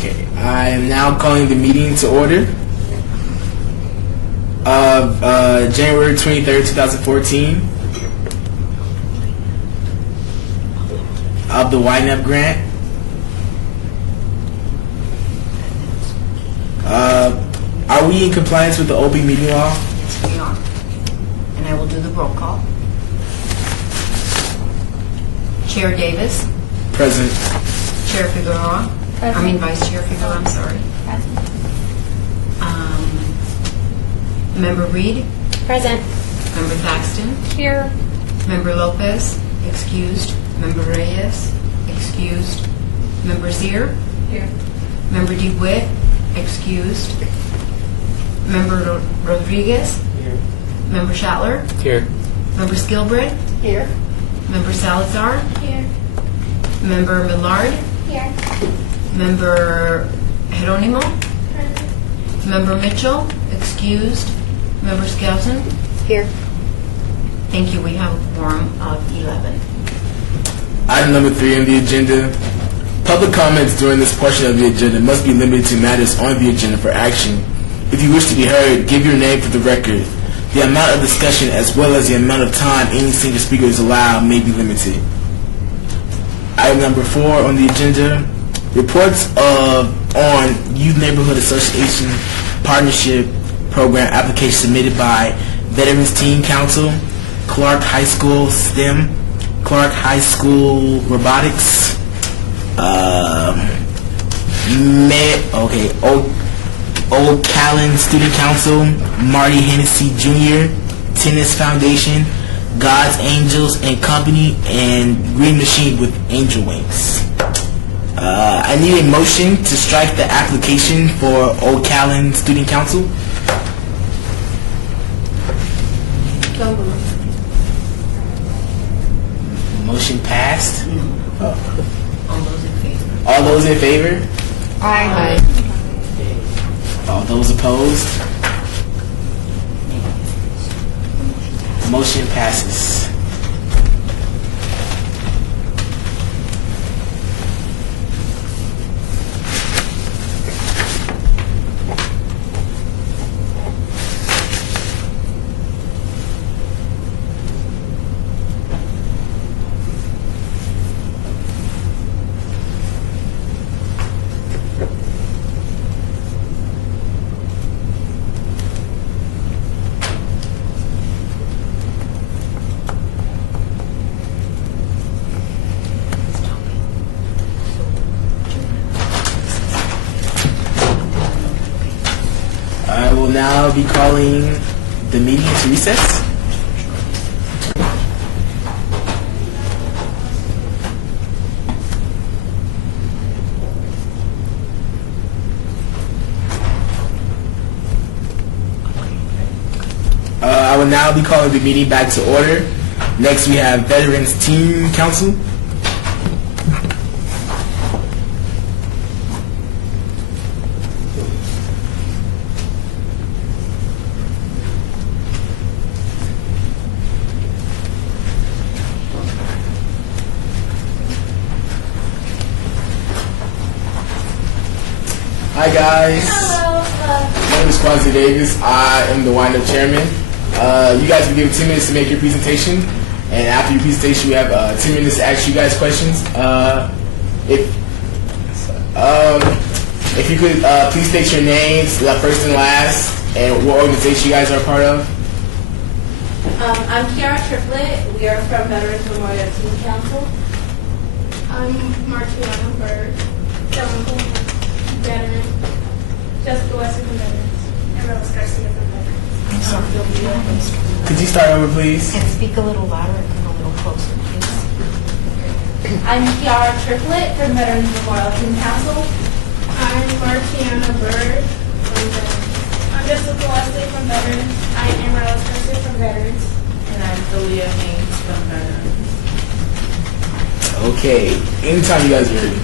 Okay, I am now calling the meeting to order of January 23rd, 2014 of the Ynapp grant. Are we in compliance with the open meeting law? Yes, we are. And I will do the roll call. Chair Davis. Present. Chair Figueroa. Present. Vice Chair Figueroa, I'm sorry. Present. Member Reed. Present. Member Thaxton. Here. Member Lopez. Excused. Member Reyes. Excused. Member Zier. Here. Member DeWitt. Excused. Member Rodriguez. Here. Member Schattler. Here. Member Skilbred. Here. Member Salazar. Here. Member Millard. Here. Member Jeronimo. Present. Member Mitchell. Excused. Member Skousen. Here. Thank you. We have a quorum of 11. Item number 3 on the agenda. Public comments during this portion of the agenda must be limited to matters on the agenda for action. If you wish to be heard, give your name for the record. The amount of discussion as well as the amount of time any single speaker is allowed may be limited. Item number 4 on the agenda. Reports on Youth Neighborhood Association Partnership Program application submitted by Veterans Teen Council, Clark High School STEM, Clark High School Robotics, Old Callan Student Council, Marty Hennessy Jr., Tennis Foundation, God's Angels and Company, and Green Machine with Angel Wings. I need a motion to strike the application for Old Callan Student Council. So moved. Motion passed. All those in favor? All those in favor? Aye. All those opposed? Motion passes. I will now be calling the meeting to recess. I will now be calling the meeting back to order. Next, we have Veterans Teen Council. Hi guys. Hello. My name is Quasi Davis. I am the Ynapp chairman. You guys will give 10 minutes to make your presentation, and after your presentation, we have 10 minutes to ask you guys questions. If you could please state your names, first and last, and what organization you guys are a part of. I'm Kiara Triplet. We are from Veterans Memorial Teen Council. I'm Martiana Bird. Veteran. Jessica Wesley from Veterans. And Rose Garcia from Veterans. Could you start over, please? And speak a little louder and come a little closer, please. I'm Kiara Triplet from Veterans Memorial Teen Council. I'm Martiana Bird from Veterans. I'm Jessica Wesley from Veterans. I am Rose Garcia from Veterans. And I'm Delia Haynes from Veterans. Okay. Anytime you guys are ready.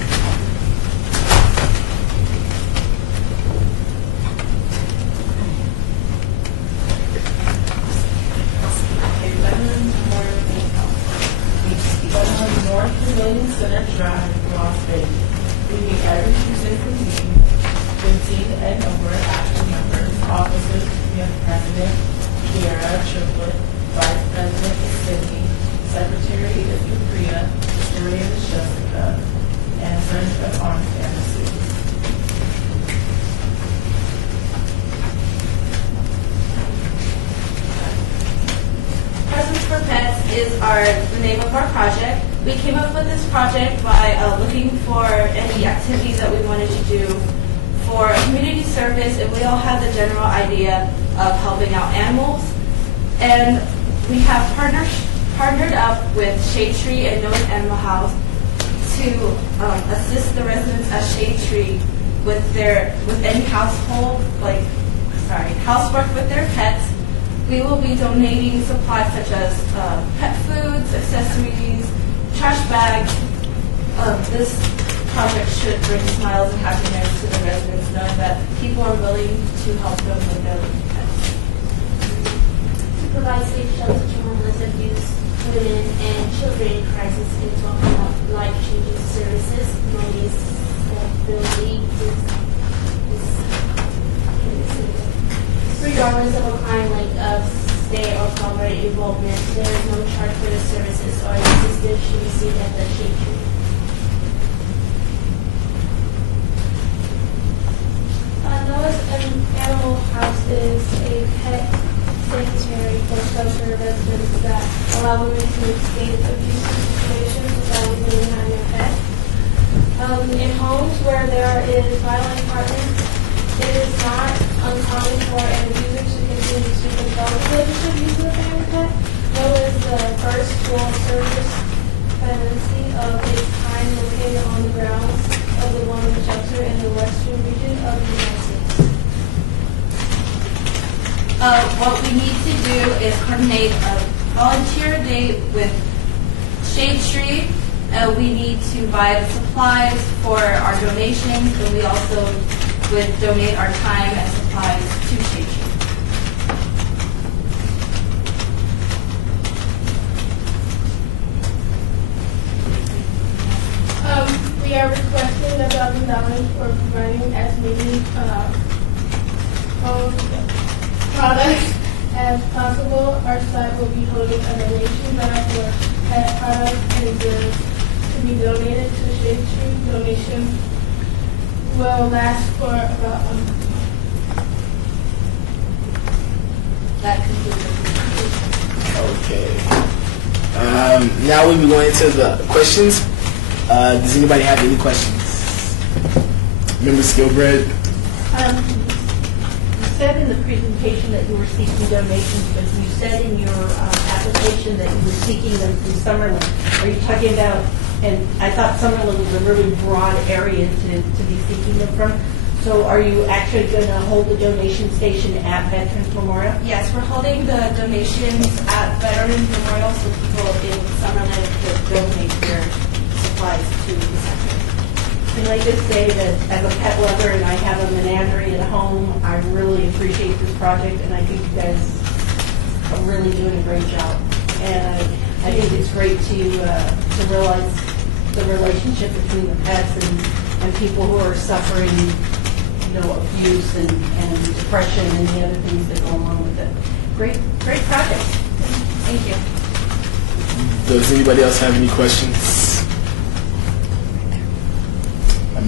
North Pavilion Center Drive, Las Vegas. We meet every Tuesday from noon the name of our project. We came up with this project by looking for any activities that we wanted to do for community service, and we all had the general idea of helping out animals. And we have partnered up with Shade Tree and Noah's Animal House to assist the residents at Shade Tree with any household housework with their pets. We will be donating supplies such as pet foods, accessories, trash bags. This project should bring smiles and happiness to the residents, knowing that people are willing to help them with their pets. To provide safe shelter to homeless, abused women, and children in crisis and to offer life-changing services. Money's ability regardless of a crime like of stay or poverty involvement, there is no charge for the services or assistance she received at the Shade Tree. Noah's Animal House is a pet sanctuary for shelter residents that allow women to escape abusive situations without leaving behind their pet. In homes where there is violent partners, it is not uncommon for an abuser to continue to control the relationship using the family pet. Noah is the first full-service fantasy of its kind located on the grounds of the women's shelter in the western region of the United States. What we need to do is coordinate a volunteer day with Shade Tree. We need to buy the supplies for our donations, and we also would donate our time and supplies to Shade Tree. We are requesting $1,000 for providing as many home products as possible. Our site will be holding a donation drive for pet products and goods to be donated to Shade Tree. Donation will last for about a month. That concludes the presentation. Okay. Now we'll be going into the questions. Does anybody have any questions? Member Skillbread? You said in the presentation that you were seeking donations, but you said in your application that you were seeking them from Summerlin. Are you talking about, and I thought Summerlin was a really broad area to be seeking them from. So are you actually going to hold the donation station at Veterans Memorial? Yes, we're holding the donations at Veterans Memorial so people in Summerlin could donate their supplies to the center. Can I just say that as a pet lover and I have a menagerie at home, I really appreciate this project and I think you guys are really doing a great job. And I think it's great to realize the relationship between the pets and people who are suffering, abuse and depression and the other things that go along with it. Great project. Thank you. Does anybody else have any questions?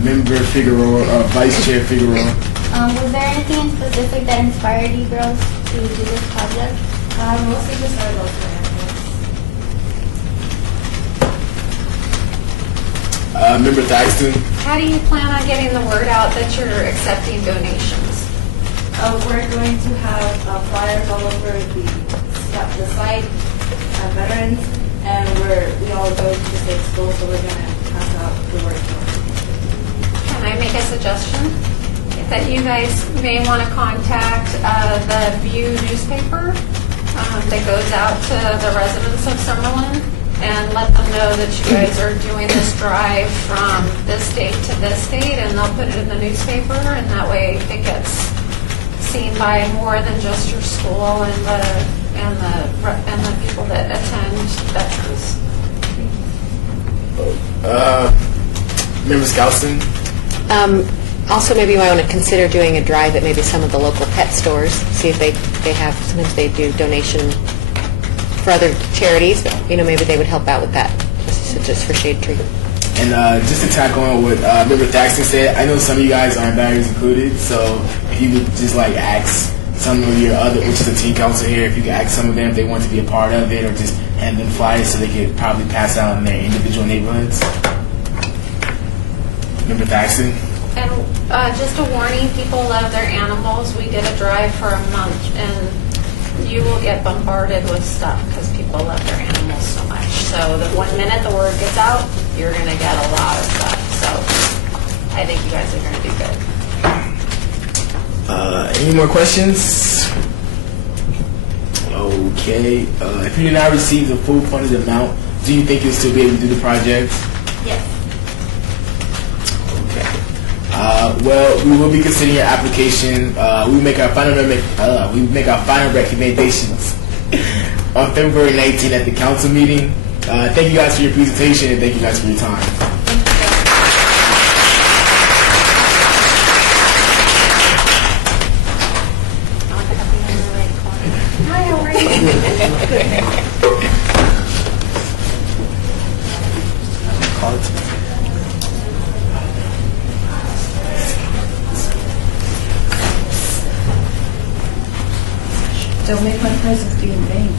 Member Figueroa, Vice Chair Figueroa. Was there anything in specific that inspired you girls to do this project? Mostly just our local animals. Member Thaxton. How do you plan on getting the word out that you're accepting donations? We're going to have flyers all over the site, veterans, and we all go to the same school, so we're going to pass out the word. Can I make a suggestion? That you guys may want to contact the View newspaper that goes out to the residents of Summerlin and let them know that you guys are doing this drive from this date to this date, and they'll put it in the newspaper, and that way it gets seen by more than just your school and the people that attend veterans. Member Skousen. Also, maybe you might want to consider doing a drive at maybe some of the local pet stores. See if they have, sometimes they do donation for other charities, but maybe they would help out with that, just for Shade Tree. And just to tack on what Member Thaxton said, I know some of you guys aren't barriers included, so if you would just ask some of your other, which is the teen council here, if you could ask some of them if they want to be a part of it, or just hand them flyers so they could probably pass out in their individual neighborhoods. Member Thaxton? And just a warning, people love their animals. We did a drive for a month, and you will get bombarded with stuff because people love their animals so much. So the 1 minute the word gets out, you're going to get a lot of stuff. So I think you guys are going to do good. Any more questions? Okay. If you did not receive the full funded amount, do you think you'll still be able to do the project? Yes. Okay. Well, we will be considering your application. We make our final recommendations on February 19th at the council meeting. Thank you guys for your presentation, and thank you guys for your time. Hi, how are you? Call it to me. Don't make my presence be in vain.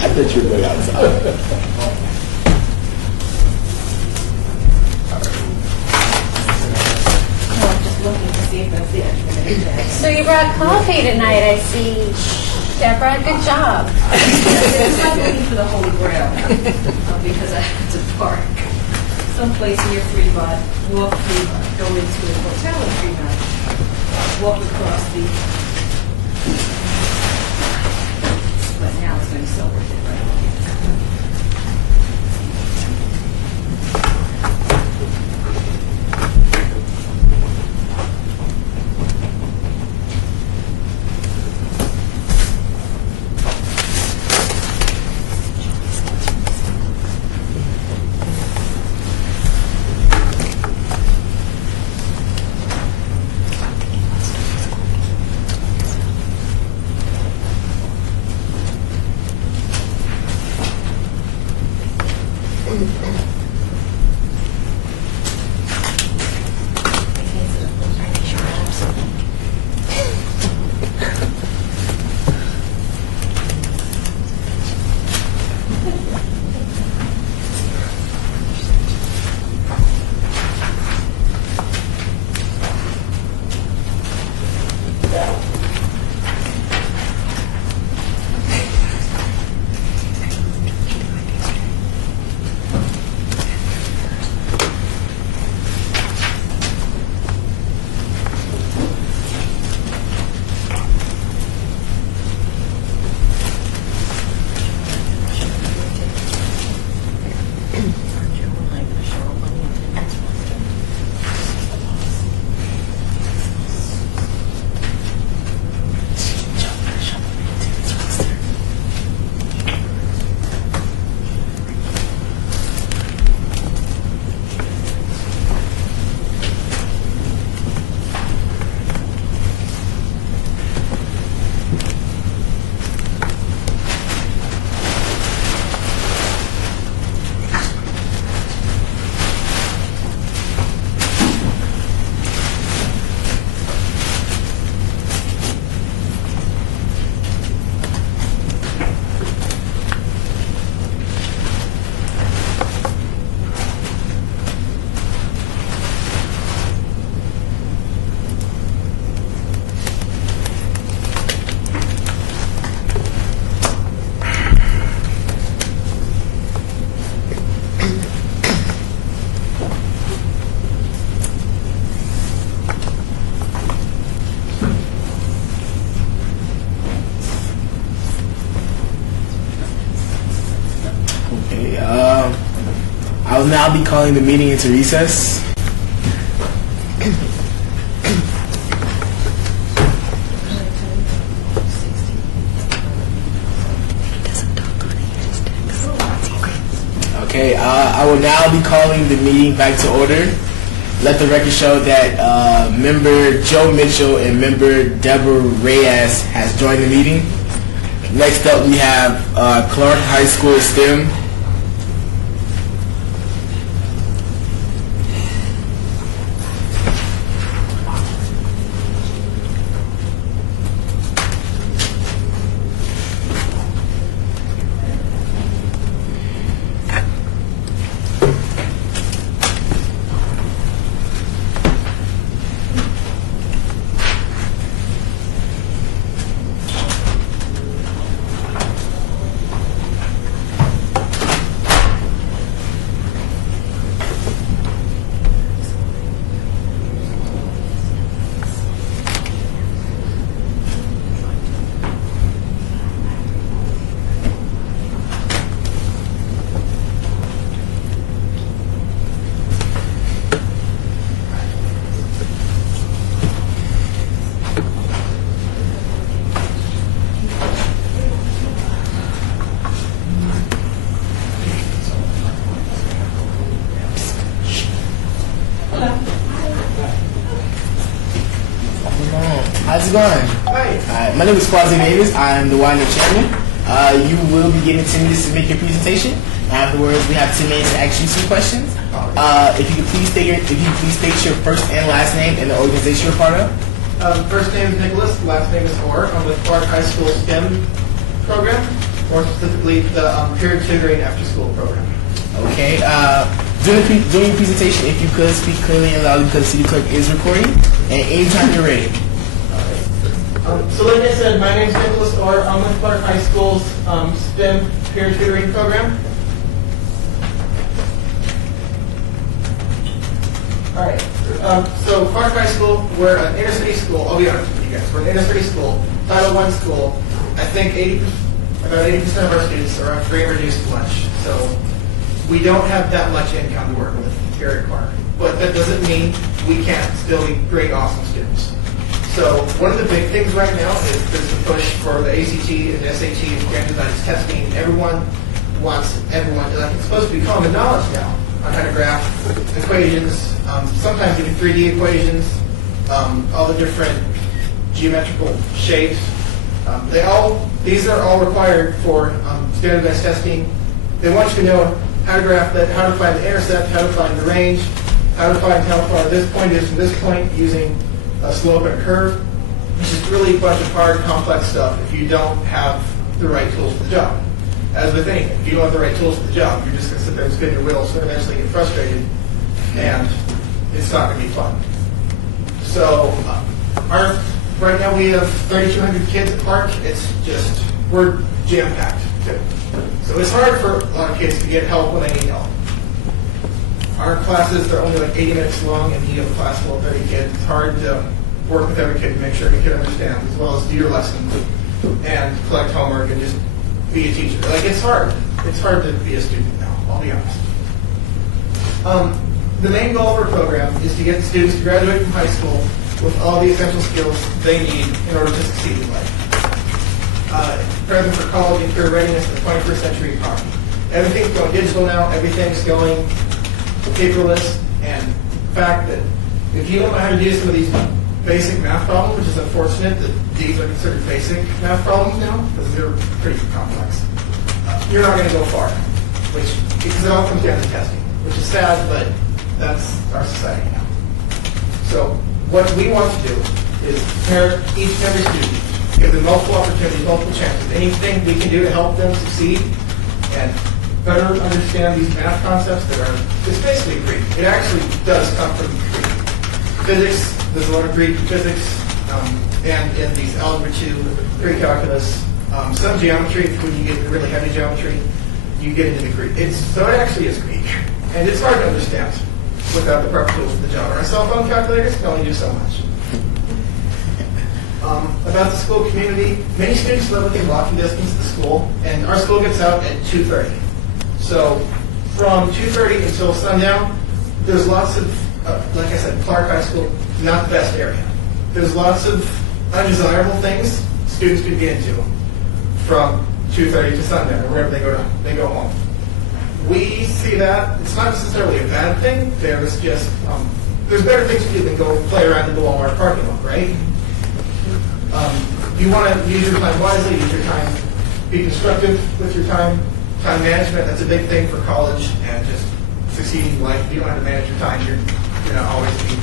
I thought you were going outside. I'm just looking to see if that's it. So you brought coffee tonight, I see. Deborah, good job. I'm looking for the Holy Grail because I have to park someplace near Fremont, walk Fremont, go into a hotel in Fremont, walk across the. But now it's going to be so worth it, right? I will now be calling the meeting into recess. Okay, I will now be calling the meeting back to order. Let the record show that member Joe Mitchell and member Deborah Reyes has joined the meeting. Next up, we have Clark High School STEM. How's it going? Hi. My name is Quasi Davis. I am the Ynapp chairman. You will be getting 10 minutes to make your presentation. Afterwards, we have 10 minutes to ask you some questions. If you could please state your first and last name and the organization you're part of. First name is Nicholas, last name is Orr. I'm with Clark High School STEM program, more specifically the peer tutoring after school program. Okay. During your presentation, if you could speak clearly and loudly because the city clerk is recording, and anytime you're ready. So like I said, my name is Nicholas Orr. I'm with Clark High School's STEM peer tutoring program. All right. So Clark High School, we're an inner city school. I'll be honest with you guys. We're an inner city school, Title I school. I think about 80% of our students are on free and reduced lunch. So we don't have that much income to work with here at Clark. But that doesn't mean we can't still be great, awesome students. So one of the big things right now is there's the push for the ACT and SAT and standardized testing. Everyone wants everyone to, like, it's supposed to be common knowledge now on how to graph equations, sometimes even 3D equations, all the different geometrical shapes. These are all required for standardized testing. They want you to know how to graph that, how to find the intercept, how to find the range, how to find how far this point is from this point using a slope and a curve. It's just really a bunch of hard, complex stuff if you don't have the right tools for the job. As with anything, if you don't have the right tools for the job, you're just going to sit there and spin your wheels and eventually get frustrated, and it's not going to be fun. So right now we have 3,200 kids at Clark. We're jam-packed too. So it's hard for a lot of kids to get help when they need help. Our classes, they're only like 80 minutes long, and you have a class full of 30 kids. It's hard to work with every kid to make sure every kid understands, as well as do your lessons and collect homework and just be a teacher. Like, it's hard. It's hard to be a student now, I'll be honest. The main goal of our program is to get students to graduate from high school with all the essential skills they need in order to succeed in life. Preparing for college and career readiness in the 21st century economy. Everything's going digital now. Everything's going paperless, and the fact that if you don't know how to do some of these basic math problems, which is unfortunate that these are considered basic math problems now, because they're pretty complex, you're not going to go far, because it all comes down to testing, which is sad, but that's our society now. So what we want to do is prepare each and every student, give them multiple opportunities, multiple chances, anything we can do to help them succeed and better understand these math concepts that are, it's basically Greek. It actually does come from Greek. Physics, there's a lot of Greek in physics, and in these algebra 2, pre-calculus, some geometry, when you get into really heavy geometry, you get into the Greek. So it actually is Greek. And it's hard to understand without the proper tools for the job. Our cell phone calculators can only do so much. About the school community, many students live within walking distance of the school, and our school gets out at 2:30. So from 2:30 until sundown, there's lots of, like I said, Clark High School, not the best area. There's lots of undesirable things students could get into from 2:30 to sundown, or wherever they go home. We see that it's not necessarily a bad thing. There's just there's better things to do than go play around in the Walmart parking lot, right? You want to use your time wisely, use your time, be constructive with your time. Time management, that's a big thing for college and just succeeding in life. You don't have to manage your time. You're going to always be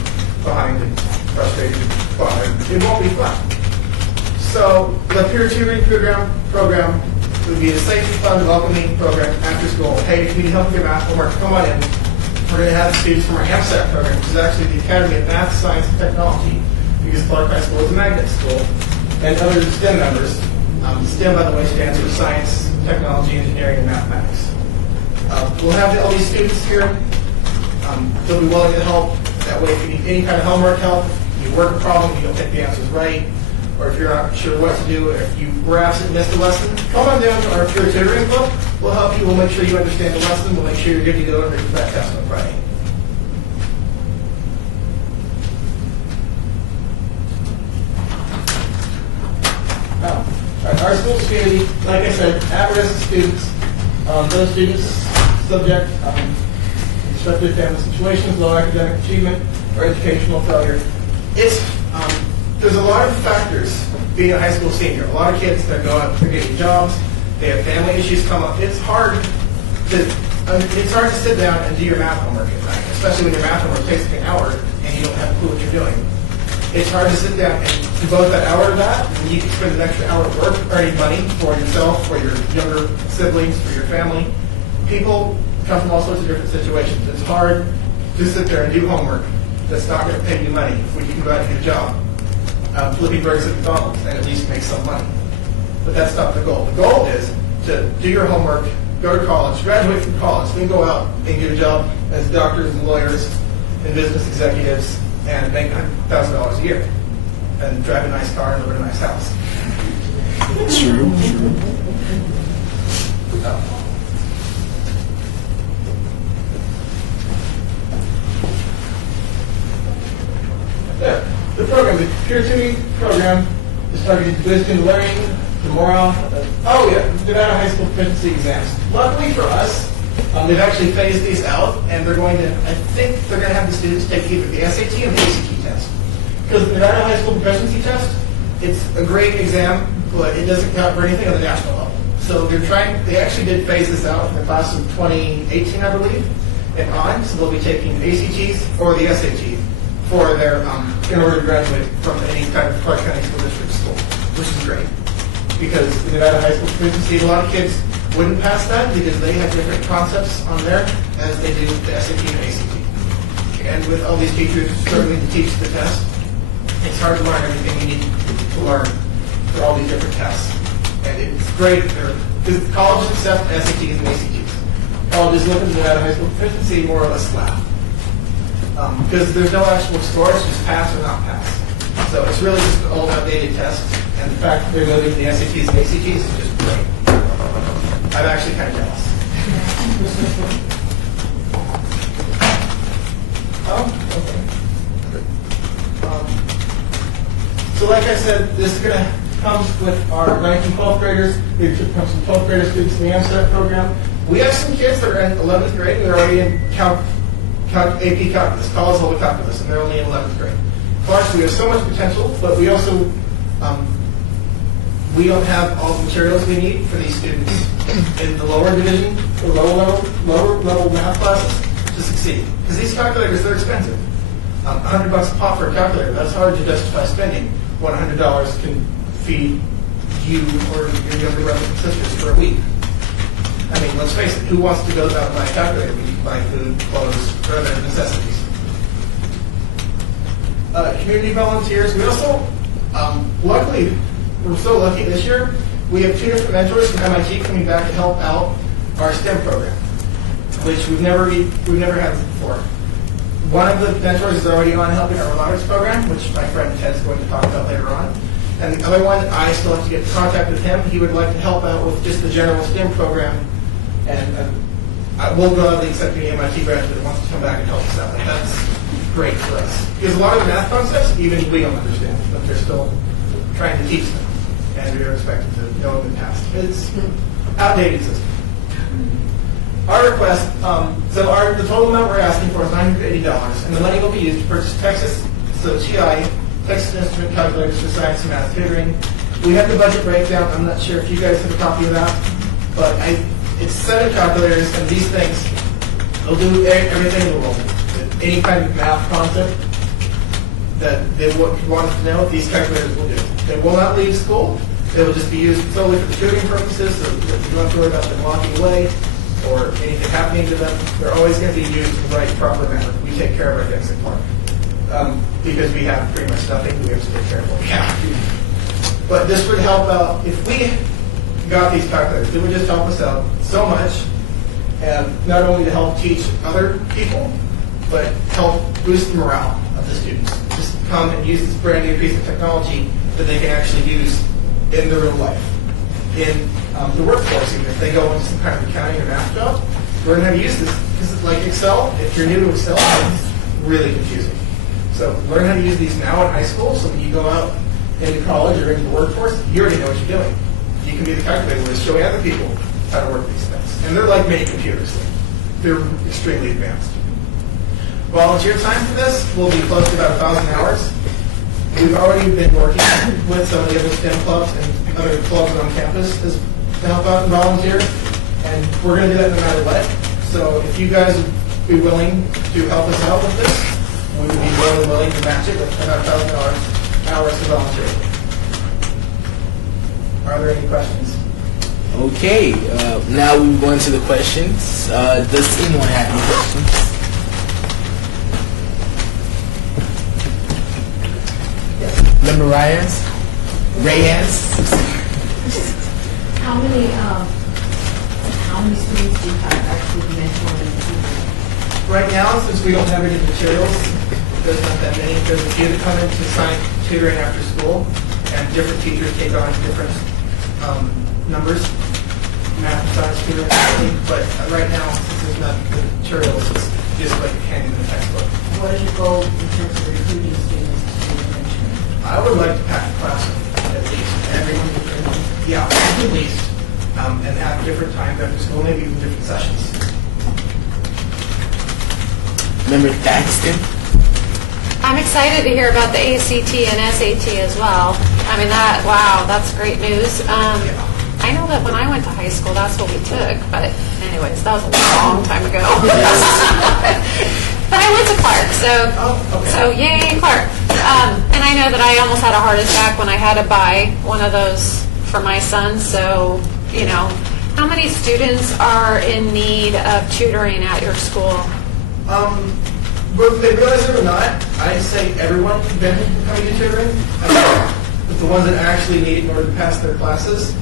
behind and frustrated and bothered. It won't be fun. So the peer tutoring program would be a safe, fun, welcoming program after school. Hey, if you need help with your math homework, come on in. We're going to have students from our HAMSAT program, which is actually the Academy of Math, Science, and Technology, because Clark High School is a magnet school, and other STEM members. STEM, by the way, stands for Science, Technology, Engineering, and Mathematics. We'll have all these students here. They'll be willing to help. That way, if you need any kind of homework help, you work a problem, you don't get the answers right, or if you're not sure what to do, or if you perhaps missed a lesson, come on down to our peer tutoring club. We'll help you. We'll make sure you understand the lesson. We'll make sure you're good to go and ready for that test on Friday. Our school community, like I said, at-risk students, those students subject disruptive family situations, low academic achievement, or educational failure. There's a lot of factors being a high school senior. A lot of kids that go out, they're getting jobs, they have family issues come up. It's hard to sit down and do your math homework at night, especially when your math homework takes an hour and you don't have a clue what you're doing. It's hard to sit down and devote that hour to that, and you can spend an extra hour at work earning money for yourself, for your younger siblings, for your family. People come from all sorts of different situations. It's hard to sit there and do homework that's not going to pay you money when you can go out and get a job flipping burgers at McDonald's and at least make some money. But that's not the goal. The goal is to do your homework, go to college, graduate from college, then go out and get a job as doctors and lawyers and business executives and make $100,000 a year and drive a nice car and live in a nice house. True. There. The program, the peer tutoring program, is targeted to wisdom, learning, to morale. Nevada High School proficiency exams. Luckily for us, they've actually phased these out, and they're going to, I think they're going to have the students take either the SAT or the ACT test. Because the Nevada High School proficiency test, it's a great exam, but it doesn't count for anything on the national level. So they actually did phase this out in the class of 2018, I believe, and on, so they'll be taking ACTs or the SAT for their, in order to graduate from any kind of Clark County School District school, which is great. Because the Nevada High School proficiency, a lot of kids wouldn't pass that because they have different concepts on there as they do the SAT and ACT. And with all these teachers struggling to teach the test, it's hard to learn everything you need to learn for all these different tests. And it's great because colleges accept SATs and ACTs. Colleges look at the Nevada High School proficiency more or less flat. Because there's no actual score, it's just pass or not pass. So it's really just an old, outdated test. And the fact that they're moving to the SATs and ACTs is just great. I'm actually kind of jealous. So like I said, this is going to come with our 9th and 12th graders. It comes from 12th grader students in the AMSAT program. We have some kids that are in 11th grade and they're already in AP Calculus, college level calculus, and they're only in 11th grade. Of course, we have so much potential, but we also we don't have all the materials we need for these students in the lower division or lower level math classes to succeed. Because these calculators, they're expensive. $100 a pop for a calculator, that's hard to justify spending when $100 can feed you or your younger brothers and sisters for a week. I mean, let's face it, who wants to go out and buy a calculator when you can buy food, clothes, or other necessities? Community volunteers. We also, luckily, we're so lucky this year, we have 2 different mentors from MIT coming back to help out our STEM program, which we've never had before. One of the mentors is already on helping our robotics program, which my friend Ted's going to talk about later on. And the other one, I still have to get in contact with him. He would like to help out with just the general STEM program. And we'll gladly accept any MIT graduate that wants to come back and help us out. And that's great for us. Because a lot of the math concepts, even we don't understand, but they're still trying to teach them. And we are expected to know them in the past. It's an outdated system. our request, the total amount we're asking for is $980, and the money will be used to purchase TI, Texas Instrument calculators for science and math tutoring. We have the budget breakdown. I'm not sure if you guys have a copy of that, but it's 7 calculators, and these things will do everything in the world. Any kind of math concept that they want to know, these calculators will do. They will not leave school. They will just be used solely for tutoring purposes, so you don't have to worry about them walking away or anything happening to them. They're always going to be used in the right, proper manner. We take care of our things at Clark. Because we have pretty much nothing, we have to take care of what we have. But this would help out, if we got these calculators, it would just help us out so much, and not only to help teach other people, but help boost the morale of the students. Just come and use this brand new piece of technology that they can actually use in their real life. In the workforce, even if they go into some kind of accounting or math job, learn how to use this. Because it's like Excel, if you're new to Excel, it's really confusing. So learn how to use these now in high school so when you go out into college or into the workforce, you already know what you're doing. You can be the calculator with showing other people how to work these things. And they're like mini computers. They're extremely advanced. Volunteer time for this will be close to about 1,000 hours. We've already been working with some of the other STEM clubs and other clubs on campus to help out and volunteer. And we're going to do that no matter what. So if you guys would be willing to help us out with this, we would be more than willing to match it with about 1,000 hours to volunteer. Are there any questions? Okay, now we go into the questions. Does anyone have any questions? Member Reyes? How many students do you have actually mentoring and tutoring? Right now, since we don't have any materials, there's not that many. There's a few that come into science tutoring after school, and different teachers take on different numbers, math and science tutoring. But right now, since there's not the materials, it's just like handing them a textbook. What is your goal in terms of recruiting students to do mentoring? I would like to pack the classroom at least. At least. And have different times after school, maybe even different sessions. Member Thaxton? I'm excited to hear about the ACT and SAT as well. I mean, that's great news. I know that when I went to high school, that's what we took, but anyways, that was a long time ago. But I went to Clark, so yay, Clark. And I know that I almost had a heart attack when I had to buy one of those for my son, so, you know, how many students are in need of tutoring at your school? Whether they realize it or not, I'd say everyone can benefit from coming to tutoring. But the ones that actually need it in order to pass their classes,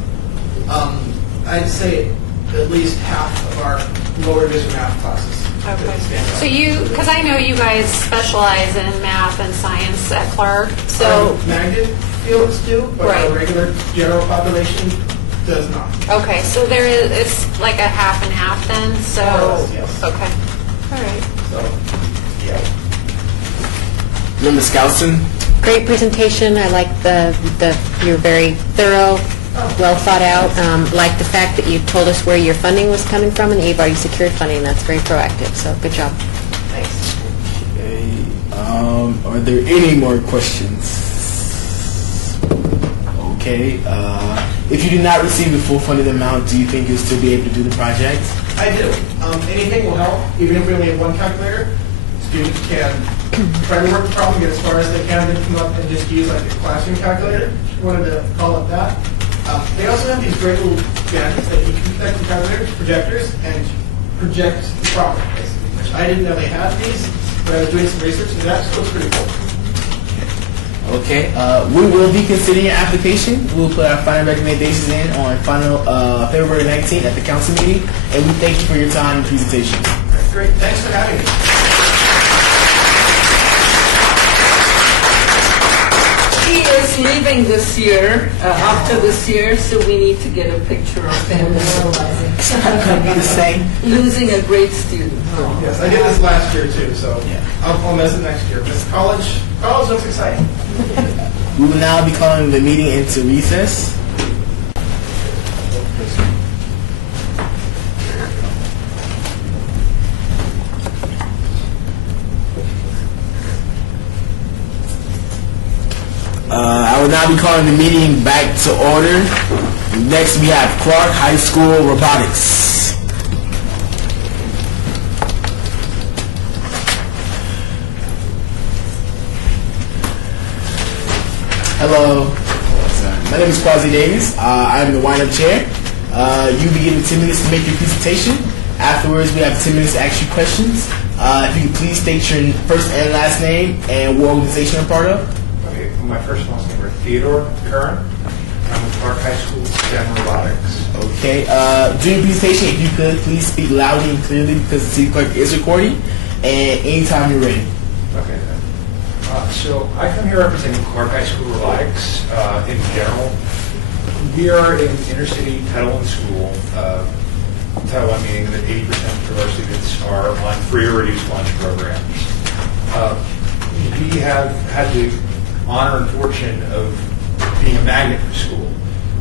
I'd say at least half of our lower division math classes. Okay. So because I know you guys specialize in math and science at Clark, so... Magnet fields do, but Right. our regular general population does not. Okay, so it's like a half and half then, so... More or less, yes. Okay, all right. So, yeah. Member Skousen? Great presentation. I like you're very thorough, well thought out. Like the fact that you told us where your funding was coming from and that you've already secured funding. That's very proactive, so good job. Thanks. Okay. Are there any more questions? Okay. If you do not receive the full funded amount, do you think you'll still be able to do the project? I do. Anything will help, even if we only have one calculator. Students can try to work the problem, get as far as they can, then come up and just use like a classroom calculator, if you wanted to call it that. They also have these great little gadgets that you can connect to calculators, projectors, and project the problem, basically. Which I didn't know they had these, but I was doing some research into that, so it's pretty cool. Okay. We will be considering your application. We'll put our final recommendations in on February 19th at the council meeting, and we thank you for your time and presentation. Great. Thanks for having me. He is leaving this year, after this year, so we need to get a picture of him. Could be the same. Losing a great student. Yes, I did this last year too, so Yeah. I'll miss it next year. But college looks exciting. We will now be calling the meeting into recess. I will now be calling the meeting back to order. Next, we have Clark High School Robotics. Hello. My name is Quasi Davis. I am the Ynapp chair. You'll be given 10 minutes to make your presentation. Afterwards, we have 10 minutes to ask you questions. If you could please state your first and last name and what organization you're part of. Okay, my first and last name are Theodore Curran. I'm with Clark High School STEM Robotics. Okay. During your presentation, if you could please speak loudly and clearly because the city clerk is recording. And anytime you're ready. Okay. So I come here representing Clark High School Robotics in general. We are an inner city Title I school. Title I meaning that 80% of our students are on free or reduced lunch programs. We have had the honor and fortune of being a magnet for school.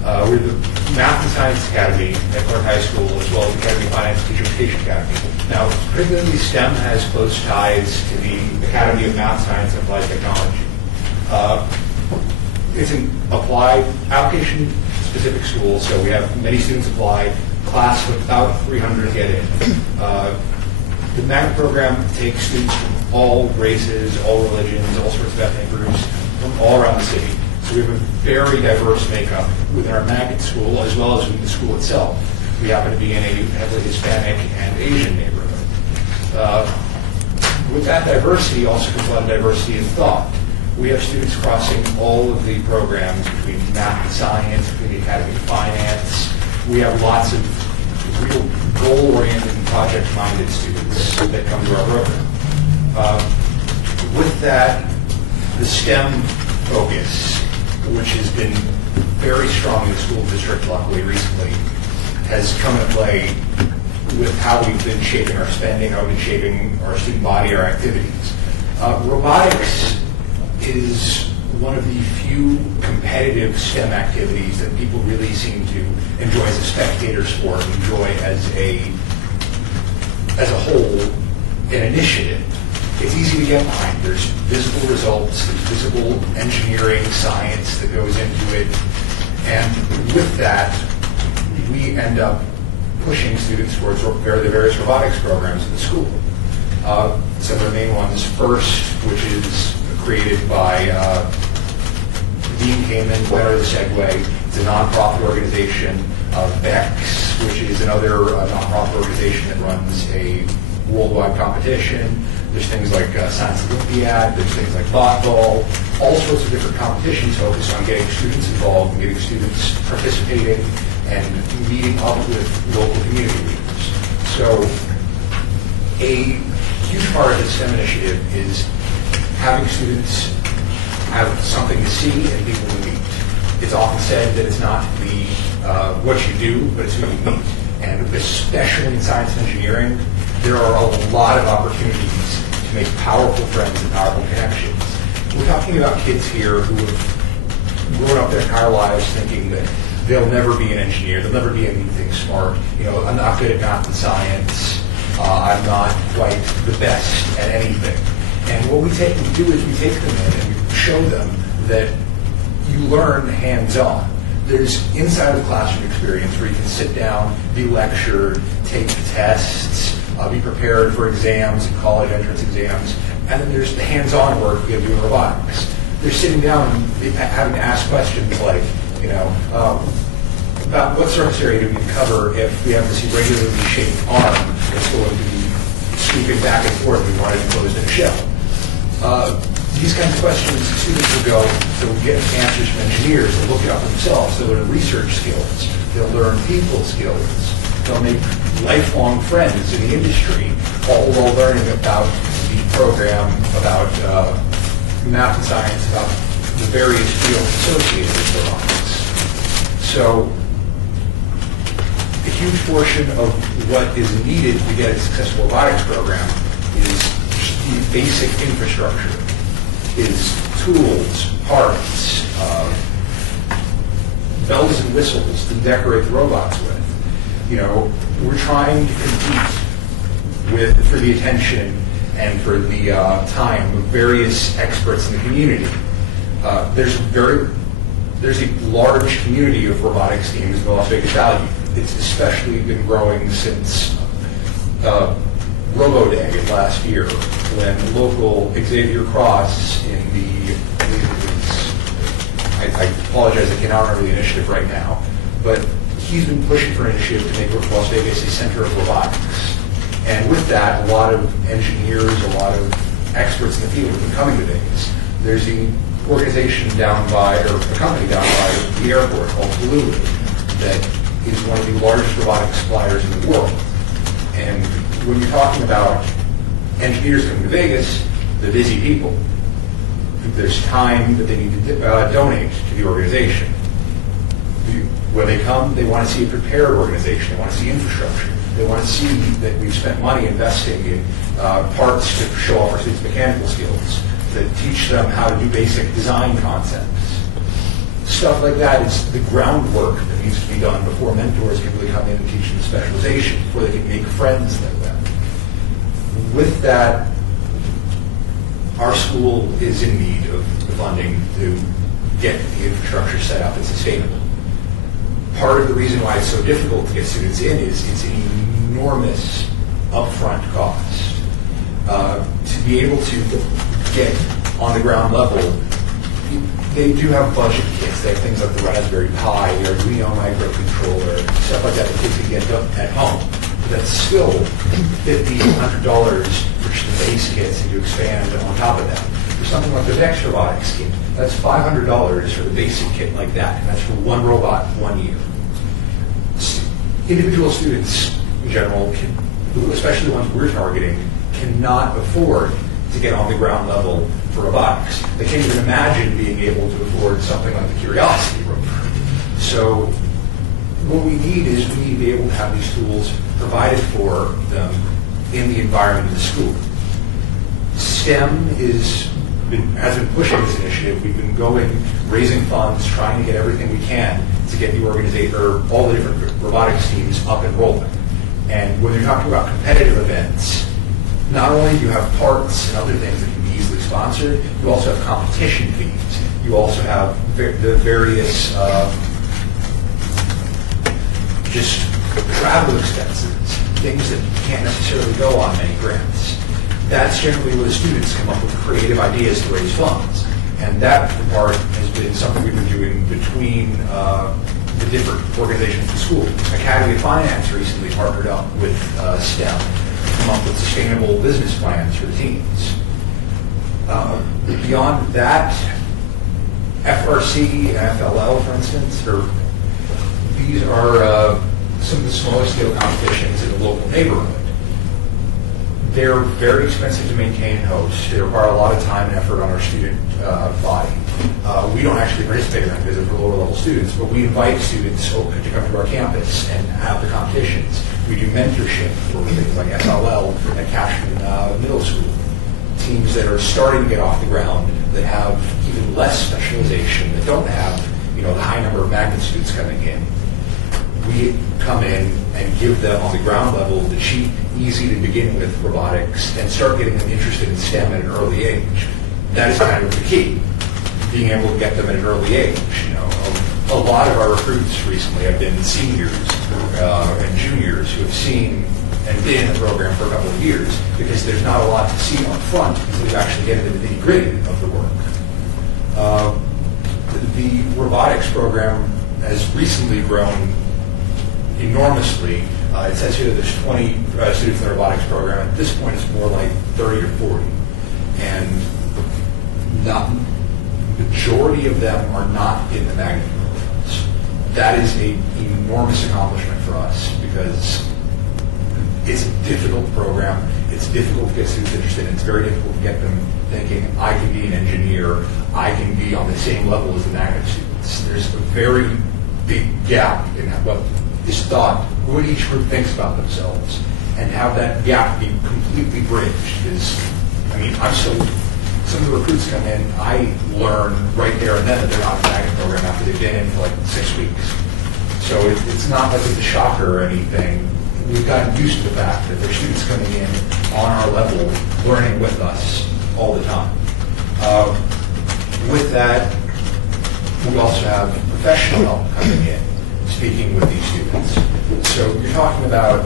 We're the Math and Science Academy at Clark High School, as well as the Academy of Finance Teacher Education Academy. Now, particularly STEM has close ties to the Academy of Math, Science, and Applied Technology. It's an applied application-specific school, so we have many students apply. Class with about 300 get in. The magnet program takes students from all races, all religions, all sorts of ethnic groups from all around the city. So we have a very diverse makeup within our magnet school as well as within the school itself. We happen to be in a heavily Hispanic and Asian neighborhood. With that diversity also comes a lot of diversity in thought. We have students crossing all of the programs between math and science, between the Academy of Finance. We have lots of real goal-oriented and project-minded students that come to our program. With that, the STEM focus, which has been very strong in the school district, luckily, recently, has come into play with how we've been shaping our spending, how we've been shaping our student body, our activities. Robotics is one of the few competitive STEM activities that people really seem to enjoy as a spectator sport, enjoy as a whole, an initiative. It's easy to get behind. There's visible results, there's visible engineering, science that goes into it. And with that, we end up pushing students towards the various robotics programs in the school. Some of the main ones, FIRST, which is created by Dean Kamen, winner of the Segway. It's a nonprofit organization. BEX, which is another nonprofit organization that runs a worldwide competition. There's things like Science Olympiad, there's things like Botball, all sorts of different competitions focused on getting students involved and getting students participating and meeting up with local community leaders. So a huge part of the STEM initiative is having students have something to see and people to meet. It's often said that it's not what you do, but it's who you meet. And especially in science and engineering, there are a lot of opportunities to make powerful friends and powerful connections. We're talking about kids here who have grown up their entire lives thinking that they'll never be an engineer, they'll never be anything smart. You know, I'm not good at math and science. I'm not quite the best at anything. And what we do is we take them in and we show them that you learn hands-on. There's inside the classroom experience where you can sit down, be lectured, take tests, be prepared for exams and college entrance exams. And then there's the hands-on work we have to do in robotics. They're sitting down and having to ask questions like, about what surface area do we cover if we have this irregularly shaped arm that's going to be sweeping back and forth. We want it enclosed in a shell. These kinds of questions, students will go, they'll get answers from engineers, they'll look it up themselves, they'll learn research skills, they'll learn people skills, they'll make lifelong friends in the industry, all while learning about the program, about math and science, about the various fields associated with robotics. So a huge portion of what is needed to get a successful robotics program is just the basic infrastructure, is tools, parts, bells and whistles to decorate the robots with. We're trying to compete for the attention and for the time of various experts in the community. There's a large community of robotics teams in the Las Vegas Valley. It's especially been growing since Robo Day of last year, when local Xavier Cross in the, I believe it was, I apologize, I cannot remember the initiative right now, but he's been pushing for an initiative to make Las Vegas a center of robotics. And with that, a lot of engineers, a lot of experts in the field have been coming to Vegas. There's an organization down by, or a company down by the airport called Blue that is one of the largest robotic suppliers in the world. And when you're talking about engineers coming to Vegas, they're busy people. There's time that they need to donate to the organization. When they come, they want to see a prepared organization. They want to see infrastructure. They want to see that we've spent money investing in parts to show off our students' mechanical skills, that teach them how to do basic design concepts. Stuff like that is the groundwork that needs to be done before mentors can really come in and teach them the specialization, before they can make friends like that. With that, our school is in need of the funding to get the infrastructure set up and sustainable. Part of the reason why it's so difficult to get students in is it's an enormous upfront cost. To be able to get on the ground level, they do have a bunch of kits. They have things like the Raspberry Pi, the Arduino microcontroller, stuff like that that kids can get at home. But that's still $50, $100 for just the base kits, and to expand on top of that. For something like the Dex Robotics kit, that's $500 for the basic kit like that, and that's for one robot, 1 year. Individual students in general, especially the ones we're targeting, cannot afford to get on the ground level for robotics. They can't even imagine being able to afford something like the Curiosity rover. So what we need is we need to be able to have these tools provided for them in the environment of the school. STEM has been pushing this initiative. We've been raising funds, trying to get everything we can to get the organization, or all the different robotics teams up and rolling. And when you're talking about competitive events, not only do you have parts and other things that can be easily sponsored, you also have competition fees. You also have the various just travel expenses, things that can't necessarily go on many grants. That's generally where the students come up with creative ideas to raise funds. And that part has been something we've been doing between the different organizations in the school. Academy of Finance recently partnered up with STEM to come up with sustainable business plans for the teams. Beyond that, FRC and FLL, for instance, these are some of the smallest scale competitions in the local neighborhood. They're very expensive to maintain and host. They require a lot of time and effort on our student body. We don't actually participate in them because they're for lower level students, but we invite students to come to our campus and have the competitions. We do mentorship for things like FLL at Cashman Middle School. Teams that are starting to get off the ground, that have even less specialization, that don't have the high number of magnet students coming in. We come in and give them on the ground level the cheap, easy to begin with robotics and start getting them interested in STEM at an early age. That is kind of the key, being able to get them at an early age. A lot of our recruits recently have been seniors and juniors who have seen and been in the program for a couple of years because there's not a lot to see on front until you actually get into the nitty-gritty of the work. The robotics program has recently grown enormously. It says here that there's 20 students in the robotics program. At this point, it's more like 30 or 40. And the majority of them are not in the magnet programs. That is an enormous accomplishment for us because it's a difficult program. It's difficult to get students interested, and it's very difficult to get them thinking, I can be an engineer, I can be on the same level as the magnet students. There's a very big gap in what is thought, what each group thinks about themselves, and have that gap be completely bridged is, some of the recruits come in, I learn right there and then that they're not in the magnet program after they've been in for like 6 weeks. So it's not like it's a shocker or anything. We've gotten used to the fact that there's students coming in on our level, learning with us all the time. With that, we also have professional help coming in, speaking with these students. So you're talking about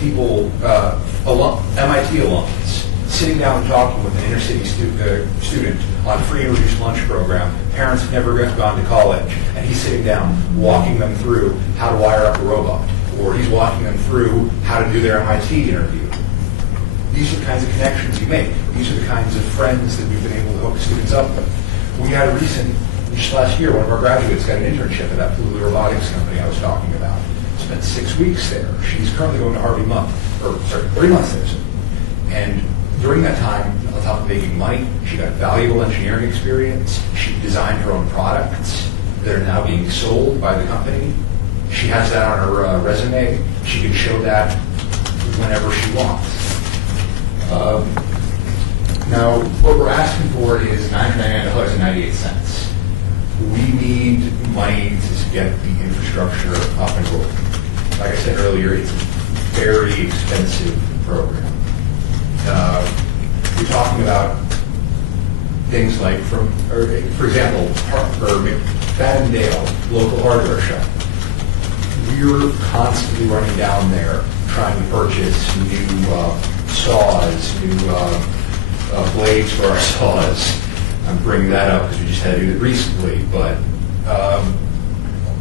people, MIT alums, sitting down and talking with an inner city student on a free and reduced lunch program. Parents have never gone to college, and he's sitting down walking them through how to wire up a robot, or he's walking them through how to do their MIT interview. These are the kinds of connections you make. These are the kinds of friends that we've been able to hook students up with. We had a just last year, one of our graduates got an internship at that Blue robotics company I was talking about. Spent 6 weeks there. She's currently going to Harvey 3 months there. And during that time, on top of making money, she got valuable engineering experience. She designed her own products that are now being sold by the company. She has that on her resume. She can show that whenever she wants. Now, what we're asking for is $999.98. We need money to get the infrastructure up and rolling. Like I said earlier, it's a very expensive program. We're talking about things like, for example, Battendale, local hardware shop. We're constantly running down there trying to purchase new saws, new blades for our saws. I'm bringing that up because we just had to do it recently, but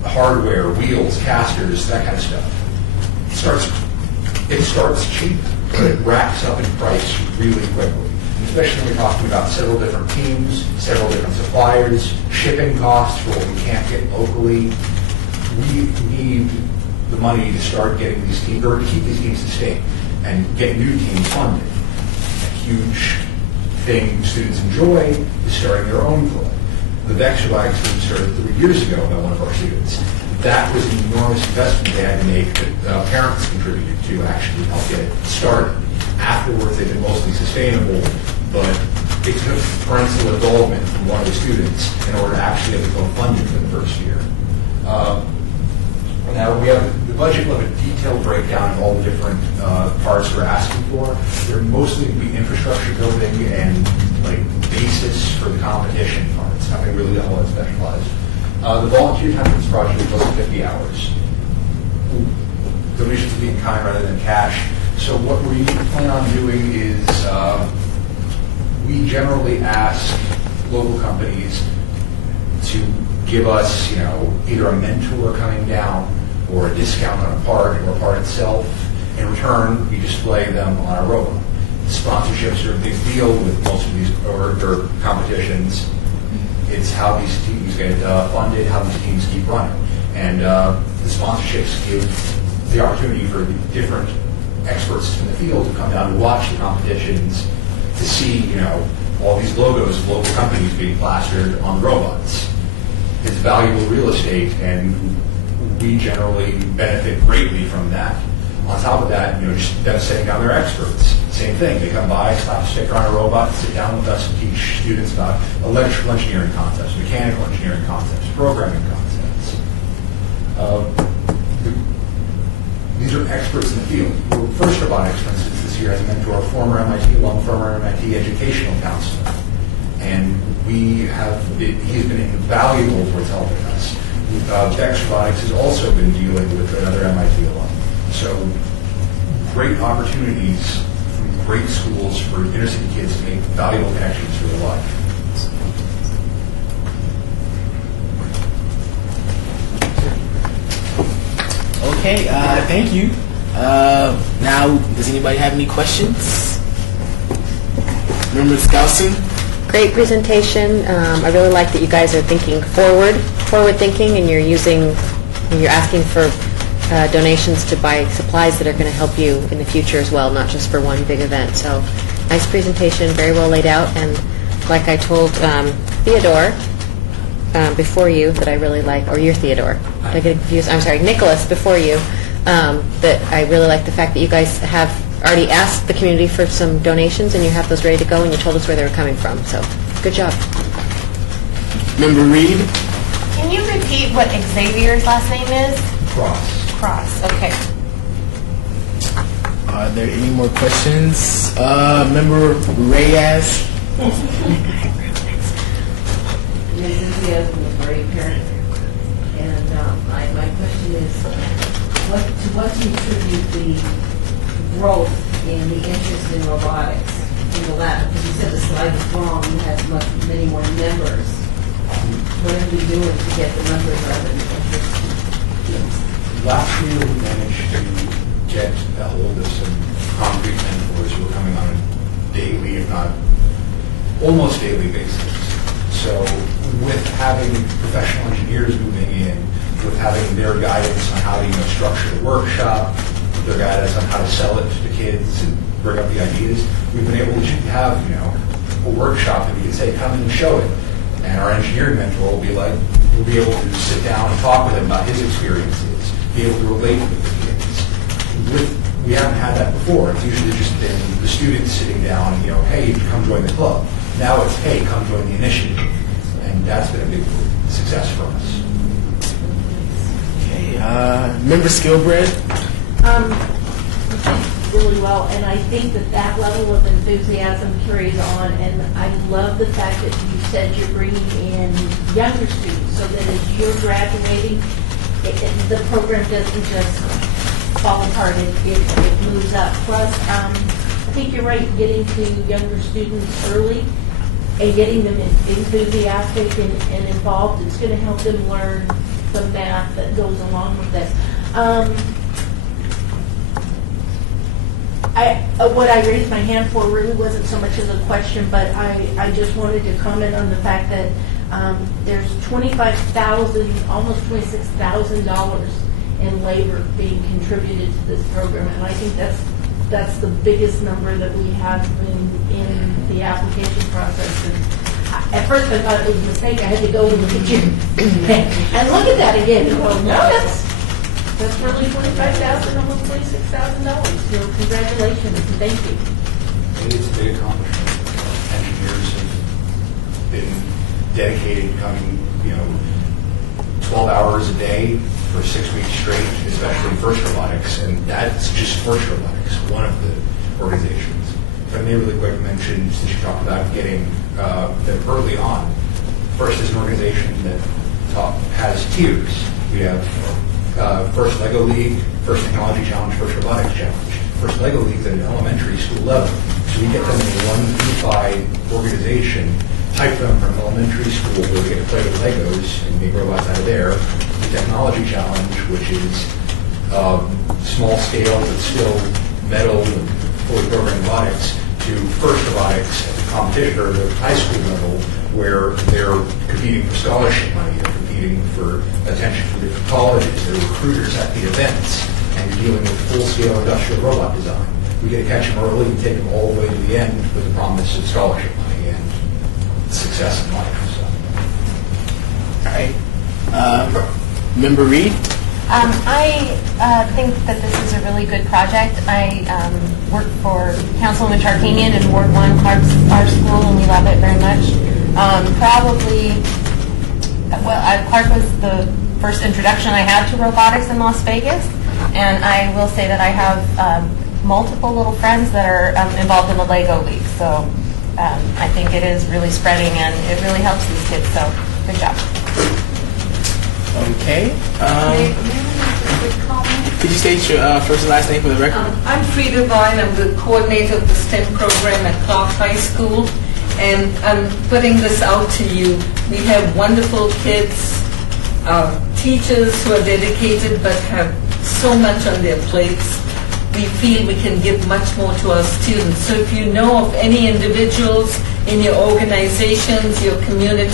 hardware, wheels, casters, that kind of stuff. It starts cheap, but it racks up in price really quickly. Especially when we're talking about several different teams, several different suppliers, shipping costs for what we can't get locally. We need the money to start getting these teams, or to keep these teams sustained, and get new teams funded. A huge thing students enjoy is starting their own club. The Vector Bikes team started 3 years ago by one of our students. That was an enormous investment they had to make that parents contributed to actually help get it started. Afterwards, they've been mostly sustainable, but it took parental involvement from one of the students in order to actually get the club funded for the first year. Now, we have the budget will have a detailed breakdown of all the different parts we're asking for. They're mostly going to be infrastructure building and like basis for the competition parts, nothing really all that specialized. The volunteer time for this project is close to 50 hours. Donations will be in kind rather than cash. So what we plan on doing is we generally ask local companies to give us, either a mentor coming down or a discount on a part or a part itself. In return, we display them on our robot. Sponsorships are a big deal with most of these or competitions. It's how these teams get funded, how these teams keep running. And the sponsorships give the opportunity for the different experts in the field to come down and watch the competitions to see, all these logos of local companies being plastered on robots. It's valuable real estate, and we generally benefit greatly from that. On top of that, just them setting down their experts. Same thing. They come by, slap a sticker on a robot, sit down with us and teach students about electrical engineering concepts, mechanical engineering concepts, programming concepts. These are experts in the field. Well, First Robotics, for instance, this year has a mentor, a former MIT alum, former MIT educational counselor. And he's been invaluable towards helping us. Dex Robotics has also been dealing with another MIT alum. So great opportunities from great schools for inner city kids to make valuable connections for their life. Okay, thank you. Now, does anybody have any questions? Member Skousen? Great presentation. I really like that you guys are thinking forward thinking, and you're asking for donations to buy supplies that are going to help you in the future as well, not just for one big event. So, nice presentation, very well laid out, and like I told Theodore before you that I really like, or you're Theodore. Did I get confused? I'm sorry, Nicholas before you. That I really like the fact that you guys have already asked the community for some donations, and you have those ready to go, and you told us where they were coming from. So, good job. Member Reed? Can you repeat what Xavier's last name is? Cross, okay. Are there any more questions? Member Reyes? enthusiasm is very apparent. And my question is, to what do you attribute the growth in the interest in robotics in the lab? Because you said the slide was wrong, you had many more members. What are we doing to get the numbers up and interest? Last year, we managed to get a hold of some concrete mentors who were coming on a daily, if not almost daily basis. So with having professional engineers moving in, with having their guidance on how to structure the workshop, their guidance on how to sell it to the kids and bring up the ideas, we've been able to have a workshop that we can say, come in and show it. And our engineering mentor will be able to sit down and talk with him about his experiences, be able to relate with the kids. We haven't had that before. It's usually just been the students sitting down and, hey, come join the club. Now it's, hey, come join the initiative. And that's been a big success for us. Okay, member Skillbread. Really well, and I think that level of enthusiasm carries on, and I love the fact that you said you're bringing in younger students, so that as you're graduating, the program doesn't just fall apart, it moves up. Plus, I think you're right, getting to younger students early and getting them enthusiastic and involved, it's going to help them learn the math that goes along with this. What I raised my hand for really wasn't so much as a question, but I just wanted to comment on the fact that there's $25,000, almost $26,000 in labor being contributed to this program, and I think that's the biggest number that we have in the application process. And at first I thought it was a mistake. I had to go and look at you and look at that again. And go, no, that's really $25,000, almost $26,000. So congratulations and thank you. It's a big accomplishment. Engineers have been dedicated, coming 12 hours a day for 6 weeks straight, especially FIRST Robotics, and that's just FIRST Robotics, one of the organizations. If I may really quick mention, since you talked about getting them early on, FIRST is an organization that has tiers. We have First Lego League, First Technology Challenge, First Robotics Challenge. First Lego League is at an elementary school level. So we get them in one unified organization, type them from elementary school where we get to play with Legos and make robots out of there. The Technology Challenge, which is small scale but still metal and fully programmed robotics, to First Robotics at the competition or the high school level where they're competing for scholarship money, they're competing for attention from different colleges, they're recruiters at the events, and you're dealing with full-scale industrial robot design. We get to catch them early and take them all the way to the end with the promise of scholarship money and success in life. So. All right. Member Reed? I think that this is a really good project. I work for Councilwoman Tarkanian in Ward 1, our school, and we love it very much. Clark was the first introduction I had to robotics in Las Vegas, and I will say that I have multiple little friends that are involved in the Lego League, so I think it is really spreading, and it really helps these kids, so good job. Okay. Could you state your first and last name for the record? I'm Frida Vine. I'm the coordinator of the STEM program at Clark High School. And I'm putting this out to you. We have wonderful kids, teachers who are dedicated but have so much on their plates. We feel we can give much more to our students. So if you know of any individuals in your organizations, your community,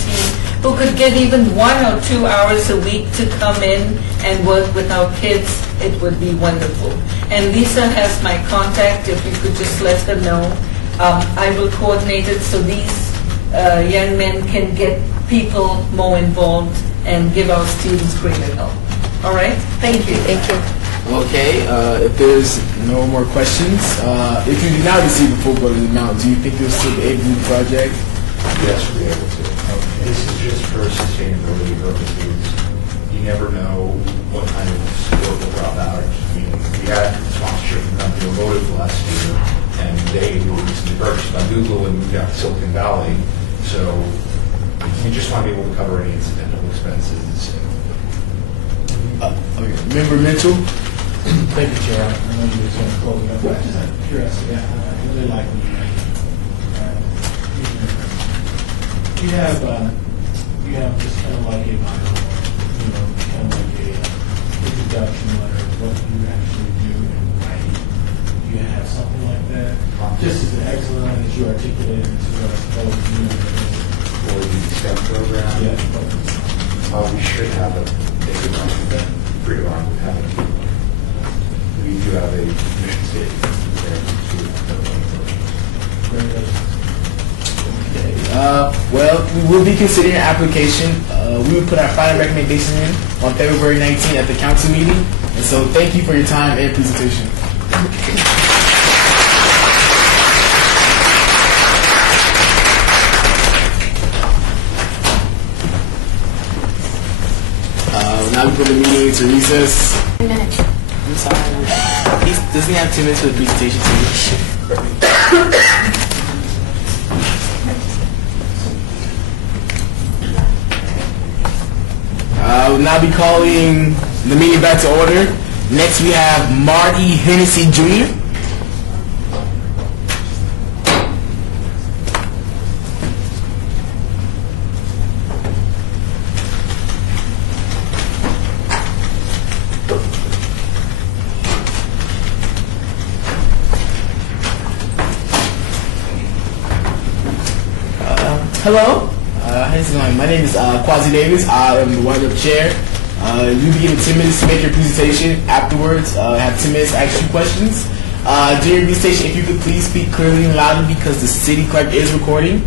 who could get even 1 or 2 hours a week to come in and work with our kids, it would be wonderful. And Lisa has my contact, if you could just let her know. I will coordinate it so these young men can get people more involved and give our students greater help. All right? Thank you. Thank you. Okay, if there's no more questions, if you did not receive the full voting amount, do you think you'll still be able to do the project? Yes, we'll be able to. This is just for sustainability purposes. You never know what kind of support will drop out. I mean, we had sponsorship from company Motive last year, and they were recently purchased by Google and moved out to Silicon Valley. So we just want to be able to cover any incidental expenses. Okay. Member Mitchell? Thank you, Chair. I know you was going to close it up, but I just out of curiosity, I really like when you make you have just kind of like a bio, kind of like a introduction letter of what you actually do and write. Do you have something like that? Just as excellent as you articulated to us, both For the STEM program, yeah. we should have a freedom line would have it. We do have a mission statement there. Well, we will be considering an application. We will put our final recommendation in on February 19th at the council meeting. And so thank you for your time and presentation. Now we put the meeting into recess. 10 minutes. I'm sorry. Doesn't he have 10 minutes for the presentation too? We'll now be calling the meeting back to order. Next we have Marty Hennessy Jr. Hello. How's it going? My name is Quasi Davis. I am the wind-up chair. You'll be given 10 minutes to make your presentation. Afterwards, have 10 minutes to ask you questions. During your presentation, if you could please speak clearly and loudly because the city clerk is recording.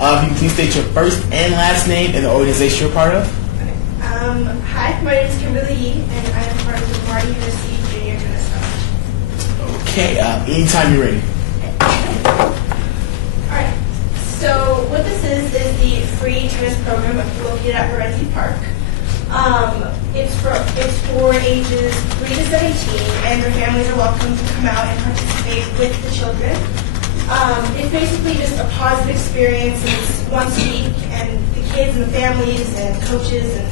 If you could please state your first and last name and the organization you're part of. Hi, my name is Kimberly Yee, and I am part of the Marty Hennessy Junior Tennis Club. Okay, anytime you're ready. Alright, so what this is the free tennis program located at Lorenzi Park. It's for ages 3 to 17, and their families are welcome to come out and participate with the children. It's basically just a positive experience, and it's once a week, and the kids and the families and coaches and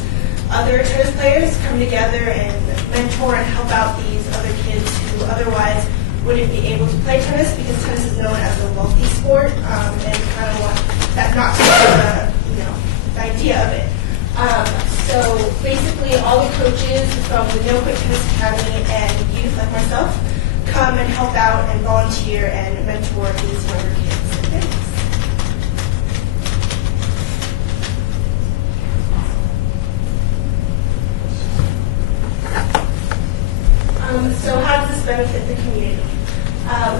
other tennis players come together and mentor and help out these other kids who otherwise wouldn't be able to play tennis because tennis is known as a wealthy sport, and kind of want that not to be the idea of it. So basically, all the coaches from the No Quit Tennis Academy and youth like myself come and help out and volunteer and mentor these younger kids and families. So how does this benefit the community?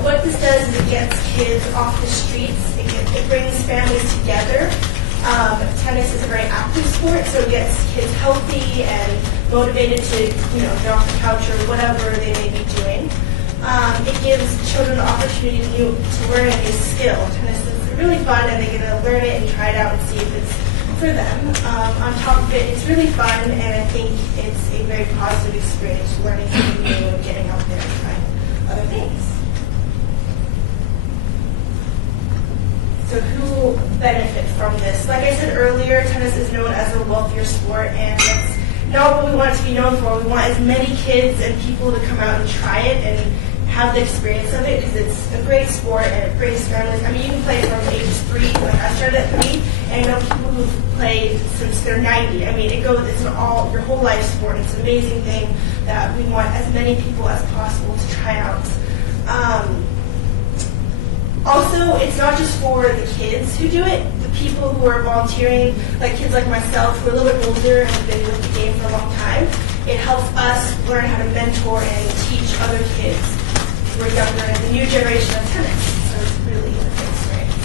What this does is it gets kids off the streets. It brings families together. Tennis is a very active sport, so it gets kids healthy and motivated to, get off the couch or whatever they may be doing. It gives children the opportunity to learn a new skill. Tennis is really fun, and they get to learn it and try it out and see if it's for them. On top of it, it's really fun, and I think it's a very positive experience, learning something new and getting out there and trying other things. So who benefits from this? Like I said earlier, tennis is known as a wealthier sport, and that's not what we want it to be known for. We want as many kids and people to come out and try it and have the experience of it because it's a great sport and it brings families. I mean, you can play from ages 3, like I started at 3, and I know people who've played since they're 90. I mean, it's an your whole life sport. It's an amazing thing that we want as many people as possible to try out. Also, it's not just for the kids who do it. The people who are volunteering, like kids like myself, who are a little bit older and have been with the game for a long time, it helps us learn how to mentor and teach other kids who are younger and the new generation of tennis. So it's really a good experience.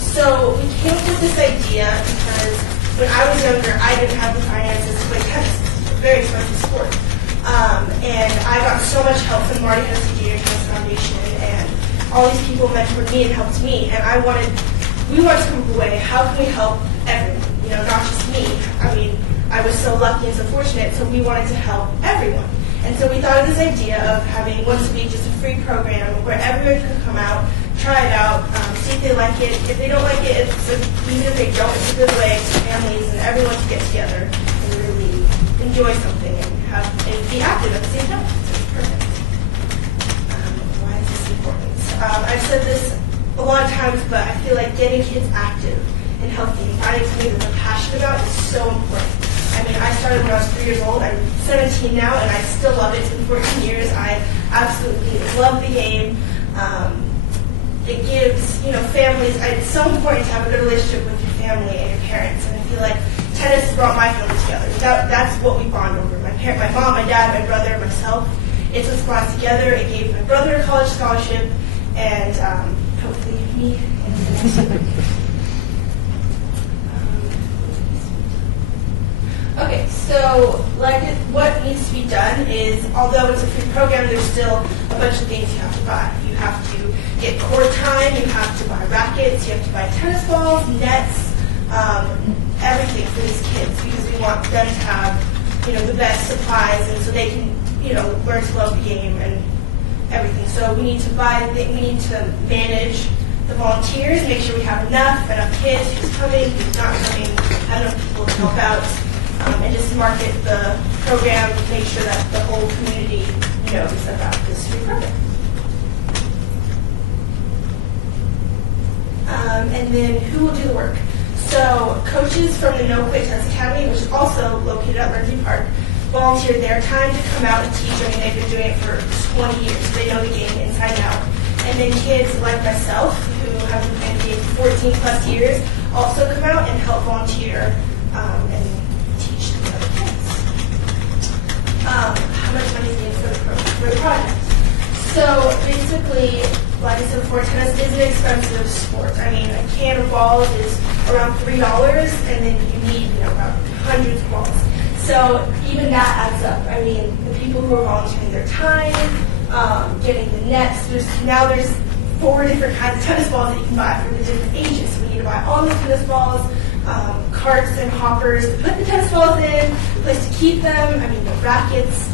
So we came up with this idea because when I was younger, I didn't have the finances to play tennis. It's a very expensive sport. And I got so much help from Marty Hennessy Junior Tennis Foundation, and all these people mentored me and helped me. And we wanted to come up with a way, how can we help everyone? Not just me. I mean, I was so lucky and so fortunate, so we wanted to help everyone. And so we thought of this idea of having once a week just a free program where everyone could come out, try it out, see if they like it. If they don't like it, even if they don't, it's a good way for families and everyone to get together and really enjoy something and be active at the same time. So it's perfect. Why is this important? I've said this a lot of times, but I feel like getting kids active and healthy and finding something that they're passionate about is so important. I mean, I started when I was 3 years old. I'm 17 now, and I still love it. It's been 14 years. I absolutely love the game. It gives, families, it's so important to have a good relationship with your family and your parents. And I feel like tennis has brought my family together. That's what we bond over. My mom, my dad, my brother, myself. It's what's brought us together. It gave my brother a college scholarship, and hopefully me. Okay, so what needs to be done is, although it's a free program, there's still a bunch of things you have to buy. You have to get court time, you have to buy rackets, you have to buy tennis balls, nets, everything for these kids, because we want them to have, the best supplies, and so they can, learn to love the game and everything. So we need to manage the volunteers, make sure we have enough kids, who's coming, who's not coming, have enough people to help out. And just market the program, make sure that the whole community knows about this free program. And then who will do the work? So coaches from the No Quit Tennis Academy, which is also located at Lindsay Park, volunteered their time to come out and teach. I mean, they've been doing it for 20 years. They know the game inside and out. And then kids like myself, who have been playing the game for 14 plus years, also come out and help volunteer and teach the other kids. How much money is needed for the project? So basically, like I said before, tennis is an expensive sport. I mean, a can of balls is around $3, and then you need about hundreds of balls. So even that adds up. I mean, the people who are volunteering their time, getting the nets. There's 4 different kinds of tennis balls that you can buy for the different ages. So we need to buy all the tennis balls, carts and hoppers to put the tennis balls in, a place to keep them. I mean, the rackets.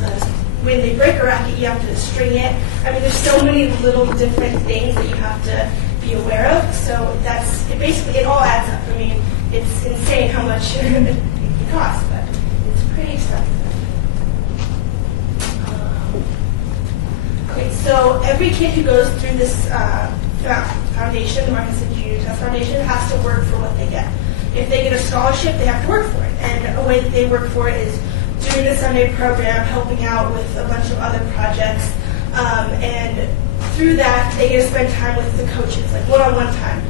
When they break a racket, you have to string it. I mean, there's so many little different things that you have to be aware of. So it all adds up. I mean, it's insane how much it costs, but it's pretty expensive. Okay, so every kid who goes through this foundation, the Marcus and Junior Tennis Foundation, has to work for what they get. If they get a scholarship, they have to work for it. And a way that they work for it is doing the Sunday program, helping out with a bunch of other projects. And through that, they get to spend time with the coaches, like one-on-one time.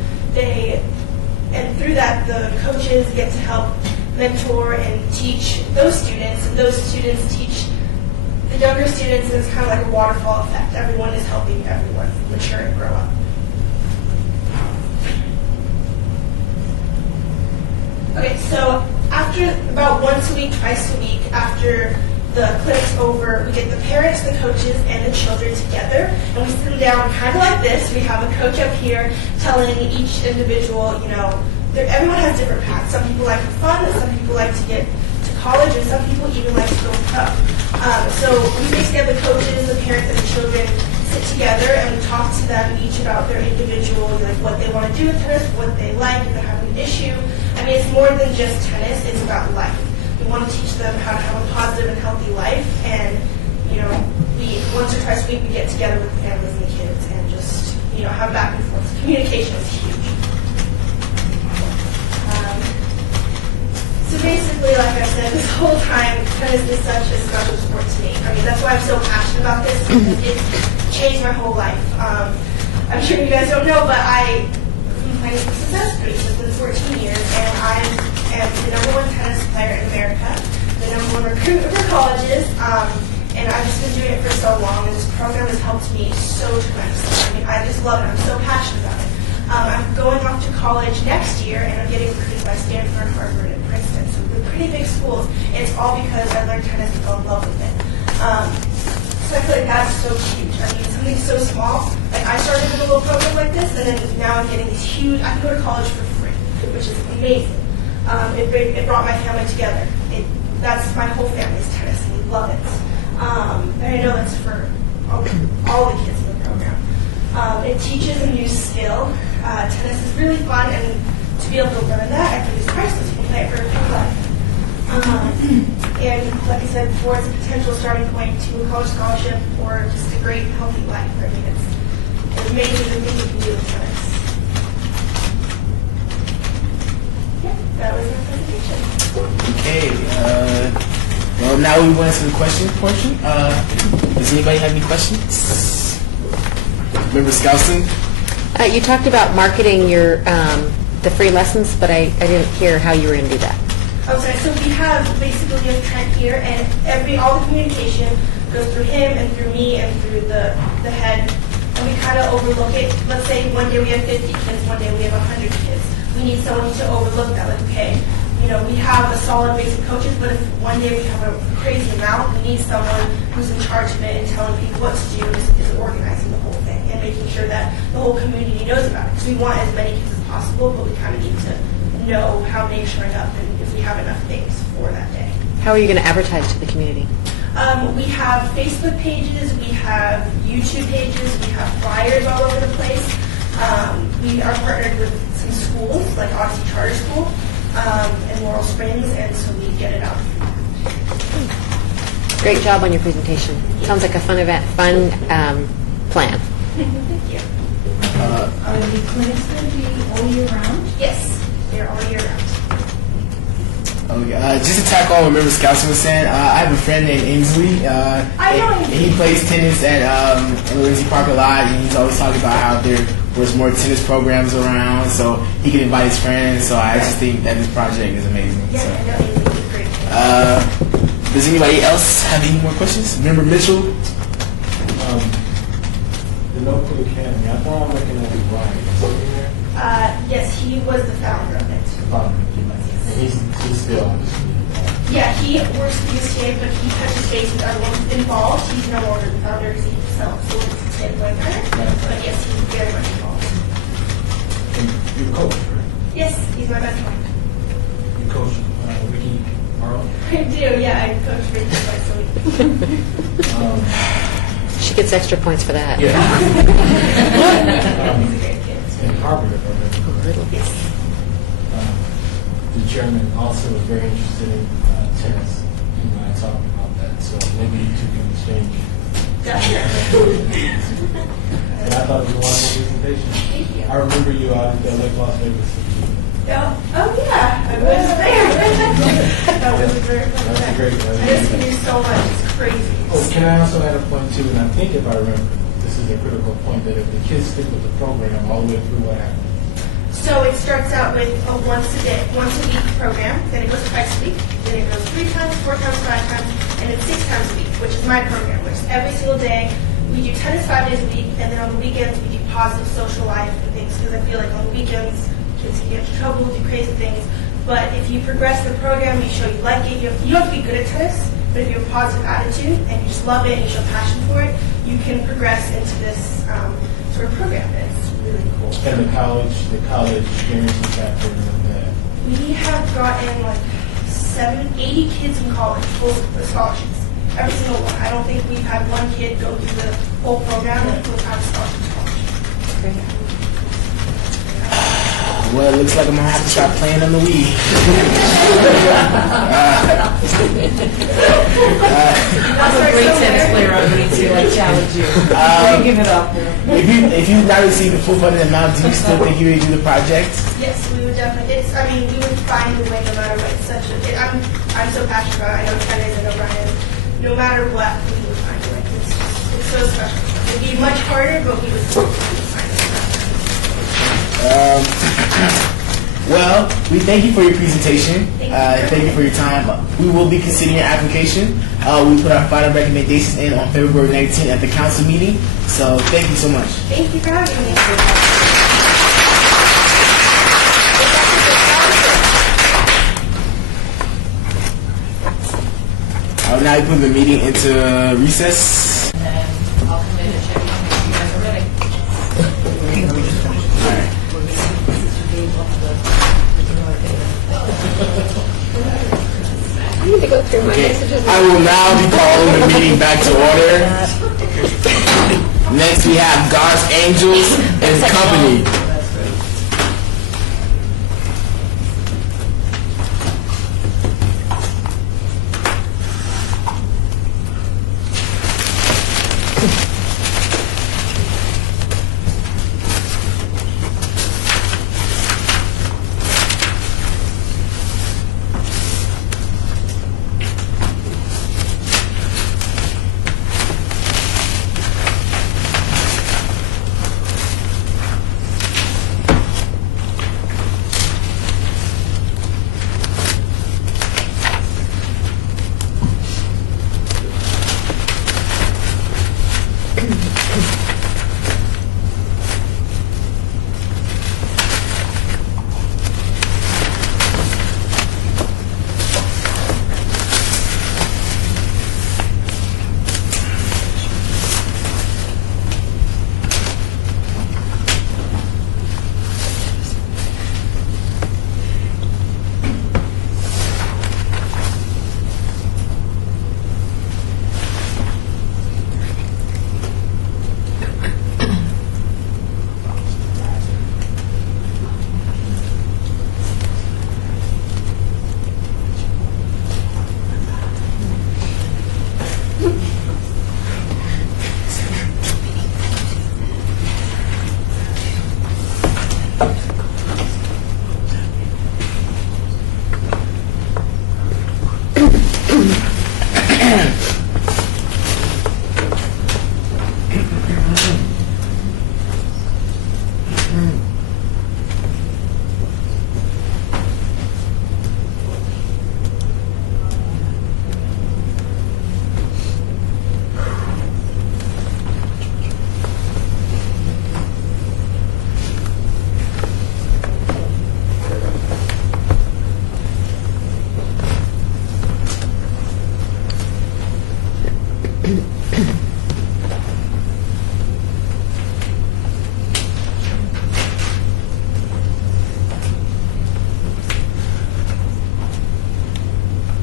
And through that, the coaches get to help mentor and teach those students, and those students teach the younger students, and it's kind of like a waterfall effect. Everyone is helping everyone mature and grow up. Okay, so after about once a week, twice a week, after the clinic's over, we get the parents, the coaches, and the children together, and we sit them down kind of like this. We have a coach up here telling each individual, everyone has different paths. Some people like to have fun, some people like to get to college, and some people even like to go pro. So we get together the coaches, the parents, and the children sit together, and we talk to them each about their individual, like what they want to do with tennis, what they like, if they have an issue. I mean, it's more than just tennis, it's about life. We want to teach them how to have a positive and healthy life, and, once or twice a week we get together with the families and the kids and just, have back and forth. Communication is huge. So basically, like I said, this whole time, tennis is such a special sport to me. I mean, that's why I'm so passionate about this, because it's changed my whole life. I'm sure you guys don't know, but I've been playing success streak since 14 years, and I am the #1 tennis player in America, the #1 recruit for colleges, and I've just been doing it for so long, and this program has helped me so tremendously. I mean, I just love it. I'm so passionate about it. I'm going off to college next year, and I'm getting recruited by Stanford, Harvard, and Princeton, so they're pretty big schools, and it's all because I learned tennis and fell in love with it. So I feel like that's so huge. I mean, something so small. Like, I started with a little program like this, and then now I'm getting these huge, I can go to college for free, which is amazing. It brought my family together. That's my whole family's tennis, and we love it. And I know that's for all the kids in the program. It teaches a new skill. Tennis is really fun, and to be able to learn that, I think is priceless. You can play it for a free life. And like I said before, it's a potential starting point to a college scholarship or just a great, healthy life. I mean, it's amazing the things you can do with tennis. Yeah, that was my presentation. Okay. Well, now we went to the question portion. Does anybody have any questions? Member Skousen? You talked about marketing your the free lessons, but I didn't hear how you were going to do that. Okay, so we have basically a Trent here, and all the communication goes through him and through me and through the head, and we kind of overlook it. Let's say one day we have 50 kids, one day we have 100 kids. We need someone to overlook that, like, okay, you know, we have a solid base of coaches, but if one day we have a crazy amount, we need someone who's in charge of it and telling people what to do is organizing the whole thing and making sure that the whole community knows about it. Because we want as many kids as possible, but we kind of need to know how many are showing up and if we have enough things for that day. How are you going to advertise to the community? We have Facebook pages, we have YouTube pages, we have flyers all over the place. We are partnered with some schools, like Odyssey Charter School and Laurel Springs, and so we get it out. Great job on your presentation. Sounds like a fun event, fun plan. Thank you. Are the clinics going to be all year round? Yes, they're all year round. Okay, just to tack on what Member Skousen was saying, I have a friend named Ainsley. I know and Ainsley. he plays tennis at Lindsay Park a lot, and he's always talking about how there was more tennis programs around, so he can invite his friends. So I just think that this project is amazing. Yeah, So. I know Ainsley's a great kid. Does anybody else have any more questions? Member Mitchell? The Notebook Academy, I thought I'm looking at it right. Is he there? Yes, he was the founder of it. And he's still. Yeah, he works for UCA, but he touches base with everyone involved. He's no longer the founder because he himself sold it to Ted Blankner. But yes, he's very much involved. And you're the coach, right? Yes, he's my best friend. You coach Ricky Arnold? I do, yeah, I coach Ricky twice a week. She gets extra points for that. He's a great kid. In Harvard, right? Yes. The chairman also was very interested in tennis. You and I talked about that, so maybe you two can exchange. And I thought it was a wonderful presentation. Thank you. I remember you out at Lake Las Vegas. Oh yeah, I was there. That was a very fun That was event. great. This can do so much, it's crazy. Oh, can I also add a point too? And I think if I remember, this is a critical point, that if the kids stick with the program all the way through, what happens? So it starts out with a once a week program, then it goes twice a week, then it goes 3 times, 4 times, 5 times, and it's 6 times a week, which is my program, which is every single day. We do tennis 5 days a week, and then on the weekends we do positive social life and things, because I feel like on the weekends kids can get into trouble, do crazy things. But if you progress the program, you show you like it, you don't have to be good at tennis, but if you have a positive attitude and you just love it and you show passion for it, you can progress into this sort of program. And it's really cool. And the college experiences factor in that. We have gotten like 80 kids in college full scholarships. Every single one. I don't think we've had one kid go through the whole program without a scholarship. Well, it looks like I'm going to have to stop playing on the Wii. That's a great tennis player on me too. I challenge you. Don't give it up. If you not received the full funding amount, do you still think you would do the project? Yes, we would definitely. We would find a way no matter what. It's such a. I'm so passionate about it. I know tennis, I know Brian. No matter what, we would find a way. It's so special. It'd be much harder, but we would find a way. Well, we thank you for your presentation. Thank you for your time. We will be considering your application. We put our final recommendations in on February 19th at the council meeting. So thank you so much. Thank you for having me. I will now put the meeting into recess. And then I'll come in and check in if you guys are ready. I need to go through my Okay. messages. I will now be calling the meeting back to order. Next we have God's Angels and Company.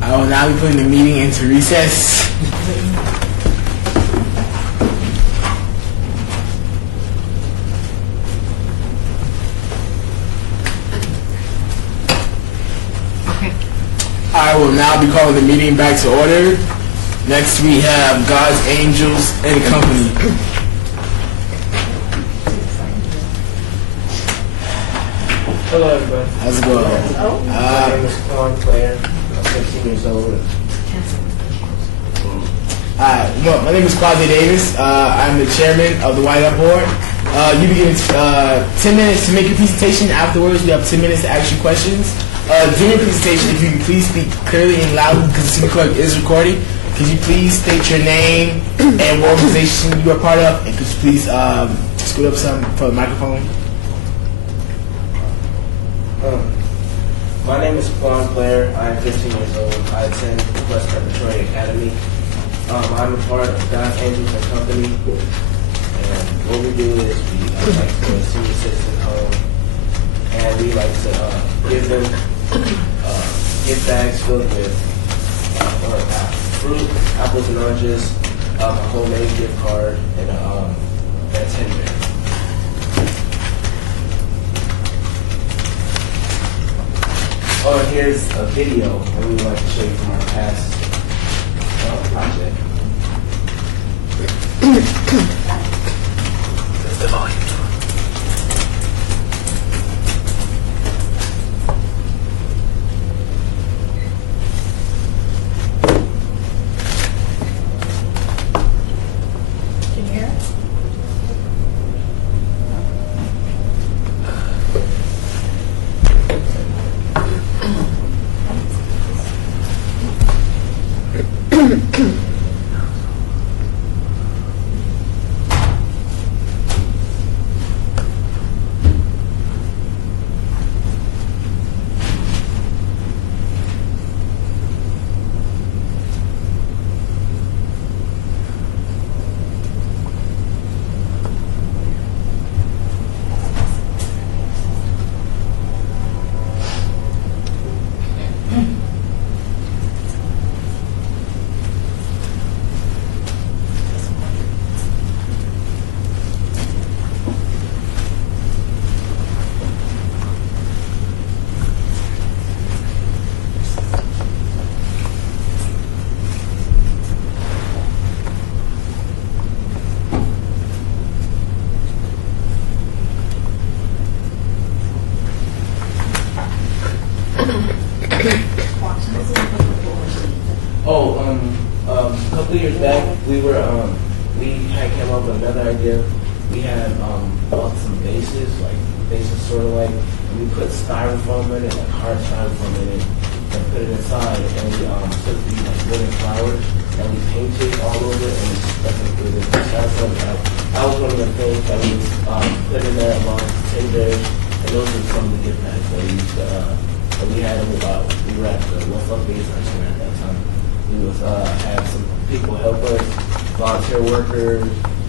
I will now be putting the meeting into recess. I will now be calling the meeting back to order. Next we have God's Angels and Company. Hello, everybody. How's it going? My name is Quan Claire. I'm 15 years old. Well, my name is Quasi Davis. I'm the chairman of the Ynapp board. You be given 10 minutes to make your presentation. Afterwards, we have 10 minutes to ask you questions. During your presentation, if you can please speak clearly and loudly because the city clerk is recording. Could you please state your name and what organization you are part of? And could you please scoot up some for the microphone? My name is Quan Claire. I'm 15 years old. I attend West Preparatory Academy. I'm a part of God's Angels and Company. And what we do is we like to go to senior citizen home, and we like to give them gift bags filled with fruit, apples and oranges, a homemade gift card, and a tender. Oh, and here's a video that we would like to show you from our past project. That's the volume. Can you hear it? A couple of years back, we had came up with another idea. We had bought some vases sort of like, and we put styrofoam in it, like hard styrofoam in it, and put it inside, and we took these wooden flowers, and we painted all over it, and we stuck it with the styrofoam. That was one of the things that we put in there along with tenders, and those were some of the gift bags that we used to, and we had them about, we were at the West Love Base restaurant at that time. We was have some people help us, volunteer workers,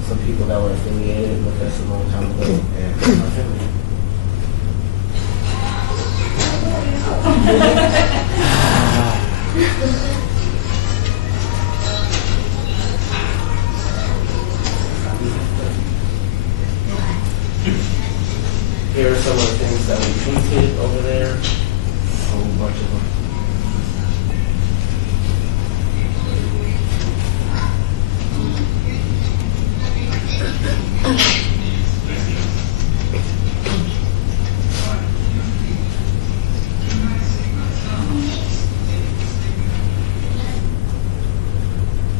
some people that were affiliated with us a long time ago, and our family. Here are some of the things that we painted over there, a whole bunch of them.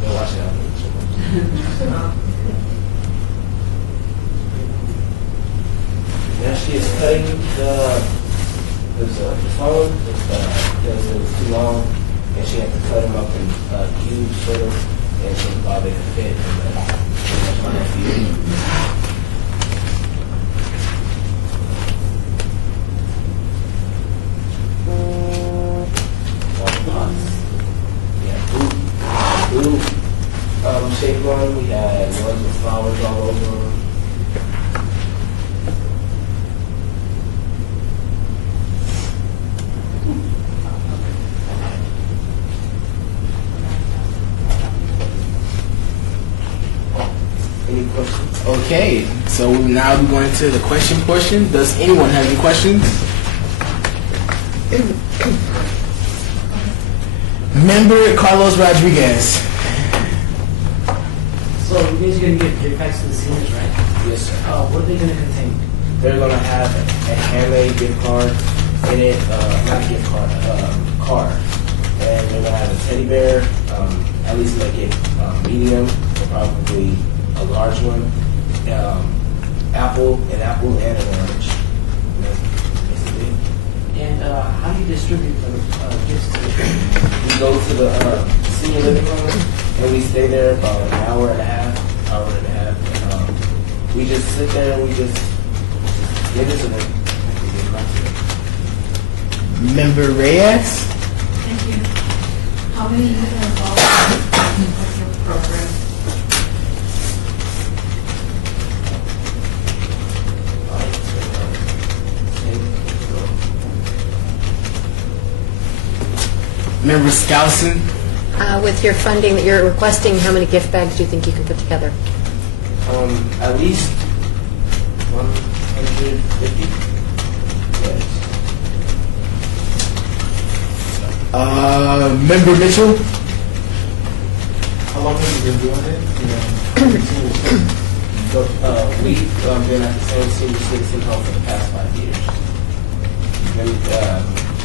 Yeah, watch it out. Now she is cutting the phone because it was too long, and she had to cut them up in cubes sort of, and so they could fit in the field. Shaped one, we had ones with flowers all over them. Okay, so we'll now be going to the question portion. Does anyone have any questions? Member Carlos Rodriguez. So you guys are going to give gift packs to the seniors, right? Yes, sir. What are they going to contain? They're gonna have a handmade gift card in it, not a gift card, card. And they're gonna have a teddy bear, at least make it medium, or probably a large one. An apple and an orange. And that's basically it. And how do you distribute the gifts to the children? We go to the senior living room and we stay there about an hour and a half. And, we just sit there and we just give it to them. We give it back to them. Member Reyes. Thank you. How many youth are involved with your program? Member Skousen. With your funding that you're requesting, how many gift bags do you think you can put together? At least 150. Yes. Member Mitchell. How long have you been doing it? We've been at the same senior citizen home for the past 5 years. Been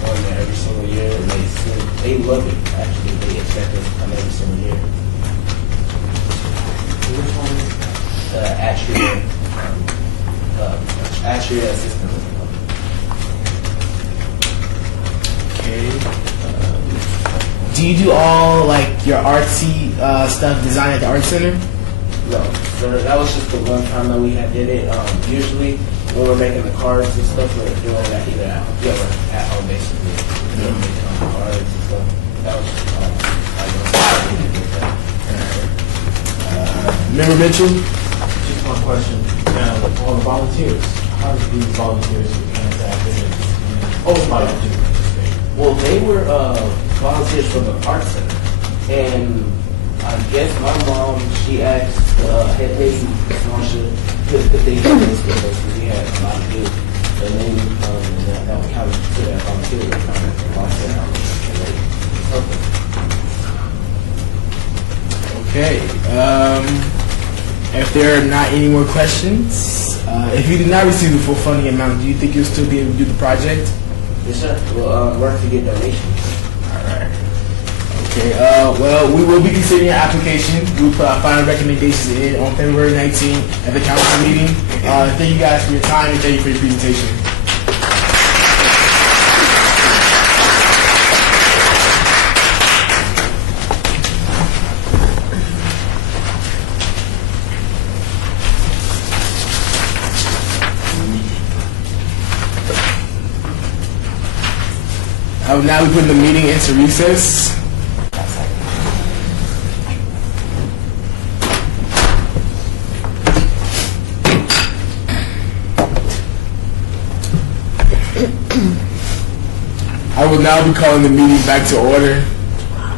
going there every single year, and they love it. Actually, they expect us to come every single year. Which one is Atria assistant. Okay. Do you do all like your artsy stuff design at the art center? No, so that was just the one time that we had did it. Usually, when we're making the cards and stuff, we're doing that either at home basically. We're making cards and stuff. That was Member Mitchell. just one question? Now, on the volunteers, how do these volunteers transact and volunteers? well, they were volunteers from the art center, and I guess my mom, she asked head lady, Marsha, if they did this with us, because we had a lot to do. And then that would kind of consider that volunteer, kind of volunteer Okay. If there are not any more questions, if you did not receive the full funding amount, do you think you'll still be able to do the project? Yes, sir. We'll work to get donations. All right. Okay. Well, we will be considering your application. We'll put our final recommendations in on February 19th at the council meeting. Thank you guys for your time and thank you for your presentation. I will now be putting the meeting into recess. I will now be calling the meeting back to order.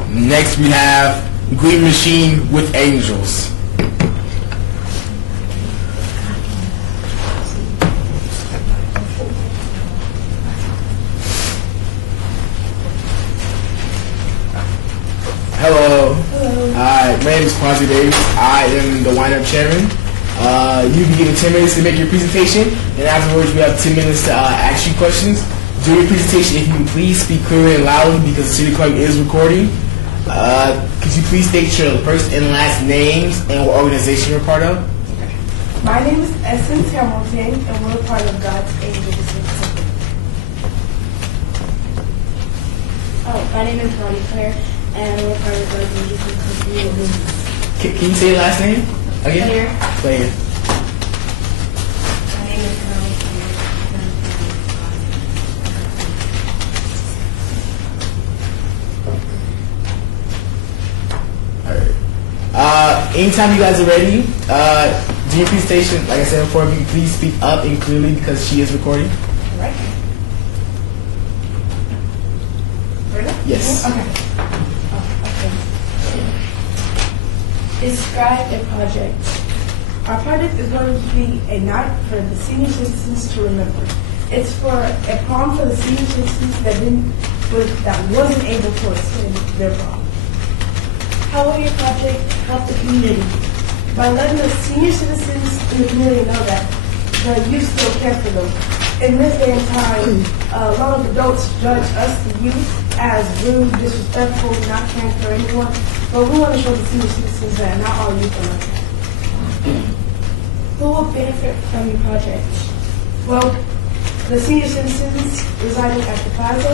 Next we have Green Machine with Angels. Hello. Hello. Hi, my name is Quasi Davis. I am the Ynapp chairman. You can give 10 minutes to make your presentation, and afterwards we have 10 minutes to ask you questions. During your presentation, if you can please speak clearly and loudly because the city clerk is recording. Could you please state your first and last names and what organization you're part of? My name is Essence Hamilton, and we're part of God's Angels. Oh, my name is Ronnie Claire, and we're part of God's Angels. Can you say your last name again? Claire. Claire. My name is Carol. Anytime you guys are ready, do your presentation, like I said before, if you could please speak up and clearly because she is recording. All right. Ready? Yes. Okay. Oh, okay. Describe a project. Our project is going to be a night for the senior citizens to remember. It's for a prom for the senior citizens that wasn't able to attend their prom. How will your project help the community? By letting the senior citizens in the community know that the youth still care for them. In this day and time, a lot of adults judge us, the youth, as rude, disrespectful, not caring for anyone. But we want to show the senior citizens that not all youth are like that. Who will benefit from your project? Well, the senior citizens residing at the plaza.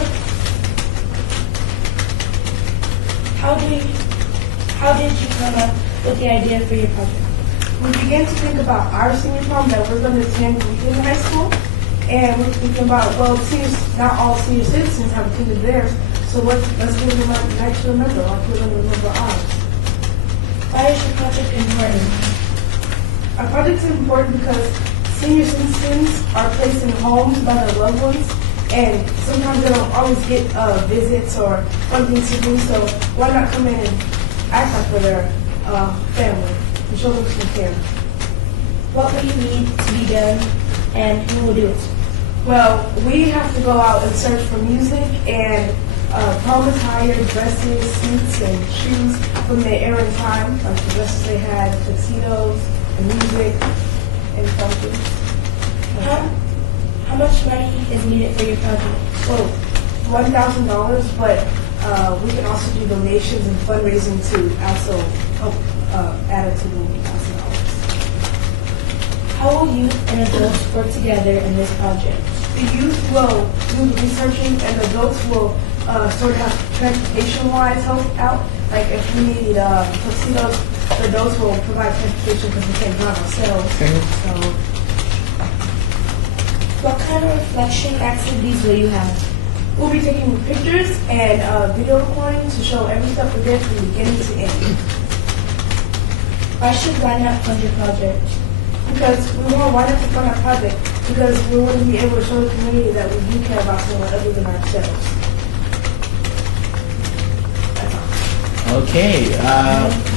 How did you come up with the idea for your project? We began to think about our senior prom that we're going to attend in high school, and we're thinking about, well, not all senior citizens have attended theirs, so let's give them a night to remember, like we're going to remember ours. Why is your project important? Our project is important because senior citizens are placed in homes by their loved ones, and sometimes they don't always get visits or fun things to do, so why not come in and act like for their family and show them some care. What will you need to be done, and who will do it? Well, we have to go out and search for music and prom attire, dresses, suits, and shoes from the era and time, like the dresses they had, tuxedos, and music, and something. How much money is needed for your project? Well, $1,000, but we can also do donations and fundraising to also help add it to the $1,000. How will youth and adults work together in this project? The youth will do the researching, and the adults will sort of transportation-wise help out. Like if we need tuxedos, the adults will provide transportation because we can't drive ourselves. So, what kind of reflection activities will you have? We'll be taking pictures and video recordings to show every step we did from beginning to end. Why should Ynapp fund your project? Because we want Ynapp to fund our project because we want to be able to show the community that we do care about someone other than ourselves. Okay,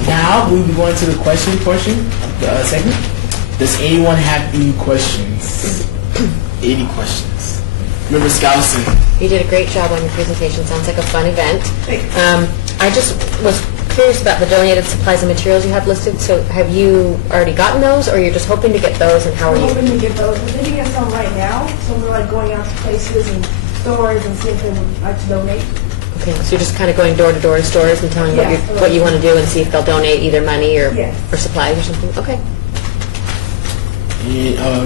now we'll be going to the question portion, the segment. Does anyone have any questions? Any questions? Member Skousen. You did a great job on your presentation. Sounds like a fun event. I just was curious about the donated supplies and materials you have listed. So have you already gotten those, or you're just hoping to get those, and how are you? We're hoping to get those. We're thinking of some right now, so we're like going out to places and stores and see if they would like to donate. Okay, so you're just kind of going door to door to stores and telling what you want to do and see if they'll donate either money or supplies or something. Okay.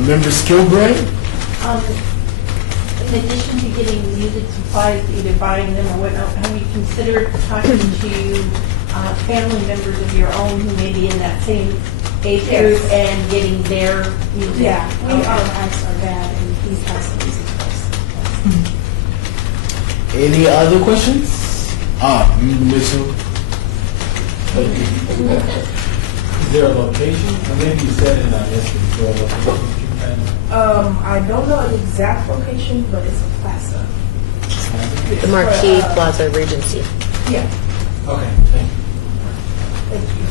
Member Skilbrain. In addition to getting music supplies, either buying them or whatnot, have you considered talking to family members of your own who may be in that same age group and getting their music? Yeah, we asked our dad, and he's got some music for us. Any other questions? Member Mitchell. Is there a location? Or maybe you said it in our history. Is there a location? I don't know an exact location, but it's a plaza. The Marquee Plaza Regency. Yeah. Okay, thank you. Thank you.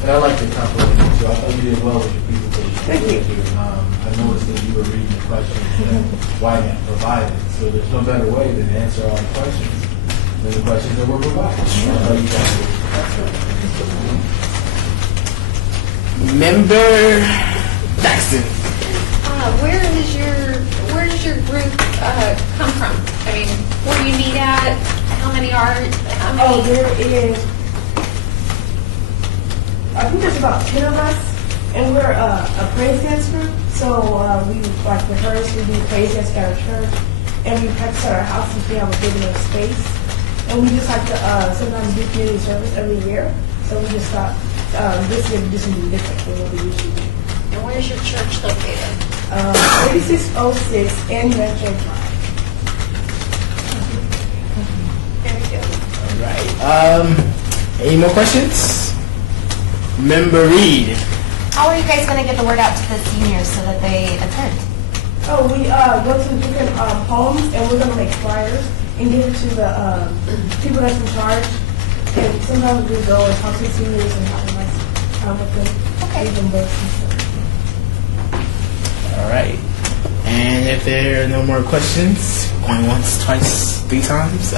And I'd like to compliment you too. I thought you did well with your presentation. Thank you. I noticed that you were reading the questions that Ynapp provided. So there's no better way than to answer all the questions than the questions that were provided. So I thought you guys did. Member Daxton. Where does your group come from? I mean, where do you meet at? How many are? How many? Oh, there is. I think there's about 10 of us, and we're a praise dance group. So we like rehearse, we do praise dance at our church, and we practice at our house since we have a big enough space. And we just like to sometimes do community service every year. So we just thought this year we do something different than what we usually do. And where's your church located? 3606 and Metro Drive. Very good. All right. Any more questions? Member Reed. How are you guys going to get the word out to the seniors so that they attend? Oh, we go to different homes, and we're going to make flyers and give it to the people that's in charge. And sometimes we go and talk to the seniors and have a nice time with them. Okay. Give them books and stuff. All right. And if there are no more questions, going once, twice, 3 times.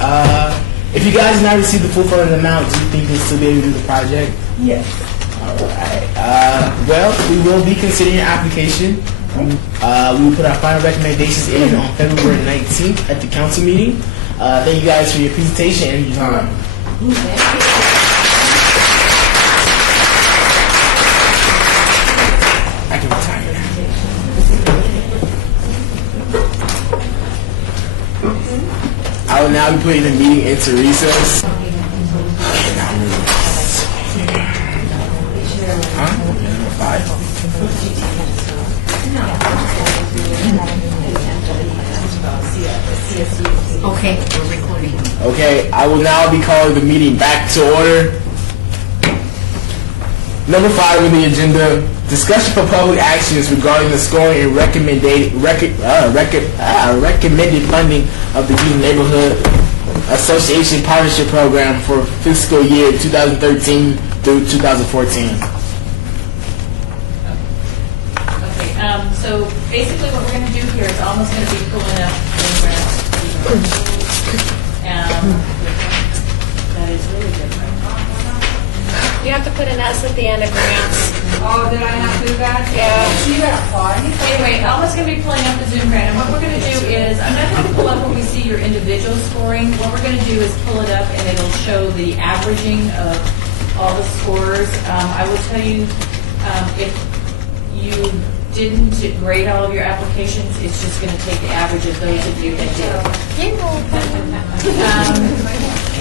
If you guys did not receive the full funding amount, do you think you'll still be able to do the project? Yes. All right. Well, we will be considering your application. We will put our final recommendations in on February 19th at the council meeting. Thank you guys for your presentation and your time. I can retire. I will now be putting the meeting into recess. Okay, we're recording. Okay, I will now be calling the meeting back to order. Number 5 on the agenda, discussion for public actions regarding the scoring and recommended funding of the Green Neighborhood Association Partnership Program for fiscal year 2013 through 2014. Okay, so basically what we're going to do here is almost going to be pulling up the grants. That is really different. You have to put an S at the end of grants. Oh, did I not do that? Yeah. See that far? Anyway, Alma's going to be pulling up the Zoom grant, and what we're going to do is, I'm not going to pull up when we see your individual scoring. What we're going to do is pull it up, and it'll show the averaging of all the scores. I will tell you, if you didn't grade all of your applications, it's just going to take the average of those of you that did.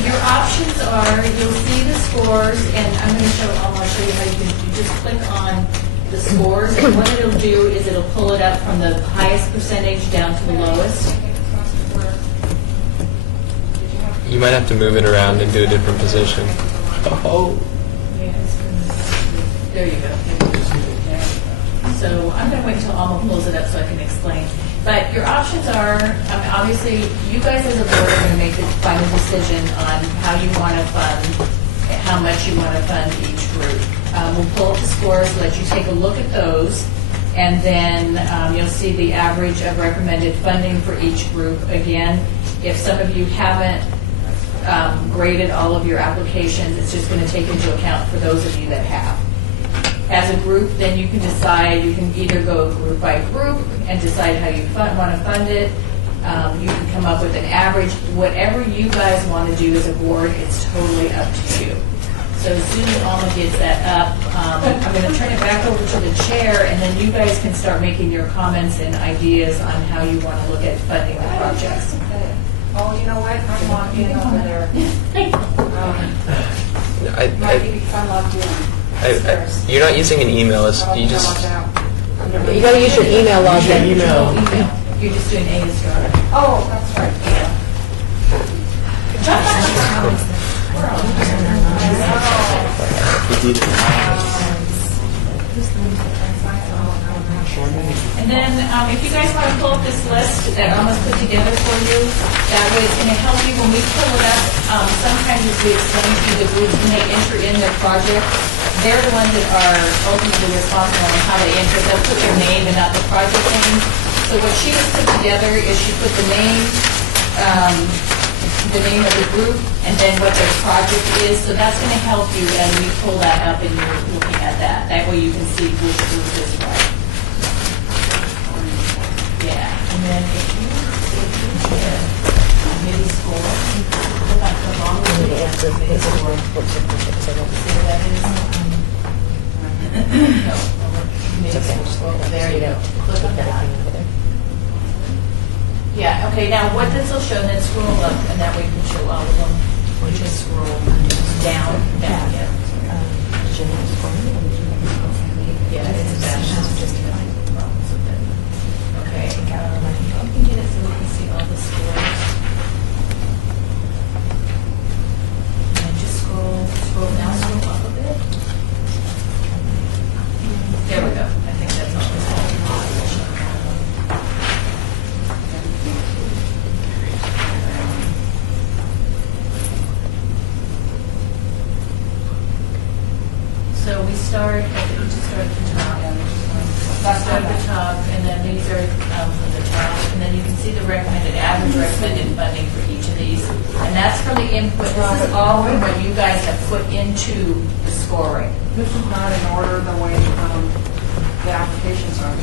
Your options are, you'll see the scores, and I'm going to show you how you can just click on the scores, and what it'll do is it'll pull it up from the highest percentage down to the lowest. You might have to move it around and do a different position. Oh. There you go. So I'm going to wait until Alma pulls it up so I can explain. But your options are, obviously, you guys as a board are going to make the final decision on how you want to fund, how much you want to fund each group. We'll pull up the scores, let you take a look at those, and then you'll see the average of recommended funding for each group. Again, if some of you haven't graded all of your applications, it's just going to take into account for those of you that have. As a group, then you can decide, you can either go group by group and decide how you want to fund it. You can come up with an average. Whatever you guys want to do as a board, it's totally up to you. So as soon as Alma gets that up, I'm going to turn it back over to the chair, and then you guys can start making your comments and ideas on how you want to look at funding the projects. Oh, you know what? I'm logged in over there. You're not using an email. You just. You gotta use your email login. Email. You're just doing A to start. Oh, that's right. And then if you guys want to pull up this list that Alma's put together for you, that way it's going to help you when we pull it up. Sometimes as we explain to you the groups when they enter in their project, they're the ones that are ultimately responsible on how they enter. They'll put their name and not the project name. So what she has put together is she put the name of the group and then what their project is. So that's going to help you as we pull that up and you're looking at that. That way you can see which group is what. Yeah, and then if you maybe score, go back to the bottom of the answer, maybe score. See what that is? No. There you go. Click on that. Yeah, okay, now what this will show, then scroll up, and that way you can show all of them. We just scroll down, yeah. Yeah, it's that. Okay, you can get it so we can see all the scores. And just scroll down, scroll up a bit. There we go. I think that's all. So we start, we just start at the top. That's at the top, and then these are from the top, and then you can see the recommended, average recommended funding for each of these. And that's from the input, this is all from what you guys have put into the scoring. This is not in order the way the applications are.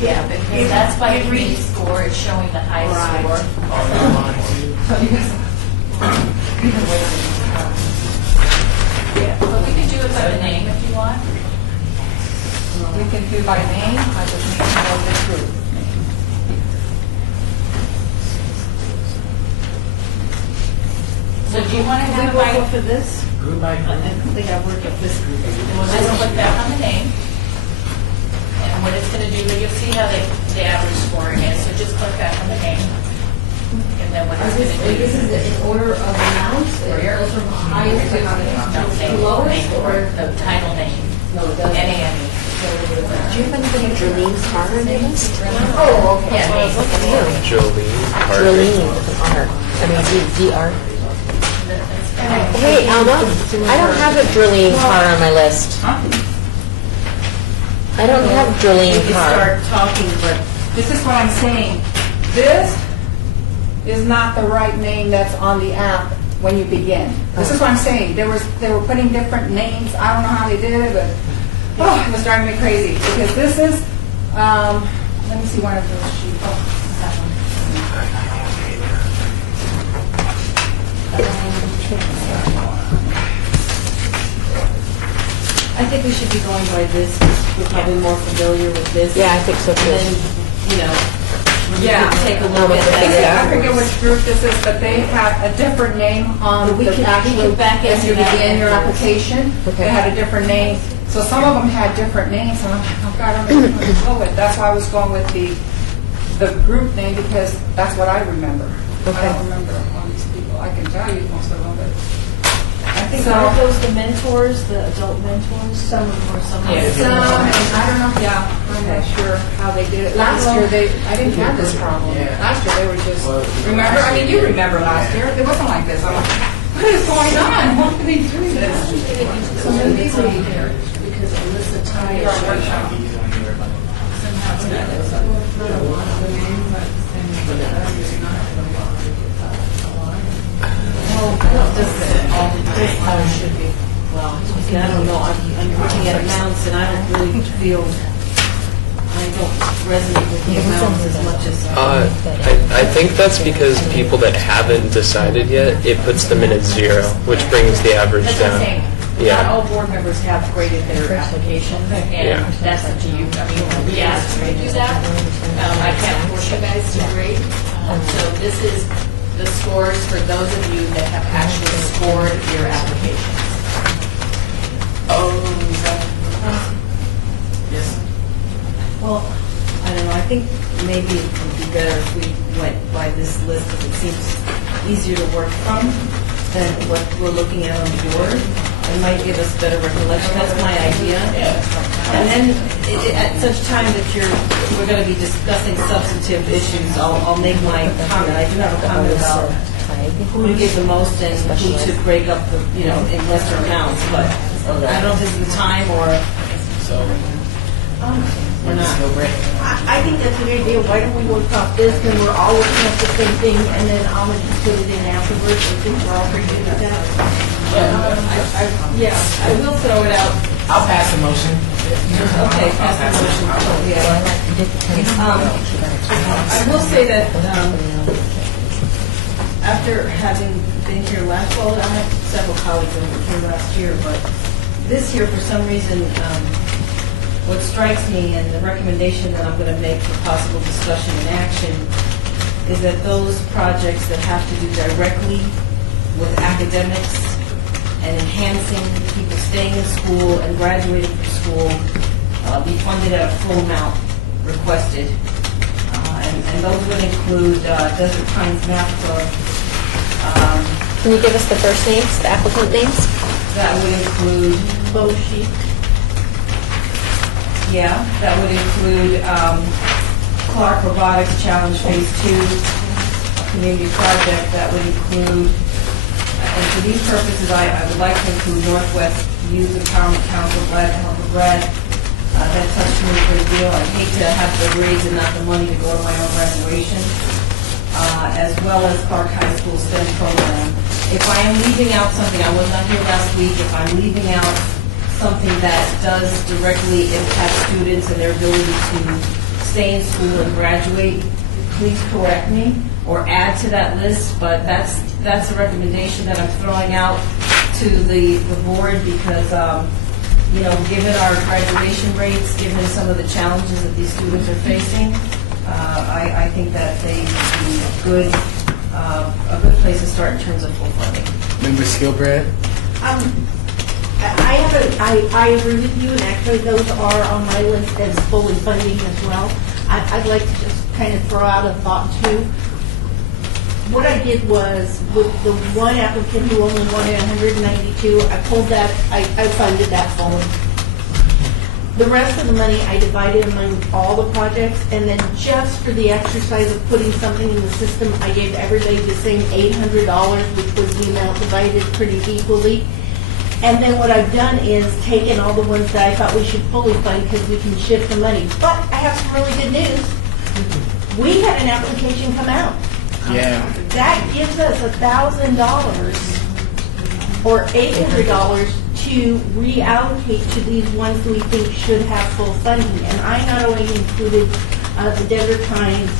Yeah, because that's by reading score, it's showing the highest Right. score. So you guys, Yeah, but we can do it by the name if you want. we can do by name, I just need to know this group. So do you want to have it by, for this? Group by I think I've worked up this group. we'll just click back on the name. And what it's going to do, but you'll see how the average scoring is, so just click back on the name. And then what it's going to do. This is in order of amounts, or goes from highest to Name, lowest, or? the title name, No, it doesn't. any. Do you have anything of Jolene's car on your list? Oh, okay. Yeah, name. Jolene Parker. Jolene with an R. I mean, D-R. Hey, Alma, I don't have a Jolene car on my list. I don't have We Jolene can car. start talking, but this is what I'm saying. This is not the right name that's on the app when you begin. This is what I'm saying. They were putting different names. I don't know how they did it, but it was driving me crazy. Because this is, let me see one of those sheets. Oh, that one. I think we should be going by this, 'cause we're probably more familiar with this. Yeah, I think so And too. then, you know, we Yeah. can take a look Almost at figure it that. out. I forget which group this is, but they have a different name on We the can actual, back as you into that begin your afterwards. application. Okay. They had a different name. So some of them had different names, and I'm like, oh God, I don't know what to go with. That's why I was going with the group name, because that's what I remember. I Okay. don't remember all these people. I can tell you most of them, but I think So- aren't those the mentors, the adult mentors? Some of them are some. of them. some, and I don't know, yeah, I'm not sure how they did it. Last year, I didn't have this problem. Last year, they were just, remember, I mean, you remember last year, it wasn't like this. I'm like, what is going on? Why are they doing this? So maybe these would be here. Because Alyssa Ty Your is workshop. this time should be, well, okay, I don't know, I'm looking at amounts and I don't really feel, I don't resonate with the amounts as much as. I think that's because people that haven't decided yet, it puts them in at 0, which brings the average That's what I'm down. saying. Yeah. Not all board members have graded their applications, Yeah. and that's up to you. I mean, we asked you to do that. I can't force you guys to grade. So this is the scores for those of you that have actually scored your applications. Yes. Well, I don't know, I think maybe it would be better if we went by this list, because it seems easier to work from than what we're looking at on the board. It might give us better recollection, that's my idea. And then, at such time that we're going to be discussing substantive issues, I'll make my comment. I do have a comment about who to give the most and who to break up the, in lesser amounts, but I don't know if this is the time or not. I think that's a good idea. Why don't we work off this, and we're all working off the same thing, and then I'm going to put it in afterwards. I think we're all pretty good with that. Yeah, I will throw it out. I'll pass the motion. Okay, pass the motion. I will say that after having been here last, well, I had several colleagues that were here last year, but this year, for some reason, what strikes me and the recommendation that I'm going to make for possible discussion and action is that those projects that have to do directly with academics and enhancing people staying in school and graduating from school be funded at a full amount requested. And those would include Desert Pines Math Club. Can you give us the first names, the applicant names? That would include Boshi. Yeah, that would include Clark Robotics Challenge Phase 2, a community project. That would include, and for these purposes, I would like to include Northwest Youth Empowerment Council, Glad to Help a Grad, That touched me a great deal. I hate to have the grades and not the money to go to my own graduation, as well as Clark High School STEM program. If I am leaving out something, I was not here last week, if I'm leaving out something that does directly impact students and their ability to stay in school and graduate, please correct me or add to that list, but that's a recommendation that I'm throwing out to the board because, given our graduation rates, given some of the challenges that these students are facing, I think that they would be a good place to start in terms of full funding. Member Skilbrad? I agree with you, and actually those are on my list as fully funding as well. I'd like to just kind of throw out a thought too. What I did was, with the one applicant who only wanted 192, I pulled that, I funded that fully. The rest of the money I divided among all the projects, and then just for the exercise of putting something in the system, I gave everybody the same $800, which was the amount divided pretty equally. And then what I've done is taken all the ones that I thought we should fully fund because we can shift the money. But I have some really good news. We had an application come out. Yeah. That gives us $1,000 or $800 to reallocate to these ones that we think should have full funding. And I not only included the Denver Times,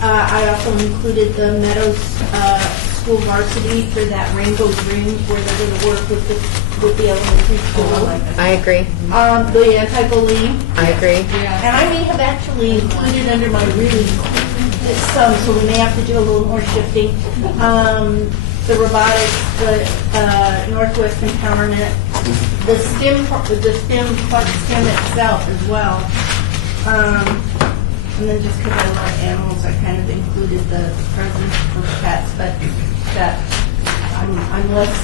I also included the Meadows School Varsity for that Rainbow Dreams where they're going to work with the elementary school. I agree. The anti-bullying. I agree. And I may have actually included under my really some, so we may have to do a little more shifting. The robotics, the Northwest Empowerment, the STEM itself as well. And then just because I love animals, I kind of included the presents for pets, but that I'm less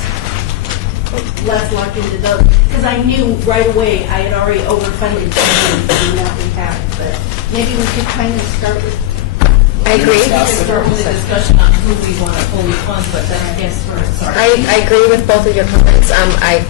locked into those because I knew right away I had already overfunded something that we had. But maybe we could kind of start with. I agree. Start with a discussion on who we want to fully fund, but then I guess first. I agree with both of your comments. I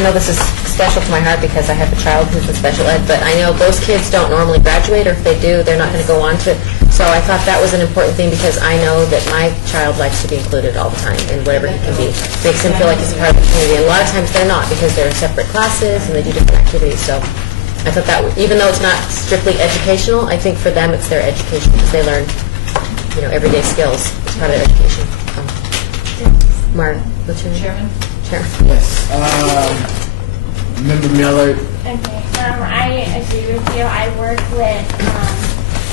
know this is special to my heart because I have a child who's in special ed, but I know those kids don't normally graduate, or if they do, they're not going to go on to. So I thought that was an important thing because I know that my child likes to be included all the time in whatever he can be. Makes him feel like he's a part of the community. And a lot of times they're not because they're in separate classes and they do different activities. So I thought that, even though it's not strictly educational, I think for them it's their education because they learn, everyday skills as part of their education. Mark, what's your name? Chairman. Yes. Member Miller. Okay, I agree with you. I work with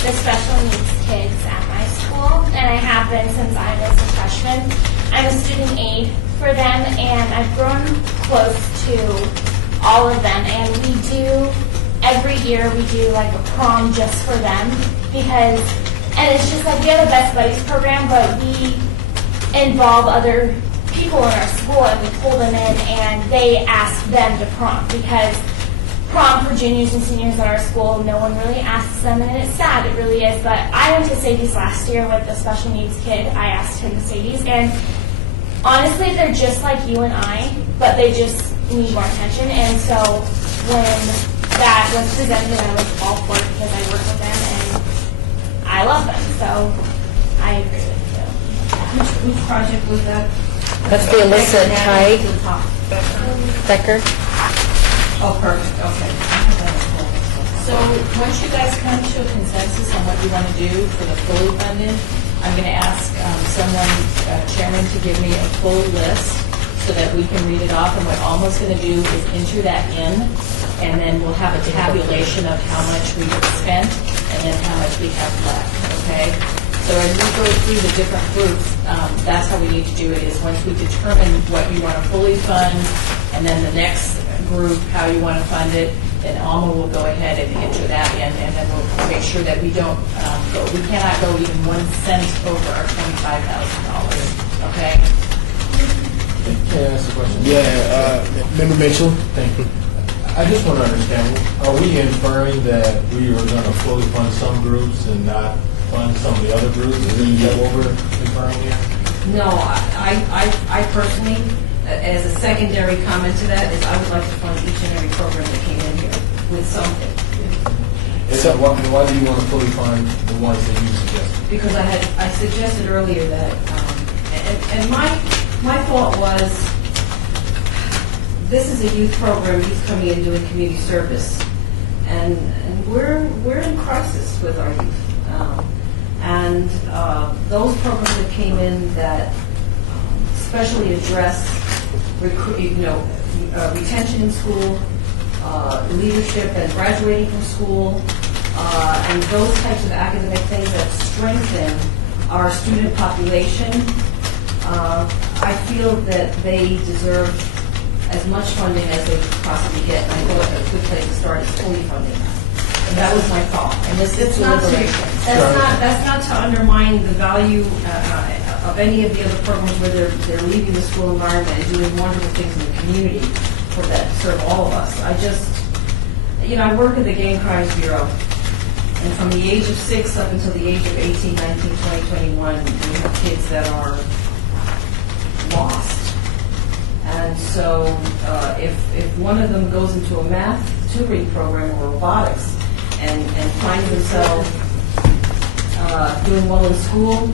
the special needs kids at my school, and I have been since I was a freshman. I'm a student aide for them, and I've grown close to all of them. And every year we do like a prom just for them and it's just like we have a Best Buddies program, but we involve other people in our school and we pull them in and they ask them to prom because prom for juniors and seniors at our school, no one really asks them, and it's sad, it really is. But I went to Sadie's last year with the special needs kid. I asked him to Sadie's, and honestly, they're just like you and I, but they just need more attention. And so when that was presented, I was all for it because I work with them and I love them. So I agree with you. Which project was that? That's the Alyssa Tide Becker. Oh, perfect, okay. So once you guys come to a consensus on what you want to do for the fully funded, I'm going to ask Chairman, to give me a full list so that we can read it off. And what Alma's going to do is enter that in, and then we'll have a tabulation of how much we've spent and then how much we have left, okay? So as we go through the different groups, that's how we need to do it, is once we determine what you want to fully fund, and then the next group, how you want to fund it, then Alma will go ahead and enter that in, and then we'll make sure that we don't we cannot go even 1 cent over our $25,000, okay? Can I ask a question? Yeah, Member Mitchell. Thank you. I just want to understand, are we inferring that we are going to fully fund some groups and not fund some of the other groups? Is that what we're inferring here? No, I personally, as a secondary comment to that, is I would like to fund each and every program that came in here with something. So why do you want to fully fund the ones that you suggested? Because I suggested earlier that, and my thought was, this is a youth program, youth coming in doing community service, and we're in crisis with our youth. And those programs that came in that especially address retention in school, leadership and graduating from school, and those types of academic things that strengthen our student population, I feel that they deserve as much funding as they possibly get. And I thought a good place to start is fully funding that. And that was my thought. And it's not that's not to undermine the value of any of the other programs where they're leaving the school environment and doing wonderful things in the community for that serve all of us. I just, I work at the Gang Crimes Bureau, and from the age of 6 up until the age of 18, 19, 20, 21, we have kids that are lost. And so if one of them goes into a math tutoring program or robotics and finds themselves doing well in school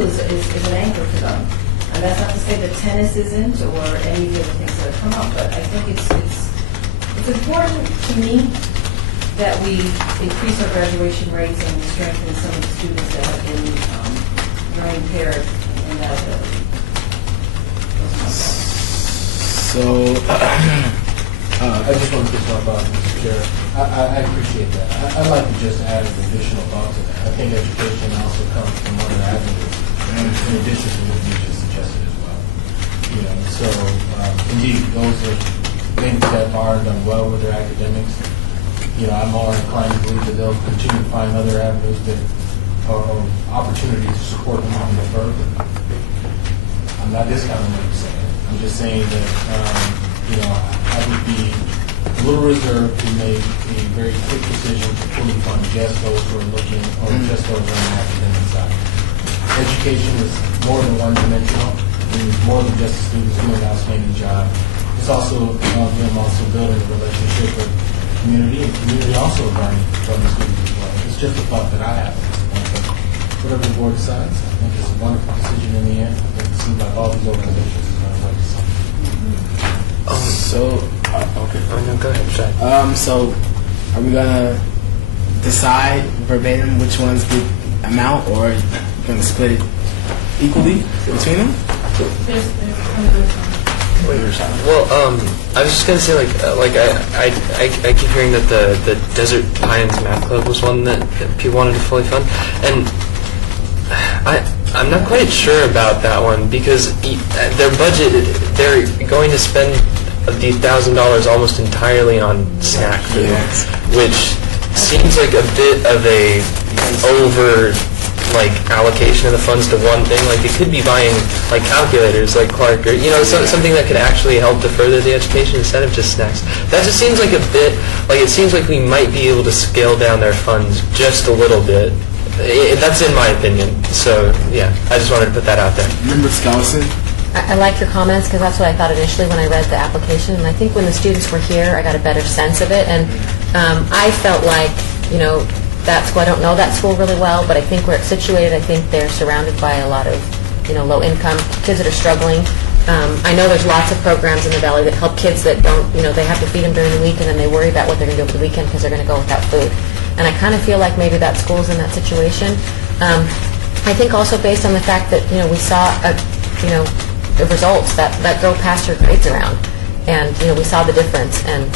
is an anchor for them. And that's not to say that tennis isn't or any of the other things that have come up, but I think it's important to me that we increase our graduation rates and strengthen some of the students that have been very impaired in that ability. So, I just want to put one about Mr. Chair. I appreciate that. I'd like to just add an additional thought to that. I think education also comes from other avenues, in addition to what you just suggested as well. So indeed, those are things that aren't done well with their academics. I'm more inclined to believe that they'll continue to find other avenues that are opportunities to support them even further. I'm not discounting what you're saying. I'm just saying that, I would be a little reserved to make a very quick decision to fully fund just those who are looking, or just those on the academic side. Education is more than one-dimensional. It's more than just the students doing an outstanding job. It's also them also building a relationship with community, and community also learning from the students as well. It's just a thought that I have at this point. But whatever the board decides, I think it's a wonderful decision in the end. I think it seems like all these organizations are going to like something. Okay. No, go ahead, Shai. So, are we gonna decide verbatim which ones get amount, or are you gonna split it equally between them? Well, I was just gonna say, I keep hearing that the Desert Pines Math Club was one that people wanted to fully fund, and I'm not quite sure about that one because their budget, they're going to spend the $1,000 almost entirely on snack food, which seems like a bit of a over allocation of the funds to one thing. Like they could be buying calculators like Clark, or something that could actually help to further the education instead of just snacks. That just seems like a bit it seems like we might be able to scale down their funds just a little bit. That's in my opinion. So yeah, I just wanted to put that out there. Member Skousen? I like your comments because that's what I thought initially when I read the application. And I think when the students were here, I got a better sense of it. And I felt like, that school, I don't know that school really well, but I think where it's situated, I think they're surrounded by a lot of, low-income kids that are struggling. I know there's lots of programs in the Valley that help kids that don't, they have to feed them during the week, and then they worry about what they're going to do over the weekend because they're going to go without food. And I kind of feel like maybe that school's in that situation. I think also based on the fact that, we saw, the results, that girl passed her grades around, and, we saw the difference. And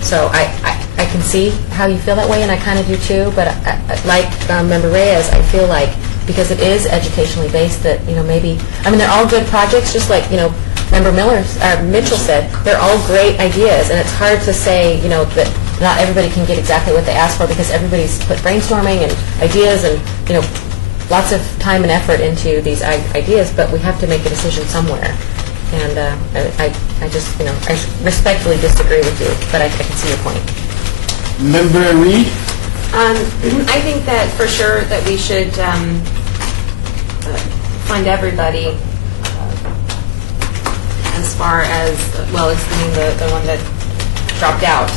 so I can see how you feel that way, and I kind of do too, but like Member Reyes, I feel like because it is educationally based that, maybe, they're all good projects, just like, Member Mitchell said, they're all great ideas, and it's hard to say, that not everybody can get exactly what they ask for because everybody's put brainstorming and ideas and, lots of time and effort into these ideas, but we have to make a decision somewhere. And I just, I respectfully disagree with you, but I can see your point. Member Reed? I think that for sure that we should find everybody. as far as, well, excluding the one that dropped out.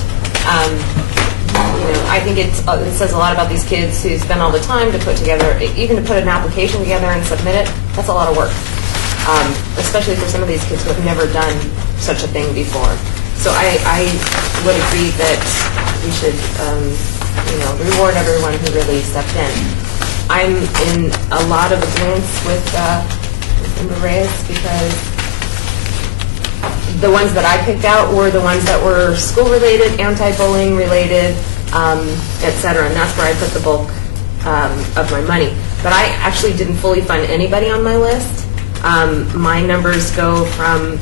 I think it says a lot about these kids who spend all the time to put together, even to put an application together and submit it. That's a lot of work, especially for some of these kids who have never done such a thing before. So I would agree that we should, reward everyone who really stepped in. I'm in a lot of agreement with Member Reyes because the ones that I picked out were the ones that were school-related, anti-bullying related, et cetera, and that's where I put the bulk of my money. But I actually didn't fully fund anybody on my list. My numbers go from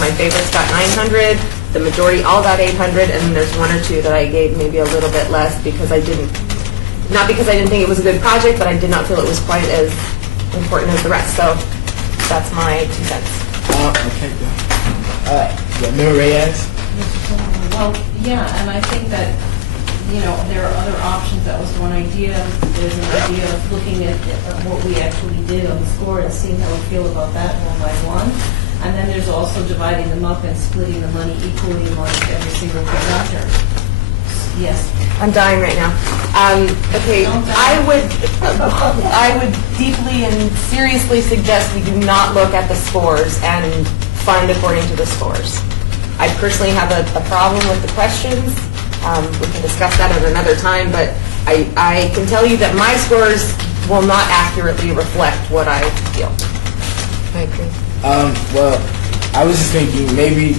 my favorites got 900, the majority all got 800, and then there's one or two that I gave maybe a little bit less because not because I didn't think it was a good project, but I did not feel it was quite as important as the rest. So that's my 2 cents. Okay. Member Reyes? Well, yeah, and I think that, there are other options. That was one idea. There's an idea of looking at what we actually did on the score and seeing how we feel about that one by one. And then there's also dividing them up and splitting the money equally amongst every single presenter. Yes. I'm dying right now. Okay, I would deeply and seriously suggest we do not look at the scores and fund according to the scores. I personally have a problem with the questions. We can discuss that at another time, but I can tell you that my scores will not accurately reflect what I feel. I agree. Well, I was just thinking maybe,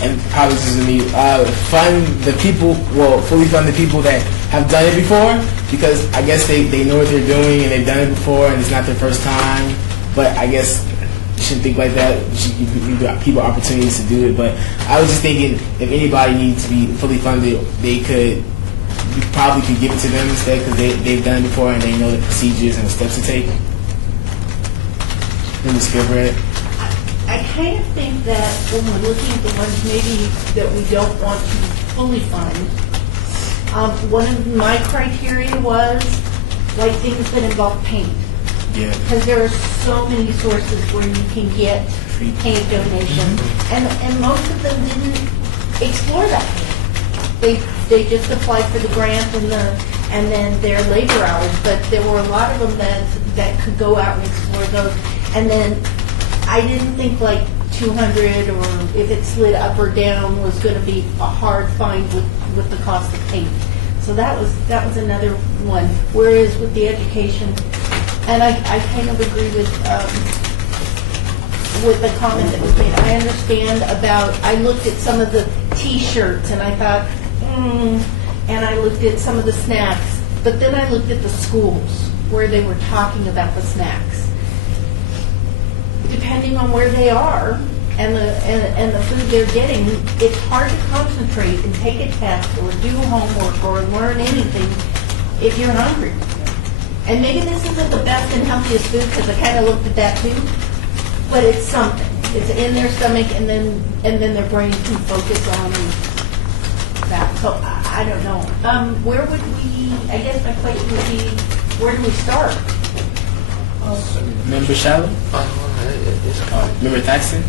and probably this is me, fully fund the people that have done it before, because I guess they know what they're doing and they've done it before and it's not their first time. But I guess you shouldn't think like that. You should give people opportunities to do it. But I was just thinking if anybody needs to be fully funded, you probably could give it to them instead because they've done it before and they know the procedures and the steps to take. I kind of think that when we're looking at the ones maybe that we don't want to fully fund, one of my criteria was like things that involve paint. Yeah. Because there are so many sources where you can get paint donations, and most of them didn't explore that paint. They just applied for the grant and then their labor hours, but there were a lot of them that could go out and explore those. And then I didn't think like 200 or if it slid up or down was going to be a hard find with the cost of paint. So that was another one. Whereas with the education, and I kind of agree with the comment that was made. I understand I looked at some of the T-shirts and I thought, and I looked at some of the snacks, but then I looked at the schools where they were talking about the snacks. Depending on where they are and the food they're getting, it's hard to concentrate and take a test or do homework or learn anything if you're hungry. And maybe this isn't the best and healthiest food because I kind of looked at that too, but it's something. It's in their stomach and then their brain can focus on that. So I don't know. Where would we? I guess my question would be, where do we start? Member Shallow? Member Thaxton?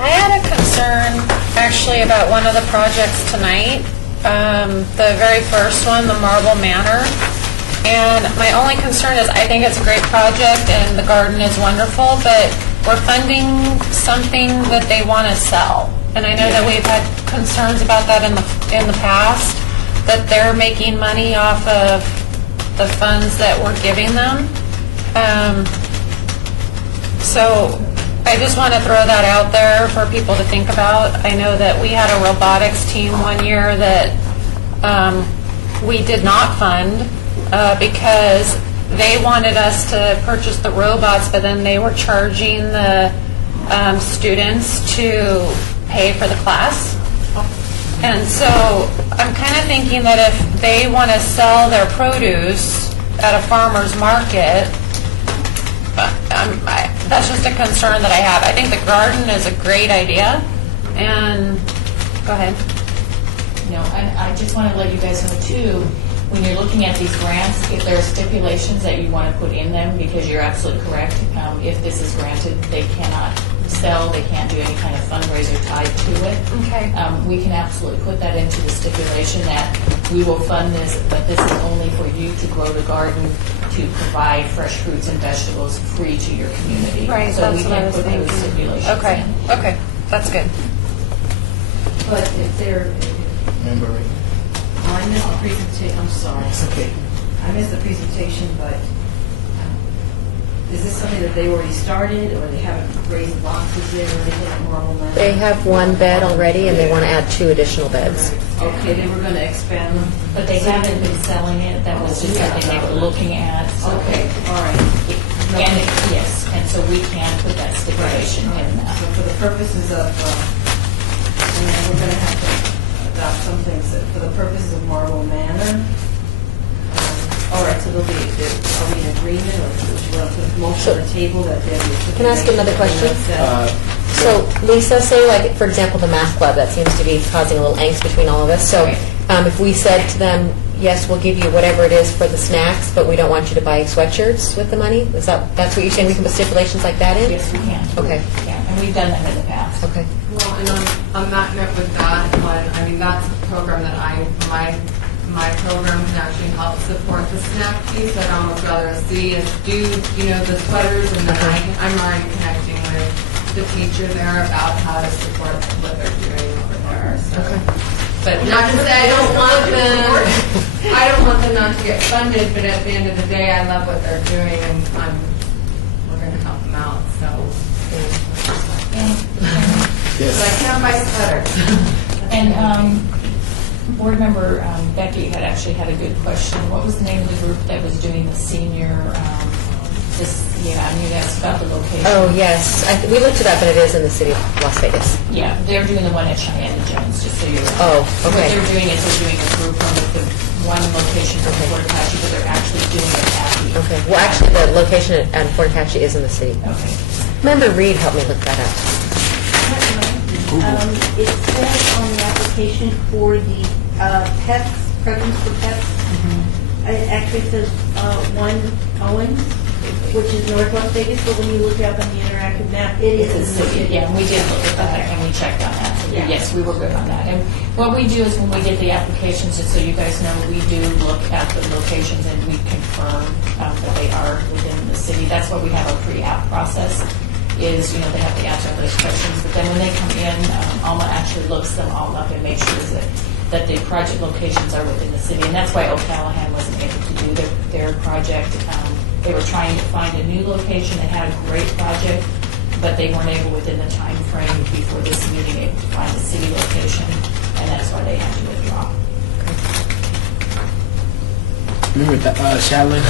I had a concern actually about one of the projects tonight, the very first one, the Marble Manor. And my only concern is I think it's a great project and the garden is wonderful, but we're funding something that they want to sell. And I know that we've had concerns about that in the past, that they're making money off of the funds that we're giving them. So I just want to throw that out there for people to think about. I know that we had a robotics team one year that we did not fund because they wanted us to purchase the robots, but then they were charging the students to pay for the class. And so I'm kind of thinking that if they want to sell their produce at a farmer's market, that's just a concern that I have. I think the garden is a great idea. And go ahead. I just want to let you guys know too, when you're looking at these grants, if there are stipulations that you want to put in them, because you're absolutely correct, if this is granted, they cannot sell, they can't do any kind of fundraiser tied to it. Okay. We can absolutely put that into the stipulation that we will fund this, but this is only for you to grow the garden, to provide fresh fruits and vegetables free to your community. Right, So we that's what I can was put those thinking. stipulations Okay, in. okay, that's good. But if they're, Member Ray. I missed the presentation, I'm sorry. It's okay. I missed the presentation, but is this something that they already started, or they haven't raised boxes there, or anything like normal now? They have one bed already, and they want to add 2 additional beds. Okay, they were going to expand them. But they haven't been selling it, that was just something they were looking at. So- Okay, all right. And, yes, and so we can put that stipulation in that. So for the purposes of, and then we're going to have to adopt some things, that for the purposes of Marble Manor, all right, so there'll be, are we in agreement, or would you want to put a motion on the table that there be? Can I ask another question? So, Lisa, say like, for example, the math club, that seems to be causing a little angst between all of us. So if we said to them, yes, we'll give you whatever it is for the snacks, but we don't want you to buy sweatshirts with the money? That's what you're saying? We can put stipulations like that in? Yes, we can. Okay. Yeah, and we've done that in the past. Okay. Well, and on that note with that one, I mean, that's a program that my program can actually help support the snack piece. I'd almost rather see us do, the sweaters, and then I'm already connecting with the teacher there about how to support what they're doing over there. So. But not to say I don't want them not to get funded, but at the end of the day, I love what they're doing, and we're going to help them out. So. Yes. But I can't buy sweaters. And Board Member Becky had actually had a good question. What was the name of the group that was doing the senior, you asked about the location. Oh, yes. We looked it up, and it is in the city of Las Vegas. Yeah, they're doing the one at Cheyenne and Jones, just so you're Oh, aware. okay. What they're doing is they're doing a group from the one location from Fort Apache, but they're actually doing it at the. Okay. Well, actually, the location at Fort Apache is in the city. Okay. Member Reed helped me look that up. It says on the application for the pets, programs for pets, it actually says 1 Owens, which is North Las Vegas, but when you look up on the interactive map, it is in the city. Yeah, and we did look at that, and we checked on that. So Yeah. yes, we were good on that. And what we do is when we get the applications, just so you guys know, we do look at the locations and we confirm that they are within the city. That's why we have a pre-app process. Is, they have to answer those questions, but then when they come in, Alma actually looks them all up and makes sure that the project locations are within the city, and that's why O'Callahan wasn't able to do their project. They were trying to find a new location. They had a great project, but they weren't able within the time frame before this meeting able to find a city location, and that's why they had to withdraw. Remember that, Shadley?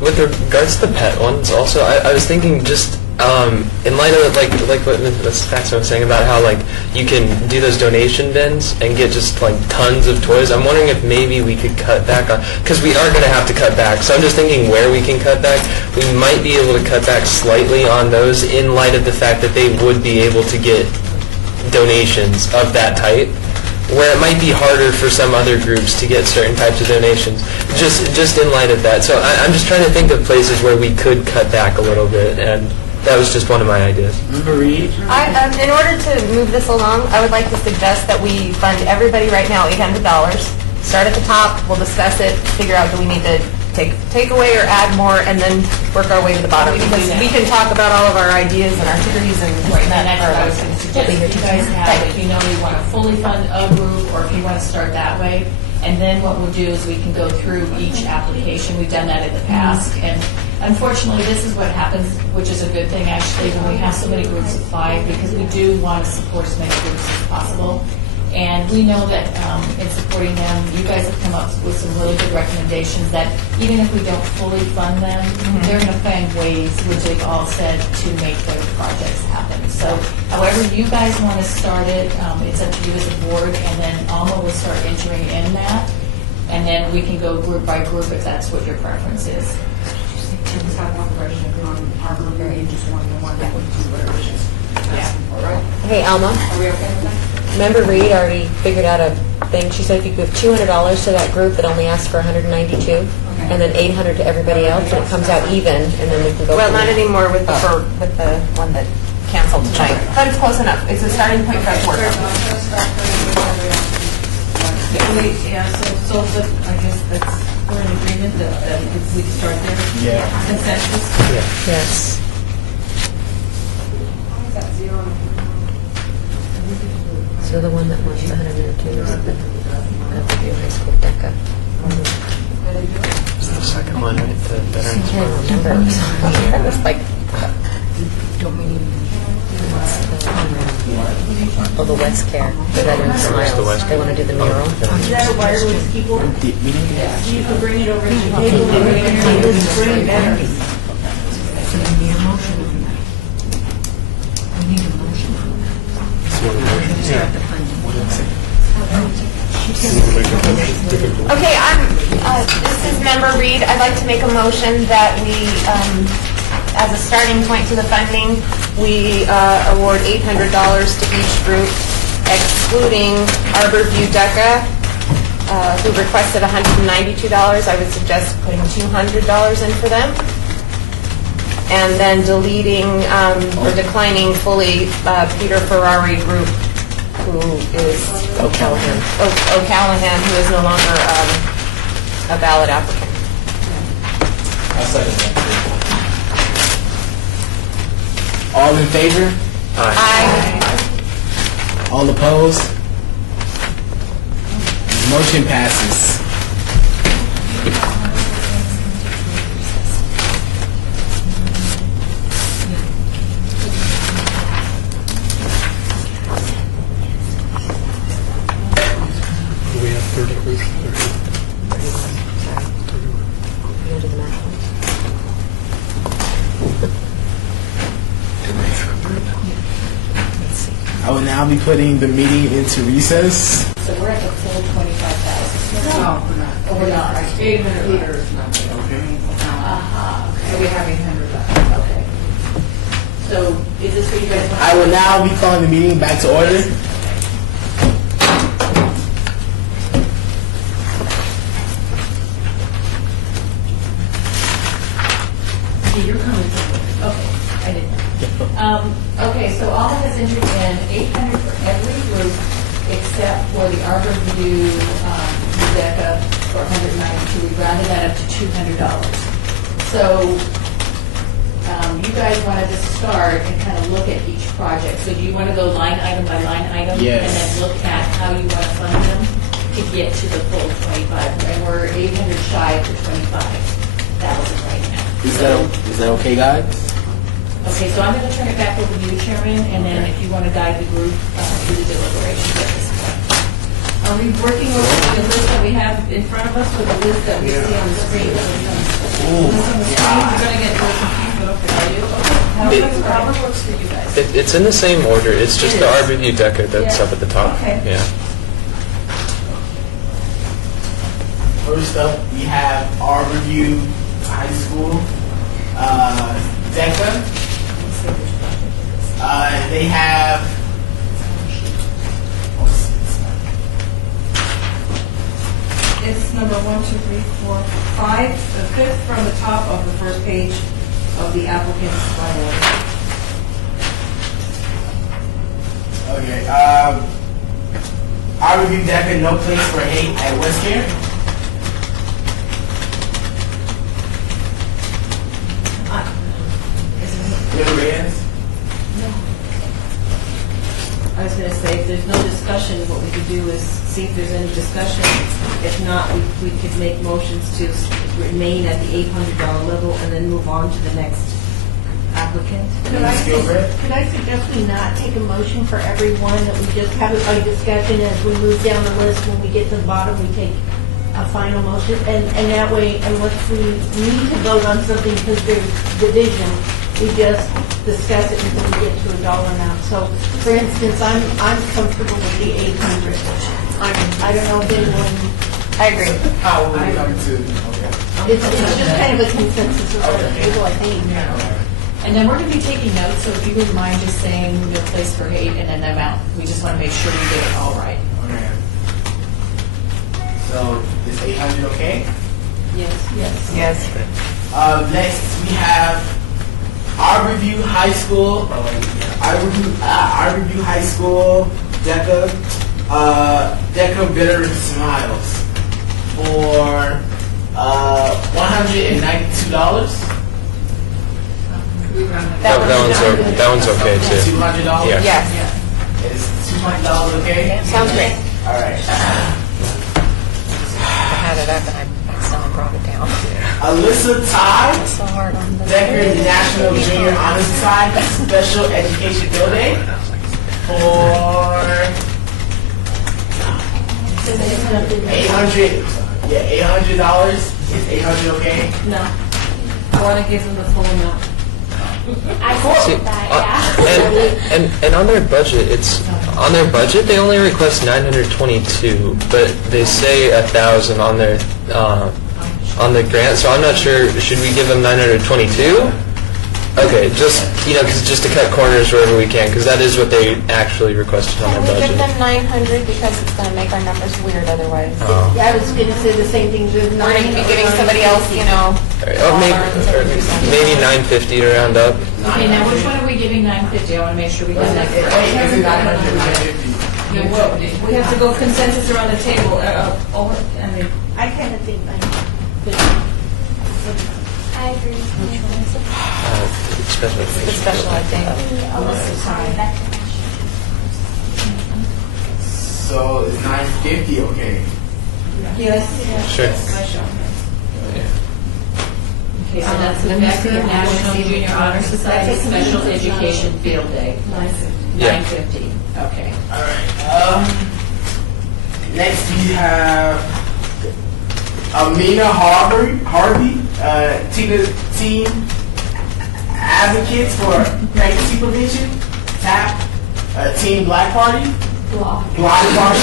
With regards to the pet ones, also, I was thinking just in light of like what Ms. Faxon was saying about how like you can do those donation bins and get just like tons of toys. I'm wondering if maybe we could cut back on, because we are going to have to cut back. So I'm just thinking where we can cut back. We might be able to cut back slightly on those in light of the fact that they would be able to get donations of that type, where it might be harder for some other groups to get certain types of donations, just in light of that. So I'm just trying to think of places where we could cut back a little bit, and that was just one of my ideas. Marie? In order to move this along, I would like to suggest that we fund everybody right now $800. Start at the top, we'll discuss it, figure out do we need to take away or add more, and then work our way to the bottom. Because we can talk about all of our ideas and our theories and And that's what I was going to suggest. If you guys have, if you know you want to fully fund a group, or if you want to start that way, and then what we'll do is we can go through each application. We've done that in the past, and unfortunately, this is what happens, which is a good thing actually, when we have so many groups apply, because we do want to support as many groups as possible. And we know that in supporting them, you guys have come up with some really good recommendations that even if we don't fully fund them, they're going to find ways, which they've all said, to make their projects happen. So however you guys want to start it, it's up to you as a board, and then Alma will start entering in that, and then we can go group by group if that's what your preference is. Just have one version on our group, or you just want the one that would do whatever she's asking for, right? Hey, Alma. Are we okay with that? Member Reed already figured out a thing. She said if you give $200 to that group that only asked for $192, and then 800 to everybody else, and it comes out even, and then we can go. Well, from not there. anymore with the one that canceled tonight, but it's close enough. It's a starting point for us to work on. Yeah, so I guess we're in agreement that we can start there. Yeah. Consensus? Yes. So the one that wants 102 is the View High School DECA. It's the second one, right? The I veterans can't one. remember. That was like, oh, the West Care, the Veterans Smiles. They want to do the mural. Is that a wireless keyboard? You can bring it over to the table and bring it better. Okay, this is Member Reed. I'd like to make a motion that we, as a starting point to the funding, we award $800 to each group, excluding Arborview DECA, who requested $192. I would suggest putting $200 in for them. And then deleting or declining fully Peter Ferrari Group, who is O'Callahan. O'Callahan, who is no longer a valid applicant. I'll second that. All in favor? Aye. All opposed? Motion passes. Do we have 30 groups? You know, do the math. I will now be putting the meeting into recess. So we're at the full 25,000. No, we're not. Oh, we're not. 800 liters. So we have 800 left. Okay. So is this what you guys want? I will now be calling the meeting back to order. You're coming to okay, I didn't know. Okay, so Alma has entered in 800 for every group except for the Arborview DECA for 192. We rounded that up to $200. So you guys wanted to start and kind of look at each project. So do you want to go line item by line item? Yes. And then look at how you want to fund them to get to the full 25? And we're 800 shy of the 25,000 right now. Is that okay, guys? Okay, so I'm going to turn it back over to you, Chairman, and then if you want to guide the group through the deliberations at this point. Are we working over the list that we have in front of us or the list that we see on the screen? We're going to get really confused, but okay, are you? Okay. How it works for you guys? It's in the same order. It's just the Arborview DECA that's up at the top. Okay. Yeah. First up, we have Arborview High School, DECA. They have It's number 1, 2, 3, 4, 5, the fifth from the top of the first page of the applicant's bylaw. okay. Arborview DECA, no place for hate at West Care. I was going to say, if there's no discussion, what we could do is see if there's any discussion. If not, we could make motions to remain at the $800 level and then move on to the next applicant. Could I suggest we not take a motion for everyone, that we just have a discussion as we move down the list? When we get to the bottom, we take a final motion, and that way, unless we need to vote on something because there's division, we just discuss it until we get to a dollar amount. So, for instance, I'm comfortable with the 800. I don't know if anyone. I agree. How will we come to? Okay. It's just kind of a consensus around the table, I think. And then we're going to be taking notes, so if you wouldn't mind just saying the place for hate and then the amount. We just want to make sure we get it all right. Okay. So, is 800 okay? Yes. Next, we have Arborview High School. Arborview High School, DECA. DECA Bitter Smiles for $192. That one's okay too. $200. Yeah. Yes. Is $200 okay? Sounds great. All right. I had it up and I accidentally brought it down. Alyssa Todd, So hard on the... Decker National Junior Honor Society Special Education Field Day for 800. Yeah, $800. Is 800 okay? No. I want to give them the full amount. I See, support that, yeah. and on their budget, they only request 922, but they say 1,000 on their on the grant. So I'm not sure. Should we give them 922? Okay, just just to cut corners wherever we can, because that is what they actually requested on Can their we give budget. them 900 because it's going to make our numbers weird otherwise? Oh. Yeah, I was going to say the same thing. We're going to be giving somebody else, Or maybe 950 to round up. Okay, now which one are we giving 950? I want to make sure we get that correct. Is it 900, 950? No, well, we have to go consensus around the table. I kind of think like, I agree. Special The special, I think. So is 950 okay? Yes. Sure. Okay, so that's the Becker National Junior Honor Society Special Education Field Day. Yeah. 950. Okay. All right. Next we have Amina Harvey, team advocates for pregnancy prevention. TAP, Team Black Party. Block Party.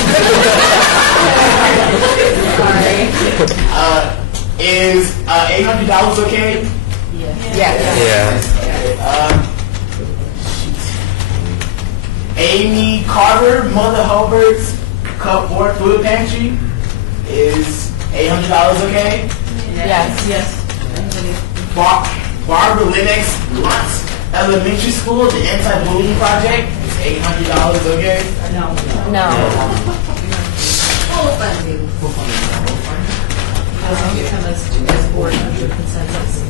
Is $800 okay? Yes. Amy Carter, Mother Hubbard's Cupboard Food Pantry is $800 okay? Yes. Barbara Lennox Lutz Elementary School, the Anti-Bullying Project is $800 okay? No. Full funding. As board under consensus. Do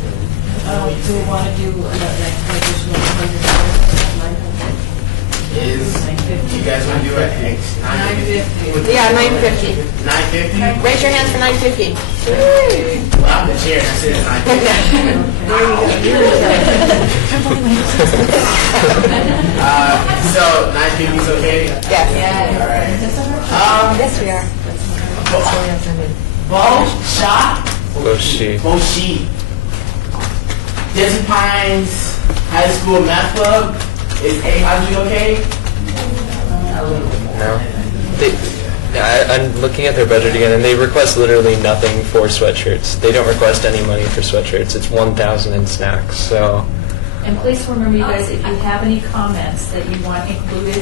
we want to do an additional $100? You guys want to do it at 950? Yeah, 950. 950? Raise your hands for 950. Well, I'm the chair, I said it's 950. So 950 is okay? Yes. All right. Yes, we are. Boshi. Desert Pines High School Math Club is $800 okay? No. I'm looking at their budget again, and they request literally nothing for sweatshirts. They don't request any money for sweatshirts. It's 1,000 in snacks. So. And please remember, you guys, if you have any comments that you want included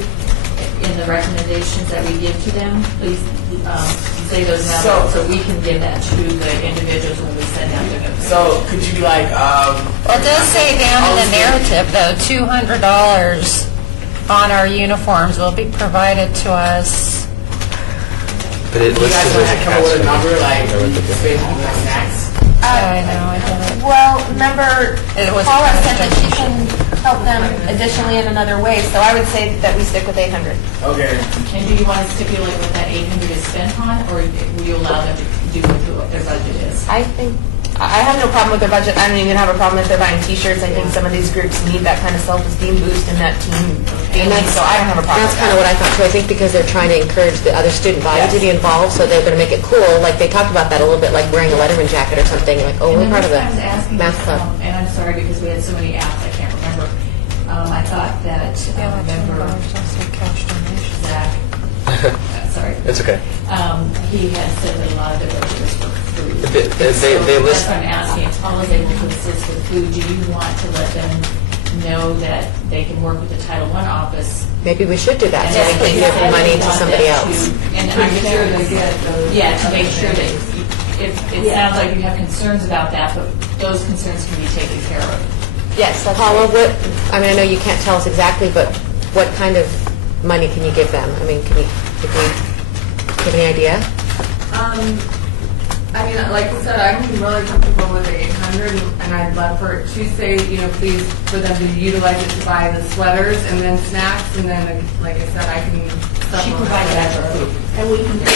in the recommendations that we give to them, please say those now so we can give that to the individuals when we send out their notes. So could you be like, Well, it does say down in the narrative, though, $200 on our uniforms will be provided to us. But it you lists guys it want as to a come up with a cash number, like, money. snacks? I know, I did it. Well, remember, It was Paula kind of said that she can help them additionally in another way, so I would say that we stick with 800. Okay. And do you want to stipulate what that 800 is spent on, or will you allow them to do what their budget is? I think, I have no problem with their budget. I don't even have a problem if they're buying T-shirts. I think some of these groups need that kind of self-esteem boost and that team feeling, so I don't have a problem That's with kind of that. what I thought too. I think because they're trying to encourage the other student body to be involved, so they're going to make it cool. Like they talked about that a little bit, like wearing a Letterman jacket or something. Like, oh, we're And part of then I was asking, the math club. and I'm sorry because we had so many apps, I can't remember. I thought that member Zach, sorry. It's okay. He had said that a lot of their budget was for food. They list. That's what I'm asking. If Paul is able to assist with food, do you want to let them know that they can work with the Title I office? Maybe we should do that, And so we can give money to somebody else. And I'm sure that, yeah, to make sure that it sounds like you have concerns about that, but those concerns can be taken care of. Yes, Paula, I know you can't tell us exactly, but what kind of money can you give them? I mean, do you have any idea? I mean, like I said, I'm really comfortable with the 800, and I'd love for it to say, please, for them to utilize it to buy the sweaters and then snacks, and then, like I said, I can. She provided that for food. And we can put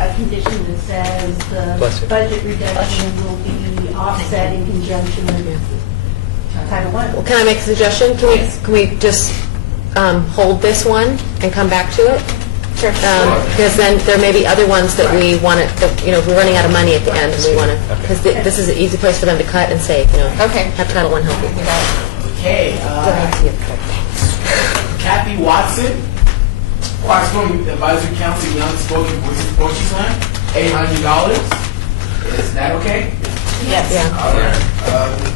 a condition that says the budget reduction will be offset in conjunction with Title I. Well, can I make a suggestion? Can we just hold this one and come back to it? Sure. Because then there may be other ones that we want to, if we're running out of money at the end, and we want to, because this is an easy place for them to cut and save, Okay. have Title I help you. Okay, Kathy Watson, Clarksville Youth Advisory Council Young Spoken Voices Poetry Slam, $800. Is that okay? Yes. Yeah. All right.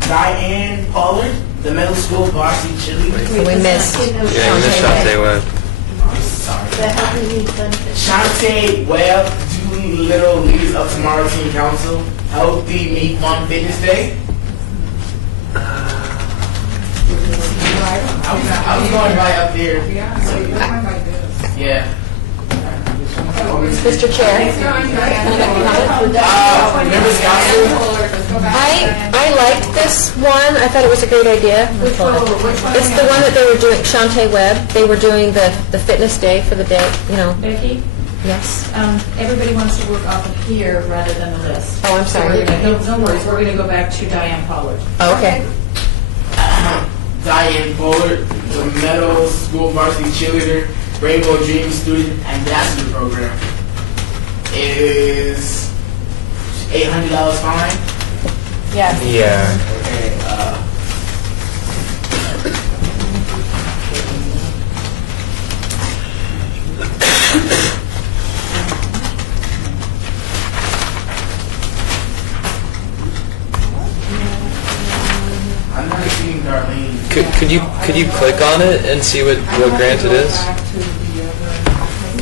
Diane Pollard, the middle school varsity cheerleader. We missed. Yeah, we missed Shante Webb. Sorry. The Healthy Youth Benefit. Shante Webb, Julie Little leads up tomorrow team council. Healthy Meat Fun Fitness Day. I was going right up there. Yeah. Mr. Chair. Members Council. I liked this one. I thought it was a great idea. It's the one that they were doing, Shante Webb. They were doing the fitness day for the day, Becky, Yes. everybody wants to work off of here rather than the list. Oh, I'm sorry. No worries, we're going to go back to Diane Pollard. Oh, okay. Diane Pollard, the middle school varsity cheerleader, Rainbow Dream Student Ambassador Program. It is $800 fine. Yes. Yeah. Okay. I'm not seeing Darlene. Could you click on it and see what grant it is?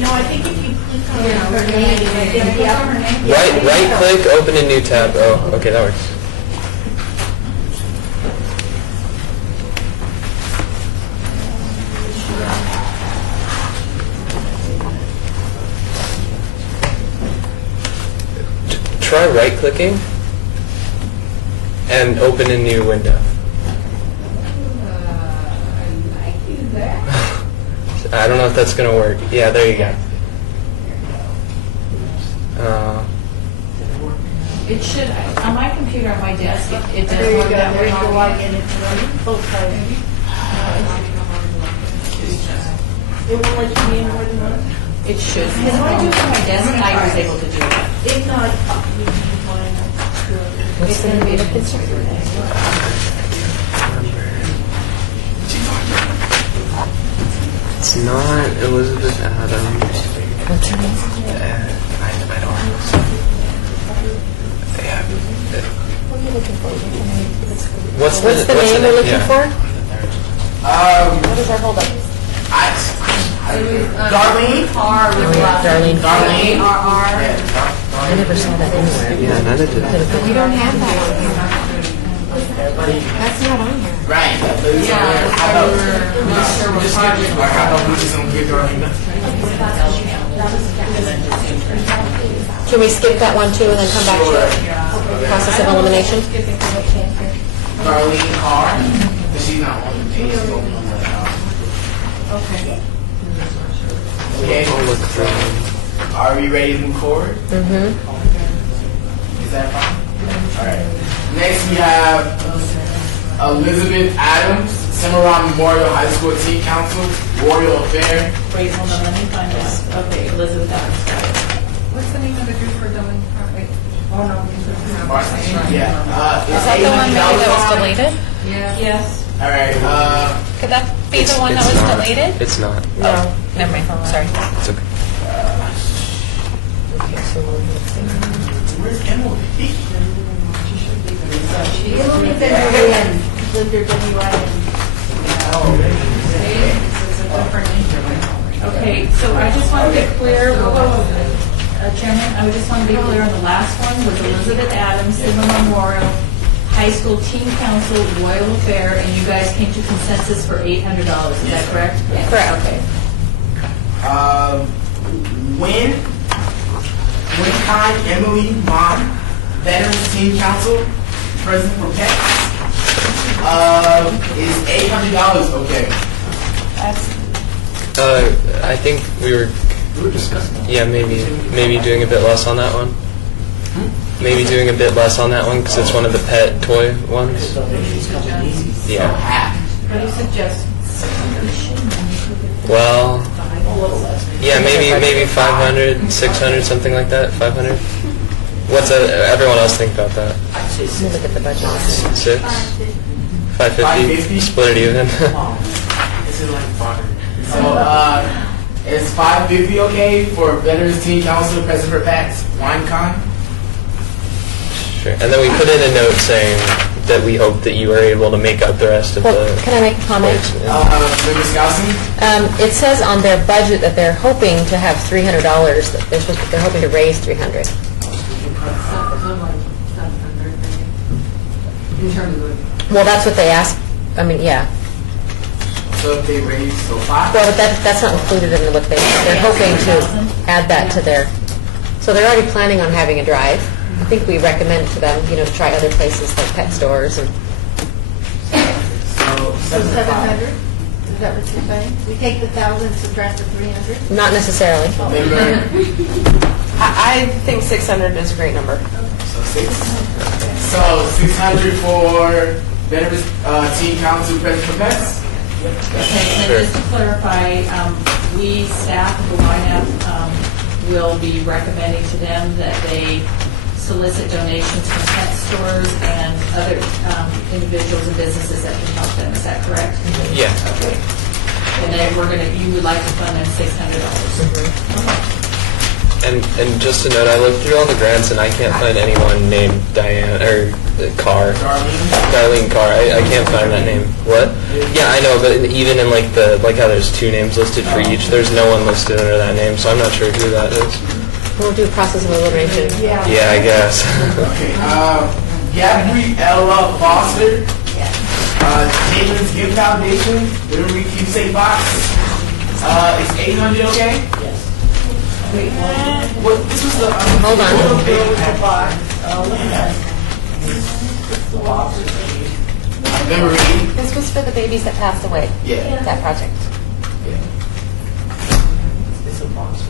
No, I think if you click on her name, Right click, open a new tab. Oh, okay, that works. Try right clicking and open a new window. I don't know if that's going to work. Yeah, there you go. It should, on my computer on my desk, it does there you work go. that There's way. the login. It's running both sides. It won't let you be in more than one. It should. Because when I do it on my desk, I was able to do it. If not, you can find What's the name of the It's not Elizabeth Adams. What's her name? I don't know. They have. What are you looking for? What's the name we're looking yeah. for? What is our holdup? Darlene? Darlene. Darlene? I never saw that anywhere. Yeah, neither did I. We don't have that on here. That's not on here. Right. How about we just don't give Darlene? Can we skip that one too and then come back to it? Process of elimination? Darlene Carr, but she's not on the page. She's only on the Okay. Okay. I'll look through. Are we ready to move forward? Mm-hmm. Is that fine? All right. Next we have Elizabeth Adams, Cimarron Memorial High School Team Council, Royal Affair. Wait, hold on, let me find this. Okay, Elizabeth Adams got it. What's the name of the group for Dylan? Wait. Oh, no. Yeah. Is that the one maybe that was deleted? Yeah. Yes. All right. Could that be the one that It's was not. deleted? It's not. No. Never mind. Sorry. It's okay. Where's Emily? Emily's at the very end. She's under WIN. Oh, It's a different name. okay. Okay, so I just want to be clear, Chairman, I just want to be clear on the last one was Elizabeth Adams, Sigma Memorial High School Teen Council Royal Affair, and you guys came to consensus for $800, is that correct? Correct. Okay. Kai, Emily, Mom, Veterans Teen Council, President for Pets, is $800 okay? I think we were discussing that. Yeah, maybe doing a bit less on that one. Maybe doing a bit less on that one because it's one of the pet toy ones. Yeah. What do you suggest? Well, yeah, maybe 500, 600, something like that. 500. What's everyone else think about that? Look at the budget. 6, 550. Split it even. This is like fun. So, is $550 okay for Veterans Teen Council, President for Pets, Wine Con? Sure. And then we put in a note saying that we hope that you are able to make up the rest of Well, the. can I make a comment? Member Skousen? It says on their budget that they're hoping to have $300. That they're hoping to raise $300. In terms of. Well, that's what they asked. I mean, yeah. So if they raise, so 5? Well, but that's not included in what they're hoping to add that to their. So they're already planning on having a drive. I think we recommend to them, to try other places like pet stores and. So 700? Is that what you're saying? We take the 1,000, subtract the 300? Not necessarily. I think 600 is a great number. So 6? So 600 for Veterans Teen Council, President for Pets? Okay, and just to clarify, we, staff of the Ynapp, will be recommending to them that they solicit donations from pet stores and other individuals and businesses that can help them. Is that correct? Yeah. Okay. And then you would like to fund them $600. And just a note, I looked through all the grants and I can't find anyone named Diane or Carr. Darlene Carr. I can't find that name. What? Yeah, I know, but even in like how there's 2 names listed for each, there's no one listed under that name, so I'm not sure who that is. We'll do a process of elimination. Yeah, I guess. Okay. Gabriella Foster. David's Gift Foundation. Literary Keepsake Box. Is $800 okay? Yes. What? This was the. Hold on. Memory. This was for the babies that passed away. Yeah. That project. It's a box.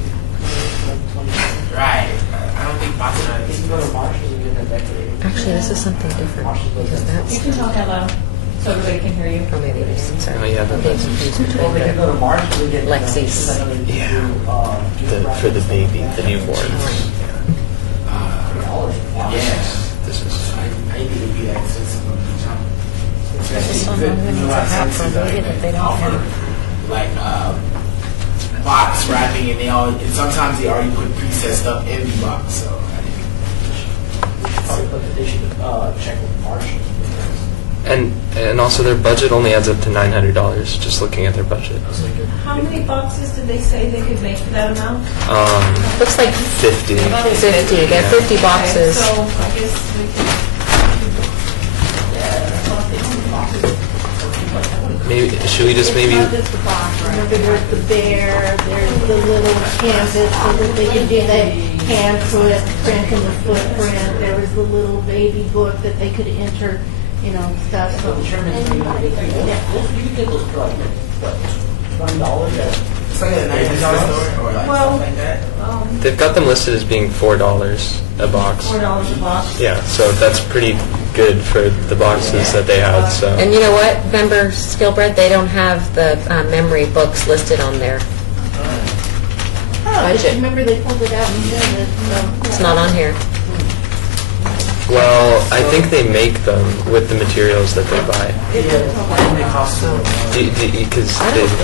Right. I don't think box You can go to Marshall's and get that decorated. Actually, this is something different because You that's. can talk out loud so everybody can hear you. Oh, maybe there's some sort of. Oh, yeah, maybe some things Or between we can go the to Marshall's and get Lexi's. Yeah. For the baby, the newborns. Yeah. This is. I think it would be that expensive on the jump. This one, I'm gonna need to have from maybe that they don't have. Like box wrapping, and sometimes they already put preset stuff in the box. So They should check with Marshall's. And also their budget only adds up to $900. Just looking at their budget. How many boxes did they say they could make for that amount? Looks like 50. 50. They have 50 boxes. So I guess we can. Maybe should we just maybe? Remember, there's the bear, there's the little canvas so that they can do the handprint, print and the footprint. There was the little baby book that they could enter, stuff. So, You can get those for like, what, $20? it's like a $900 store or like something like that. They've got them listed as being $4 a box. $4 a box. Yeah, so that's pretty good for the boxes that they had. So. And you know what? Remember, Skillbread, they don't have the memory books listed on their budget. Remember they pulled it out and said that, It's not on here. Well, I think they make them with the materials that they buy. Because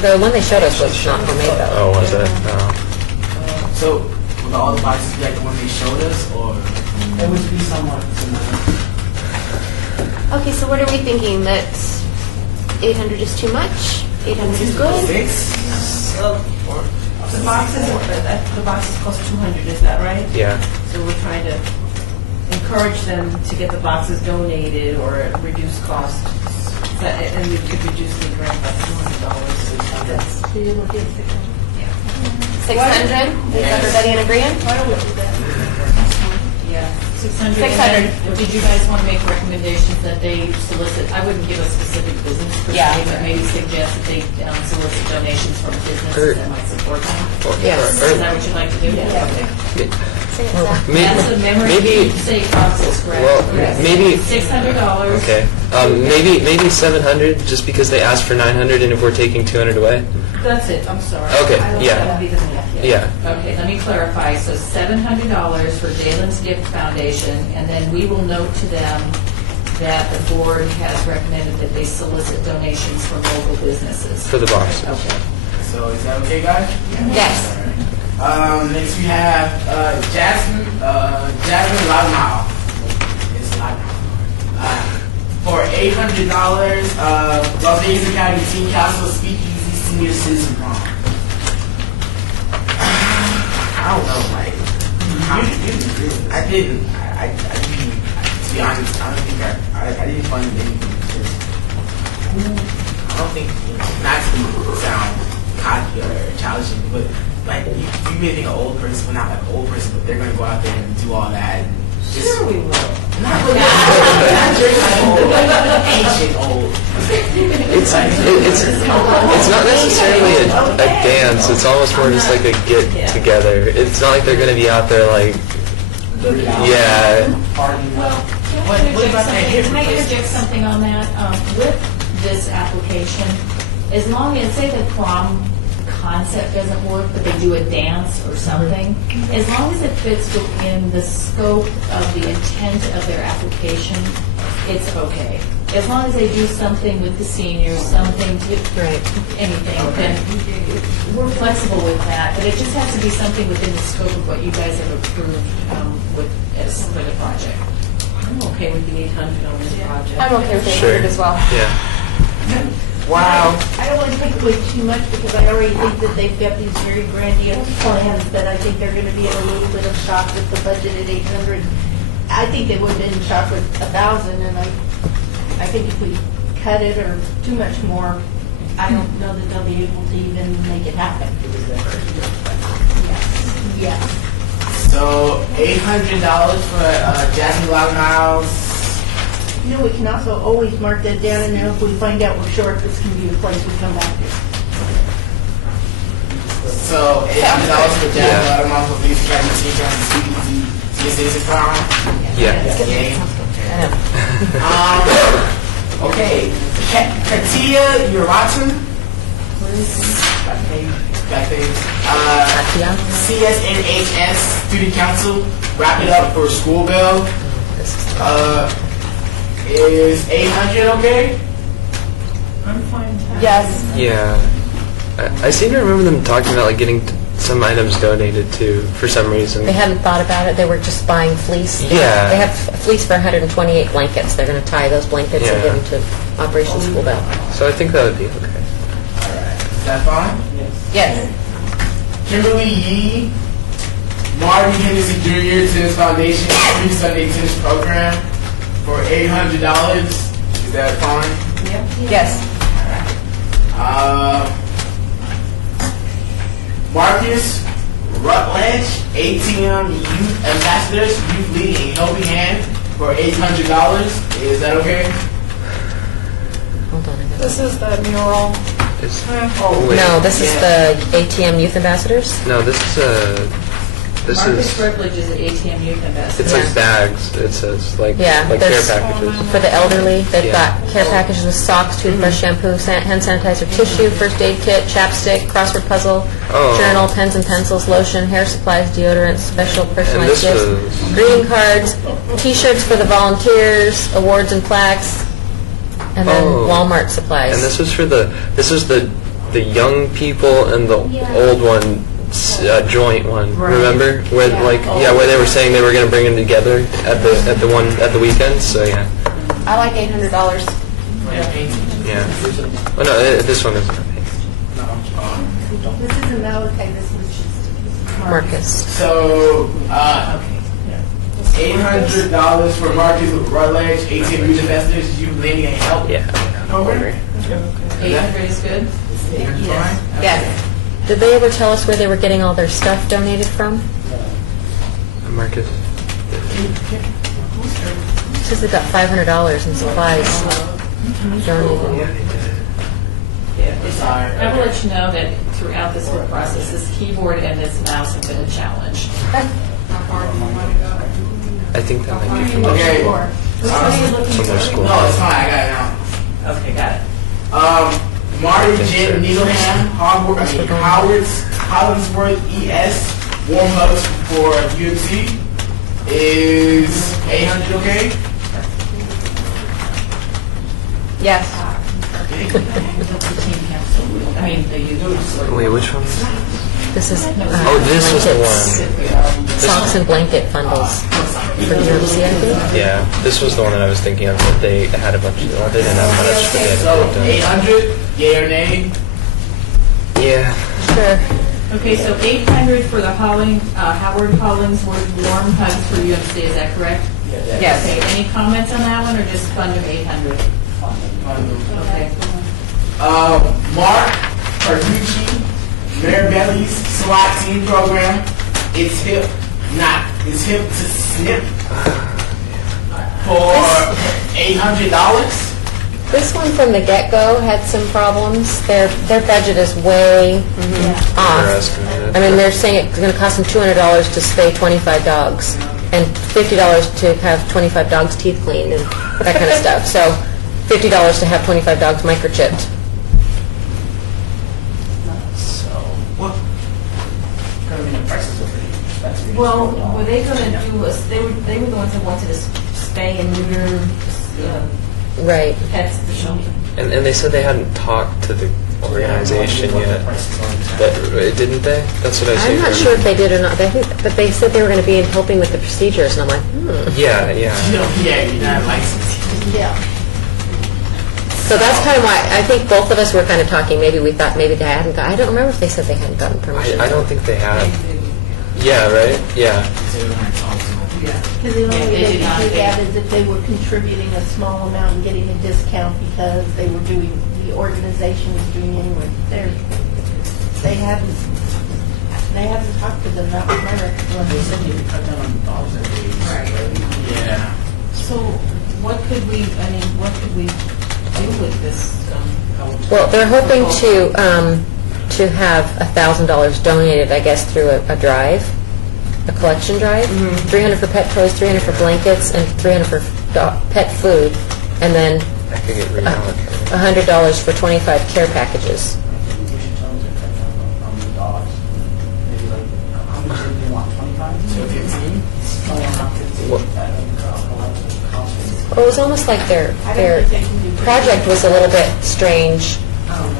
The one they showed us was not homemade though. oh, was it? Oh. So would all the boxes be like the one they showed us, or? It would be somewhat similar. Okay, so what are we thinking? That 800 is too much? 800 is good? 6? The boxes cost 200, is that right? Yeah. So we're trying to encourage them to get the boxes donated or at reduced cost. And we could reduce the grant by $200. That's. So you're looking at 600? Is everybody in agreement? Why don't we do that? Yeah, 600. 600. And then, did you guys want to make recommendations that they solicit, I wouldn't give a specific business per Yeah. se, but maybe suggest that they solicit donations from businesses that might support them? Yes. Is that what you'd like to do? Okay. That's a memory Maybe. save process, correct? Well, maybe. $600. Okay. Maybe 700, just because they asked for 900, and if we're taking 200 away. That's it, I'm sorry. Okay, I don't yeah. wanna be the math yet. Yeah. Okay, let me clarify. So $700 for Dalen's Gift Foundation, and then we will note to them that the board has recommended that they solicit donations from local businesses. For the boxes. Okay. So is that okay, guys? Yes. Next we have Jasmine Loudmouth. It's Loudmouth. For $800, Las Vegas Academy Teen Council Speakeasy Senior Citizen Prom. I don't know, like, I didn't, to be honest, I don't think I didn't fund anything because I don't think, not to sound cocky or challenging, but like, you may think an old person, well, not like an old person, but they're going to go out there and do all that. And just, Sure we will. not really, not just like old, like ancient old. It's not necessarily a dance. It's almost more just like a get together. It's not like they're gonna be out there like, yeah. Can I interject something on that? With this application, as long as, say the prom concept doesn't work, but they do a dance or something, as long as it fits within the scope of the intent of their application, it's okay. As long as they do something with the seniors, something to, anything, then we're flexible with that, but it just has to be something within the scope of what you guys have approved as for the project. I'm okay with the 800 on this project. I'm okay with 800 Sure. as well. Yeah. Wow. I don't want to take away too much because I already think that they've got these very grandiose plans that I think they're going to be in a little bit of shock with the budget at 800. I think they would have been in shock with 1,000, and I think if we cut it or too much more, I don't know that they'll be able to even make it happen. Yes. So $800 for Jasmine Loudmouth. You know, we can also always mark that down, and then if we find out we're short, this can be a place we come back to. So $800 for Jasmine Loudmouth for these Academy Teen Council Speakeasy Senior Citizen Prom. Yeah. Yay. Okay. Katia Uraton. CSNHS Student Council. Wrap it up for school bell. Is 800 okay? I'm fine with that. Yes. Yeah. I seem to remember them talking about like getting some items donated too for some reason. They hadn't thought about it. They were just buying fleece. Yeah. They have fleece for 128 blankets. They're going to tie those blankets and Yeah. give them to Operation School Bell. So I think that would be okay. Alright. Is that fine? Yes. Kimberly Yee, Marty Henderson Jr. Tennis Foundation Free Sunday Tennis Program for $800. Is that fine? Yes. Marcus Rutledge, ATM Youth Ambassadors, Youth Leading a Helping Hand for $800. Is that okay? Hold on. This is the mural. Wait. No, this is the ATM Youth Ambassadors. No, this Marcus is. Privilege is an ATM Youth Ambassador. It's like bags. It says like Yeah, like care there's- packages. For the elderly, they've Yeah. got care packages with socks, toothbrush, shampoo, hand sanitizer, tissue, first aid kit, chapstick, crossword puzzle, Oh. journal, pens and pencils, lotion, hair supplies, deodorant, special personalized this gifts, was- greeting cards, T-shirts for the volunteers, awards and plaques, and then Oh. Walmart supplies. And this was for the young people and the old one. Joint one, Right. remember? Where where they were saying they were going to bring them together at the weekend. So yeah, I like $800. yeah. Oh no, this one isn't. No. This isn't Malachi, this was just Marcus. So, $800 for Marcus Rutledge, 18 Youth Investors, Youth Lending and Help program. 800 is good? Yes. Yes. Did they ever tell us where they were getting all their stuff donated from? Marcus. It says they got $500 in supplies donated. Sorry. I will let you know that throughout this whole process, this keyboard and this mouse have been a challenge. I think that might be from Okay. Which one are you looking from their for? school. No, it's fine. I got it now. Okay, got it. Marty J. Needleham, Howard's Hollingsworth ES, warm hugs for UMC is 800, okay? Yes. I mean, the youth. Wait, which one? This is Oh, this was the one. socks and blanket bundles for UMC, I think. Yeah, this was the one that I was thinking of. That they had a bunch of. Well, they didn't have much, but they had So a bit 800, yay or nay? Yeah. Sure. Okay, so 800 for the Howard Hollingsworth Warm Hugs for UMC, is that correct? Yes. Okay, any comments on that one, or just fund of 800? Okay. Mark Carducci, Maribelli's SWAT team program. It's hip to snip for $800. This one from the get-go had some problems. Their budget is way off. Underestimated. I mean, they're saying it's going to cost them $200 to spay 25 dogs and $50 to have 25 dogs' teeth cleaned and that kind of stuff. So $50 to have 25 dogs microchipped. So, what? I mean, the prices are pretty expensive. Well, were they going to do us, they were the ones that wanted to spay and neuter Right. pets at the shelter. And they said they hadn't talked to the organization yet. But didn't they? That's what I see. I'm not sure if they did or not. But they said they were going to be helping with the procedures, and I'm like, Yeah. Yeah, you're not licensed. Yeah. So that's kind of why I think both of us were kind of talking. Maybe we thought maybe they hadn't got. I don't remember if they said they hadn't gotten permission. I don't think they had. Yeah. Right. Yeah. Because the only way they could do that is if they were contributing a small amount and getting a discount because they were doing, the organization was doing anyway. They hadn't talked to them, that was my recollection. They said you could cut down on dogs that they Yeah. So what could we do with this? Well, they're hoping to have $1,000 donated, I guess, through a drive, a collection drive. 300 for pet toys, 300 for blankets, and 300 for pet food, and then I could get reallocated. $100 for 25 care packages. We should tell them to cut down on the dogs. Maybe like, how much do they want, 25? So 15? Someone not 15. Well, it was almost like their project was a little bit strange.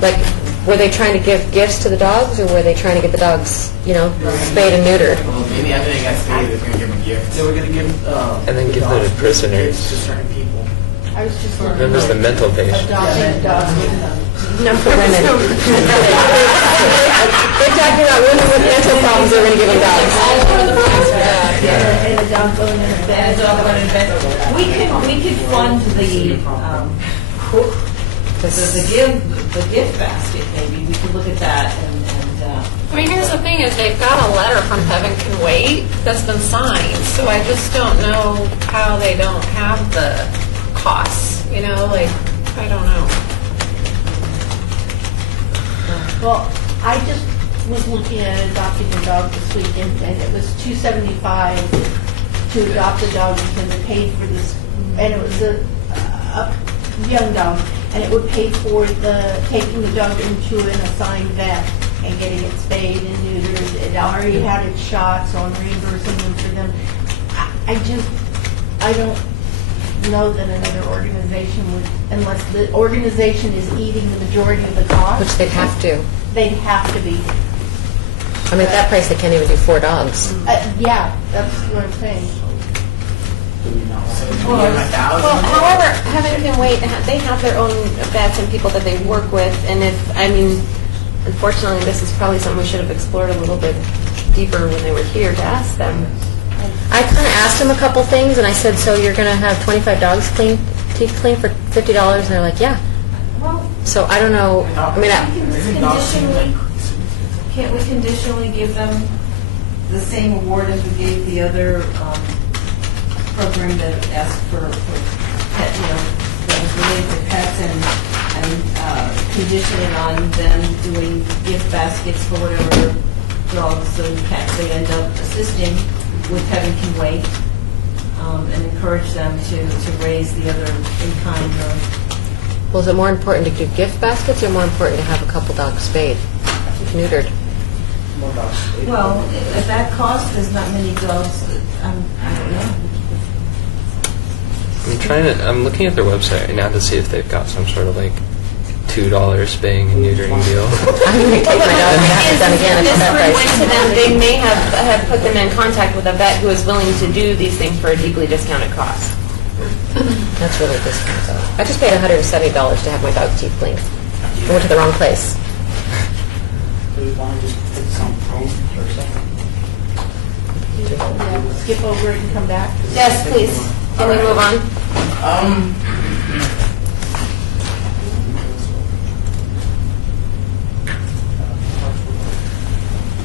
Like, were they trying to give gifts to the dogs, or were they trying to get the dogs, spayed and neutered? Well, maybe after they got spayed, they're going to give them gifts. They were going to give And then give them to prisoners. to certain people. I was just looking Then there's the mental patient. adopting dogs with No, for women. They're talking about women with mental problems, they're going to give them dogs. and a dog going in a bed. We could fund the gift basket, maybe. We could look at that and I mean, here's the thing is they've got a letter from Heaven Can Wait that's been signed, so I just don't know how they don't have the costs, I don't know. Well, I just was looking at adopting a dog this weekend, and it was $275 to adopt a dog because they paid for this, and it was a young dog, and it would pay for taking the dog into an assigned vet and getting it spayed and neutered. It already had its shots, so I'm reimbursing them for them. I don't know that another organization would, unless the organization is eating the majority of the cost. Which they'd have to. They'd have to be. I mean, at that price, they can't even do 4 dogs. Yeah, that's what I'm saying. Well, however, Heaven Can Wait, they have their own vets and people that they work with, and unfortunately, this is probably something we should have explored a little bit deeper when they were here to ask them. I kind of asked them a couple things, and I said, so you're going to have 25 dogs teeth cleaned for $50? And they're like, yeah. So I don't know. I mean, Can't we conditionally give them the same award as we gave the other program that asked for pet, that was related to pets and conditioning on them doing gift baskets for whatever dogs and cats they end up assisting with having to wait, and encourage them to raise the other in-kind or... well, is it more important to do gift baskets or more important to have a couple dogs spayed, neutered? More dogs. Well, at that cost, there's not many dogs, I don't know. I'm looking at their website right now to see if they've got some sort of like $2 spaying and neutering deal. I'm going to take my dog and have it done again If at this that word price. went to them, they may have put them in contact with a vet who is willing to do these things for a deeply discounted cost. That's really discounted though. I just paid $170 to have my dog's teeth cleaned. I went to the wrong place. Do we want to just put some home for a second? Skip over it and come back? Yes, please. Can we move on?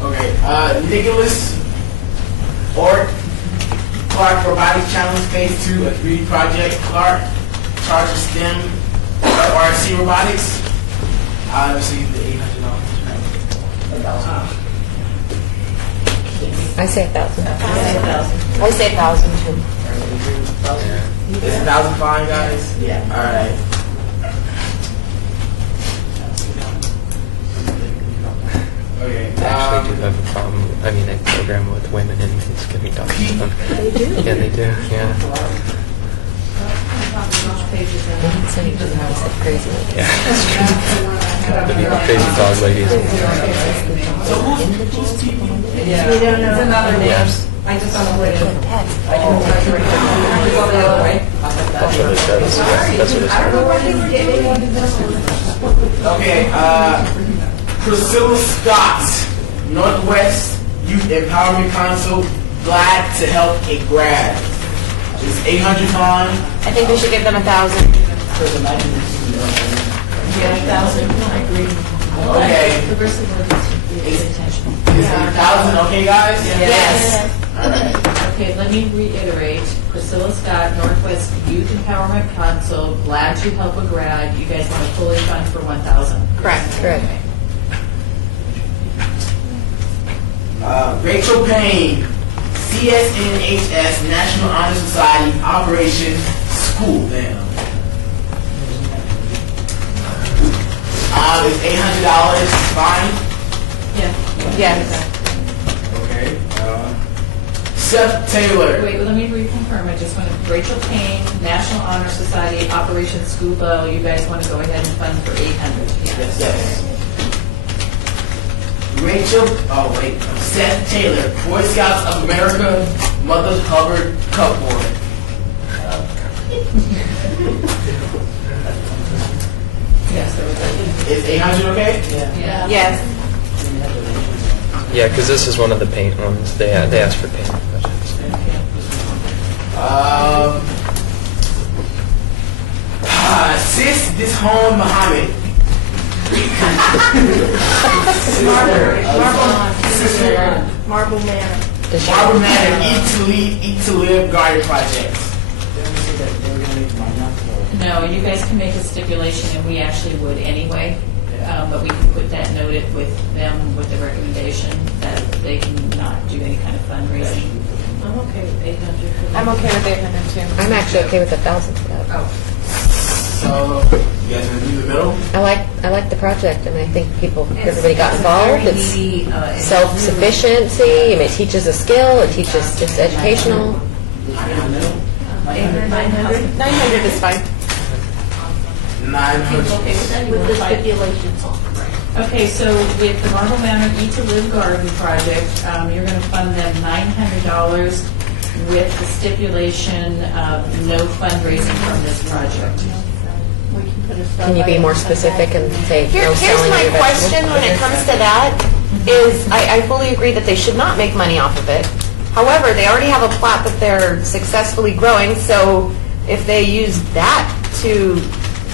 Okay, Nicholas Clark Robotics Challenge Phase 2, a 3D project. Clark, charge of STEM, RC Robotics. I received the $800. I say 1,000. I say 1,000 too. Is 1,000 fine, guys? Yeah. All right. Okay. They actually do have a problem. I mean, they program with women and it's giving dogs to them. They do? Yeah, they do. Yeah. They didn't send you to the house like crazy. Yeah. The crazy dog ladies. We don't know. Another name. Yeah. I just don't know what it is. I Go the other way. That's what it says. That's what it says. Okay, Priscilla Scott, Northwest Youth Empowerment Council, glad to help a grad. Is 800 fine? I think we should give them 1,000. Yeah, 1,000, I agree. Okay. Is 8,000 okay, guys? Yes. All right. Okay, let me reiterate. Priscilla Scott, Northwest Youth Empowerment Council, glad to help a grad. You guys want to fully fund for 1,000. Correct. Correct. Rachel Payne, CSNHS National Honor Society Operation School. Damn. Is $800 fine? Yeah. Yes. Okay. Seth Taylor. Wait, let me reconfirm. I just want to, Rachel Payne, National Honor Society, Operation School Bell. You guys want to go ahead and fund for 800? Yes. Rachel, Seth Taylor, Boy Scouts of America, Mother Hubbard Cupboard. Yes, there was that. Is 800 okay? Yeah. Yes. Yeah, because this is one of the paint ones. They asked for paint budgets. Sis Dishon Muhammad. Marble Manor. Marble Manor Eat to Live Garden Project. No, you guys can make a stipulation, and we actually would anyway. But we can put that noted with them with the recommendation that they cannot do any kind of fundraising. I'm okay with 800. I'm okay with 800 too. I'm actually okay with 1,000 for that. Oh. So, you guys want to do the middle? I like the project, and I think everybody got involved. It's self-sufficiency. I mean, it teaches a skill. It teaches, it's educational. 900. 900 is fine. 900. With the stipulations. Okay, so with the Marble Manor Eat to Live Garden Project, you're going to fund them $900 with the stipulation of no fundraising from this project. We can put a Can you be more specific and say no Here's selling my of your question vegetables? when it comes to that, is I fully agree that they should not make money off of it. However, they already have a plot that they're successfully growing, so if they use that to,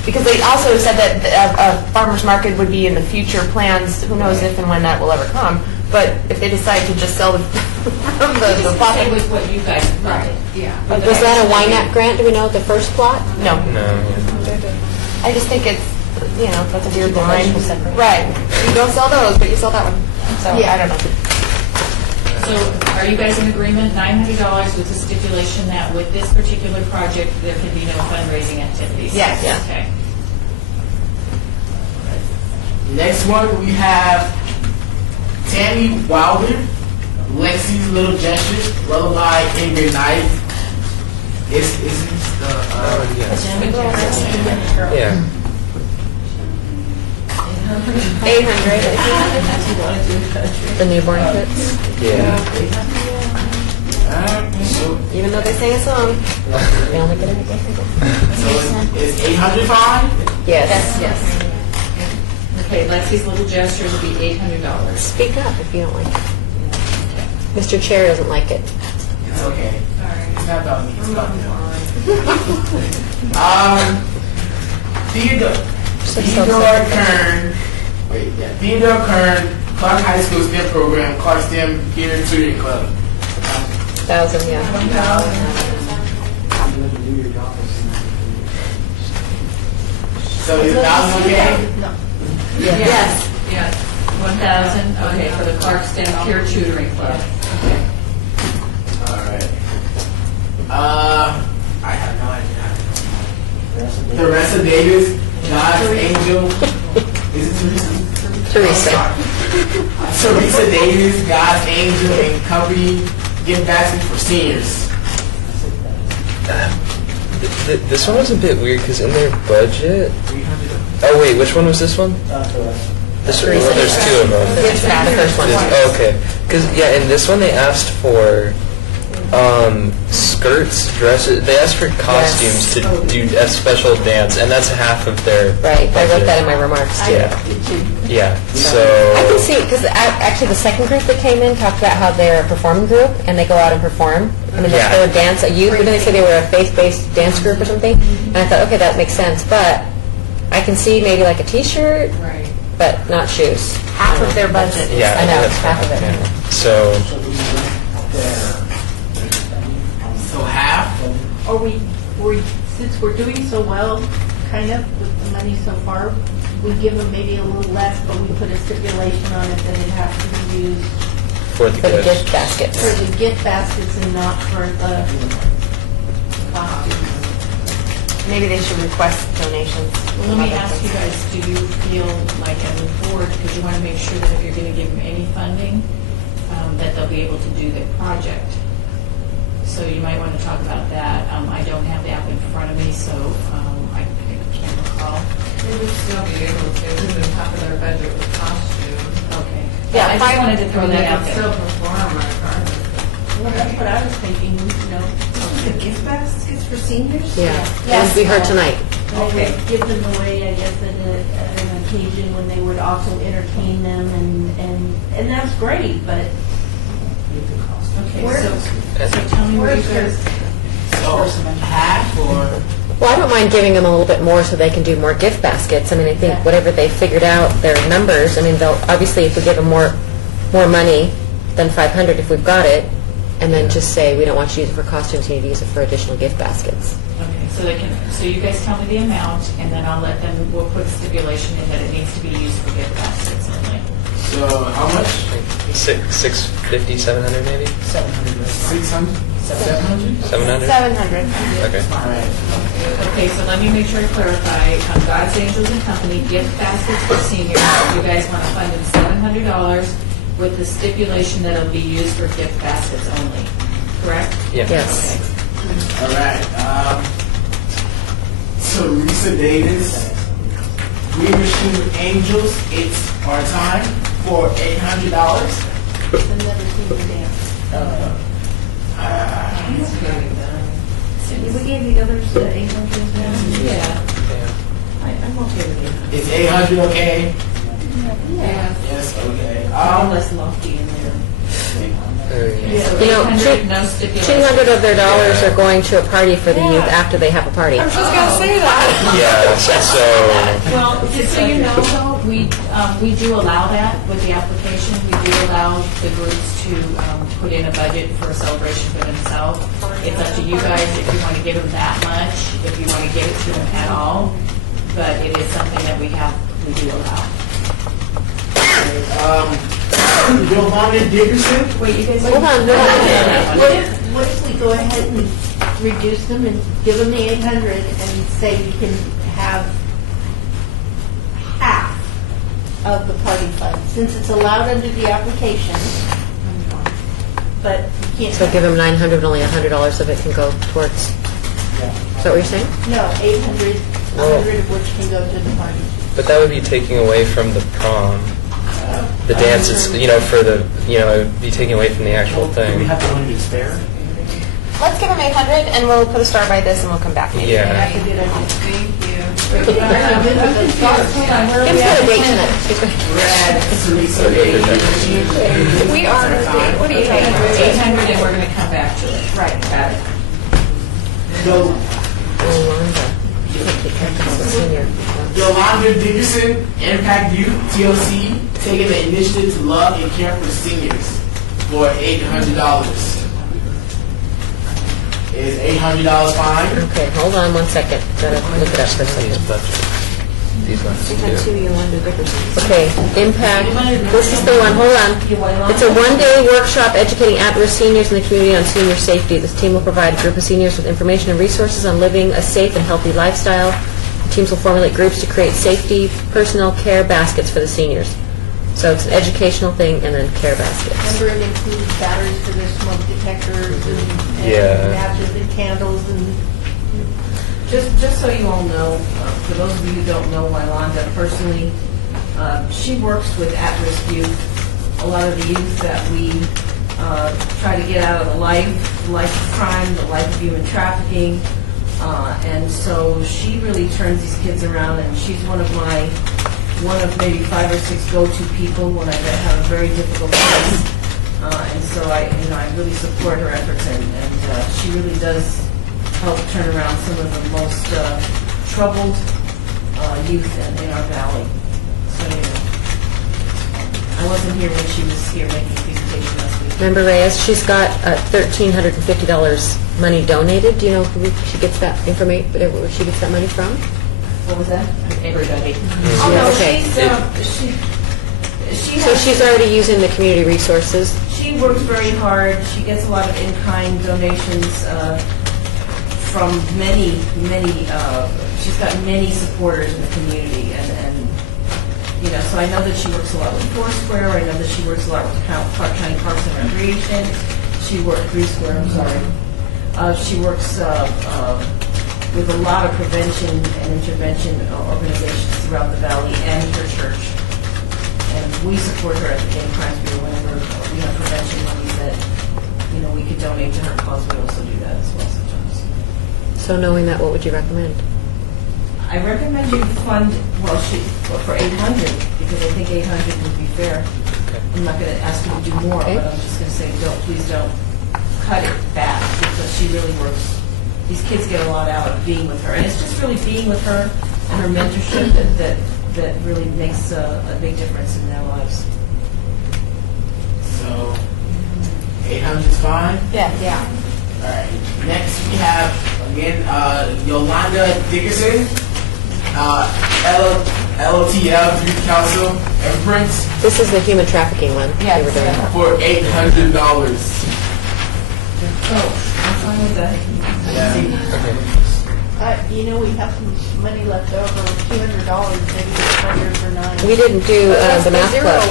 because they also said that a farmer's market would be in the future plans, who knows if and when that will ever come, but if they decide to just sell the, from the Just plot. stay with what you guys funded. Yeah. Was that a Ynapp grant? Do we know the first plot? No. No. I just think it's, that's a weird line. separate. Right. You don't sell those, but you sell that one. So, I don't know. So are you guys in agreement, $900 with the stipulation that with this particular project, there can be no fundraising activities? Yes. Yeah. Okay. Next one, we have Tammy Wilder, Lexi's Little Gestures, Lullaby in Good Night. Is this the, Yeah. 800. The newborn kits? Yeah. Even though they sing a song. They only get it. So is 800 fine? Yes. Yes. Okay, Lexi's Little Gestures would be $800. Speak up if you don't like it. Mr. Chair doesn't like it. It's okay. It's not about me. It's about them. Theodore Kern. Wait, yeah. Theodore Kern, Clark High School STEM program, Clark STEM Peer Tutoring Club. 1,000, yeah. So is 1,000 okay? Yes. Yes. 1,000, okay, for the Clark STEM Peer Tutoring Club. Okay. All right. I have no idea. Teresa Davis, God's Angel. Is it Teresa? Teresa. Teresa Davis, God's Angel, and Company gift basket for seniors. This one was a bit weird because in their budget. Oh wait, which one was this one? This one. Well, there's two of them. The first one. Oh, okay. Because in this one they asked for skirts, dresses. They asked for costumes to do a special dance, and that's half of their. Right. I wrote budget. that in my remarks too. Yeah. So. I can see, because actually the second group that came in talked about how they're a performing group and they go out and perform. I mean, Yeah. they're a dance, a youth, but then they say they were a faith-based dance group or something. And I thought, okay, that makes sense. But I can see maybe like a T-shirt, Right. but not shoes. Half of their budget. Yeah. I know, that's half of it. yeah. So. So half? Are we, since we're doing so well, kind of, with the money so far, we give them maybe a little less, but we put a stipulation on it that it has to be used For the For the gifts. gift baskets. for the gift baskets and not for the, Maybe they should request donations. Well, let me ask you guys, do you feel like as a board, because you want to make sure that if you're going to give them any funding, that they'll be able to do the project? So you might want to talk about that. I don't have the app in front of me, so I can't recall. They would still be able to, because half of their budget was costume. Okay. Yeah, I if just I- wanted to throw They that out could there. still perform regardless. well, that's what I was thinking, The gift baskets for seniors? Yeah. Yes. As we heard tonight. Okay. Give them away, I guess, at an occasion when they would also entertain them, and that's great, but Okay, Where- so tell me where you guys, So half or? Well, I don't mind giving them a little bit more so they can do more gift baskets. I mean, I think whatever they figured out, their numbers, I mean, they'll, obviously if we give them more money than 500 if we've got it, and then just say, we don't want you to use it for costumes, you need to use it for additional gift baskets. okay, so you guys tell me the amount, and then I'll let them, we'll put a stipulation in that it needs to be used for gift baskets only. So how much? 650, 700 maybe. 600? 700? 700. 700. Okay. All right. Okay, so let me make sure I clarify. God's Angels and Company, gift baskets for seniors. You guys want to fund them $700 with the stipulation that it'll be used for gift baskets only, correct? Yeah. Yes. All right. Teresa Davis, Green Machine Angels, it's part-time for $800. I've never seen them dance. That's very good. We gave the others the 800 now. Yeah. I'm okay with it. Is 800 okay? Yeah. Yes, okay. Less lofty in there. You know, No stipulation. 200 of their dollars are going to a party for the youth after they have a party. I was just gonna say that. Yeah, so, Well, just so you know, though, we do allow that with the application. We do allow the groups to put in a budget for a celebration for themselves. It's up to you guys if you want to give them that much, if you want to give it to them at all. But it is something that we do allow. Yolanda Dickerson? Wait, you guys. Hold on, What if we go ahead and reduce them and give them the 800 and say you can have half of the party fund, since it's allowed under the application, but you can't. So give them 900 and only $100 of it can go towards, is that what you're saying? No, 800, 100 of which can go to the party. but that would be taking away from the prom. The dances, for the, it would be taking away from the actual Do we thing. have the money to spare? Let's give them 800 and we'll put a star by this and we'll come back. Yeah. Thank you. Give us a date tonight. We're at Teresa. We are, what do you think? 800 and we're going to come back to it. Right. Got it. Yolanda Dickerson, Impact Youth, TOC, taking the initiative to love and care for seniors for $800. Is $800 fine? Okay, hold on one second. Gotta look it up for a These second. budget. These ones. Okay, impact, this is the one, hold on. It's a one-day workshop educating at-risk seniors in the community on senior safety. This team will provide a group of seniors with information and resources on living a safe and healthy lifestyle. The teams will formulate groups to create safety personal care baskets for the seniors. So it's an educational thing and then care baskets. Remember, it includes batteries for their smoke detectors and Yeah. matches and candles and. Just so you all know, for those of you who don't know Yolanda personally, she works with at-risk youth. A lot of the youth that we try to get out of the life of crime, the life of human trafficking. And so she really turns these kids around, and she's one of maybe 5 or 6 go-to people when I have a very difficult case. And so I really support her efforts, and she really does help turn around some of the most troubled youth in our valley. So I wasn't here when she was here making the presentation last week. Member Reyes, she's got $1,350 money donated. Do you know who she gets that information, where she gets that money from? What was that? Everybody. Oh, no, Okay. she So has, she's already using the community resources. she works very hard. She gets a lot of in-kind donations from many, she's got many supporters in the community. And so I know that she works a lot with Foursquare. I know that she works a lot with Clark County Parks and Recreation. She works, Three Square, I'm sorry. She works with a lot of prevention and intervention organizations throughout the valley and her church. And we support her at the Game Crimes Bureau whenever we have prevention money that, we could donate to her cause. We also do that as well sometimes. So knowing that, what would you recommend? I recommend you fund, for 800, because I think 800 would be fair. I'm not going to ask you to do more, Okay. but I'm just going to say, please don't cut it back, because she really works. These kids get a lot out of being with her, and it's just really being with her and her mentorship that really makes a big difference in their lives. So, 800 is fine? Yeah. All right. Next we have, again, Yolanda Dickerson, LOTL Youth Council, Imprints, This is the human trafficking one. Yes. They were doing. for $800. I'm fine with that. We have some money left over, $200, maybe $600 or $900. We didn't do the math club.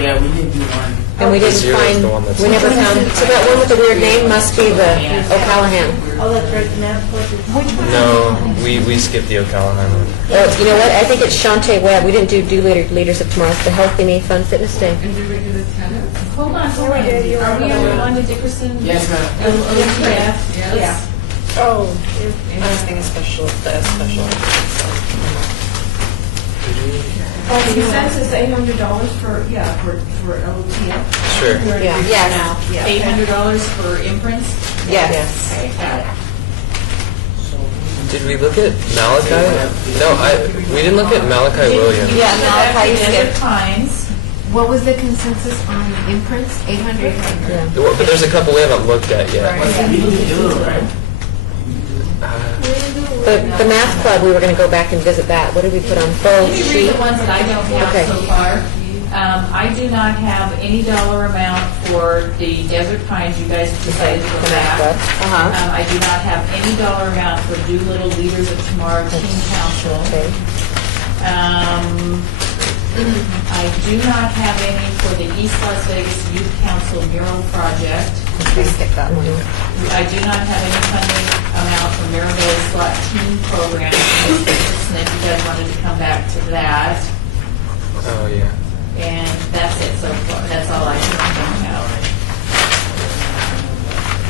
Yeah, we didn't do one. And we didn't Zero is find, the one that's- we never found, so that one with the weird name must be the O'Callahan. Oh, that's right, the math club is. No, we skipped the O'Callahan one. Well, you know what, I think it's Shantae Webb. We didn't do Leadership Tomorrow. It's the Healthy Me Fun Fitness Day. Hold on. Are we on Yolanda Dickerson? Yes, ma'am. Yeah. Oh, anything special, special. Consensus $800 for LOTF. Sure. Yeah. Yes. Yeah. $800 for imprints? Yes. Okay, got it. Did we look at Malachi? No, we didn't look at Malachi Williams. Yeah, Malachi Desert skipped. Pines. What was the consensus on imprints? 800? Yeah. But there's a couple we haven't looked at yet. The math club, we were going to go back and visit that. What did we put on? Let me read the ones that I don't Okay. have so far. I do not have any dollar amount for the Desert Pines. You guys decided to go The math back. club. I do not have any dollar amount for Doolittle Leaders of Tomorrow Teen Council. Okay. I do not have any for the East Las Vegas Youth Council Mural Project. We skipped that one. I do not have any funding amount for Maribel Slot Teen Program. And if you guys wanted to come back to that. Oh, yeah. And that's it so far. That's all I can think out.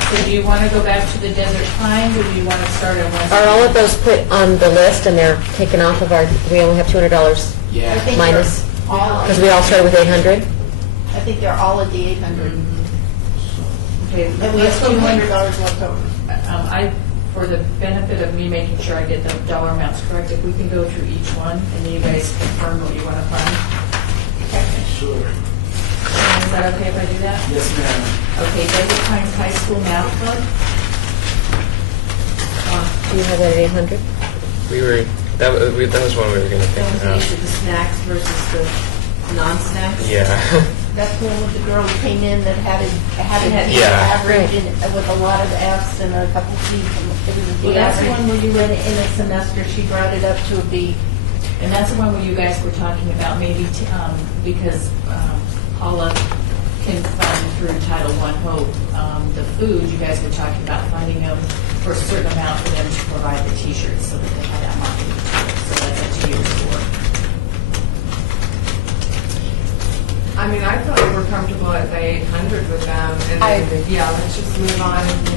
So do you want to go back to the Desert Pines, or do you want to start at one? Are all of those put on the list and they're taken off of our, we only have $200 Yeah. minus? All, Because we all started with 800? I think they're all at the 800. Okay, And we have let's go $200 left over. For the benefit of me making sure I get the dollar amounts correct, if we can go through each one, and then you guys confirm what you want to fund. Sure. Is that okay if I do that? Yes, ma'am. Okay, Desert Pines High School Math Club. Do you have that at 800? That was one we were going to think about. The snacks versus the non-snacks. Yeah. That's the one with the girl who came in that had an Yeah. average with a lot of Fs and a couple Cs. It was a D Well, that's the average. one where you in a semester, she brought it up to a B. And that's the one where you guys were talking about maybe, because Paula can fund through Title I Hope, the food, you guys were talking about funding them for a certain amount for them to provide the T-shirts so that they have that marketing material. So that's up to you for. I mean, I feel like we're comfortable at the 800 with them. And I then, agree. Yeah, let's just move on and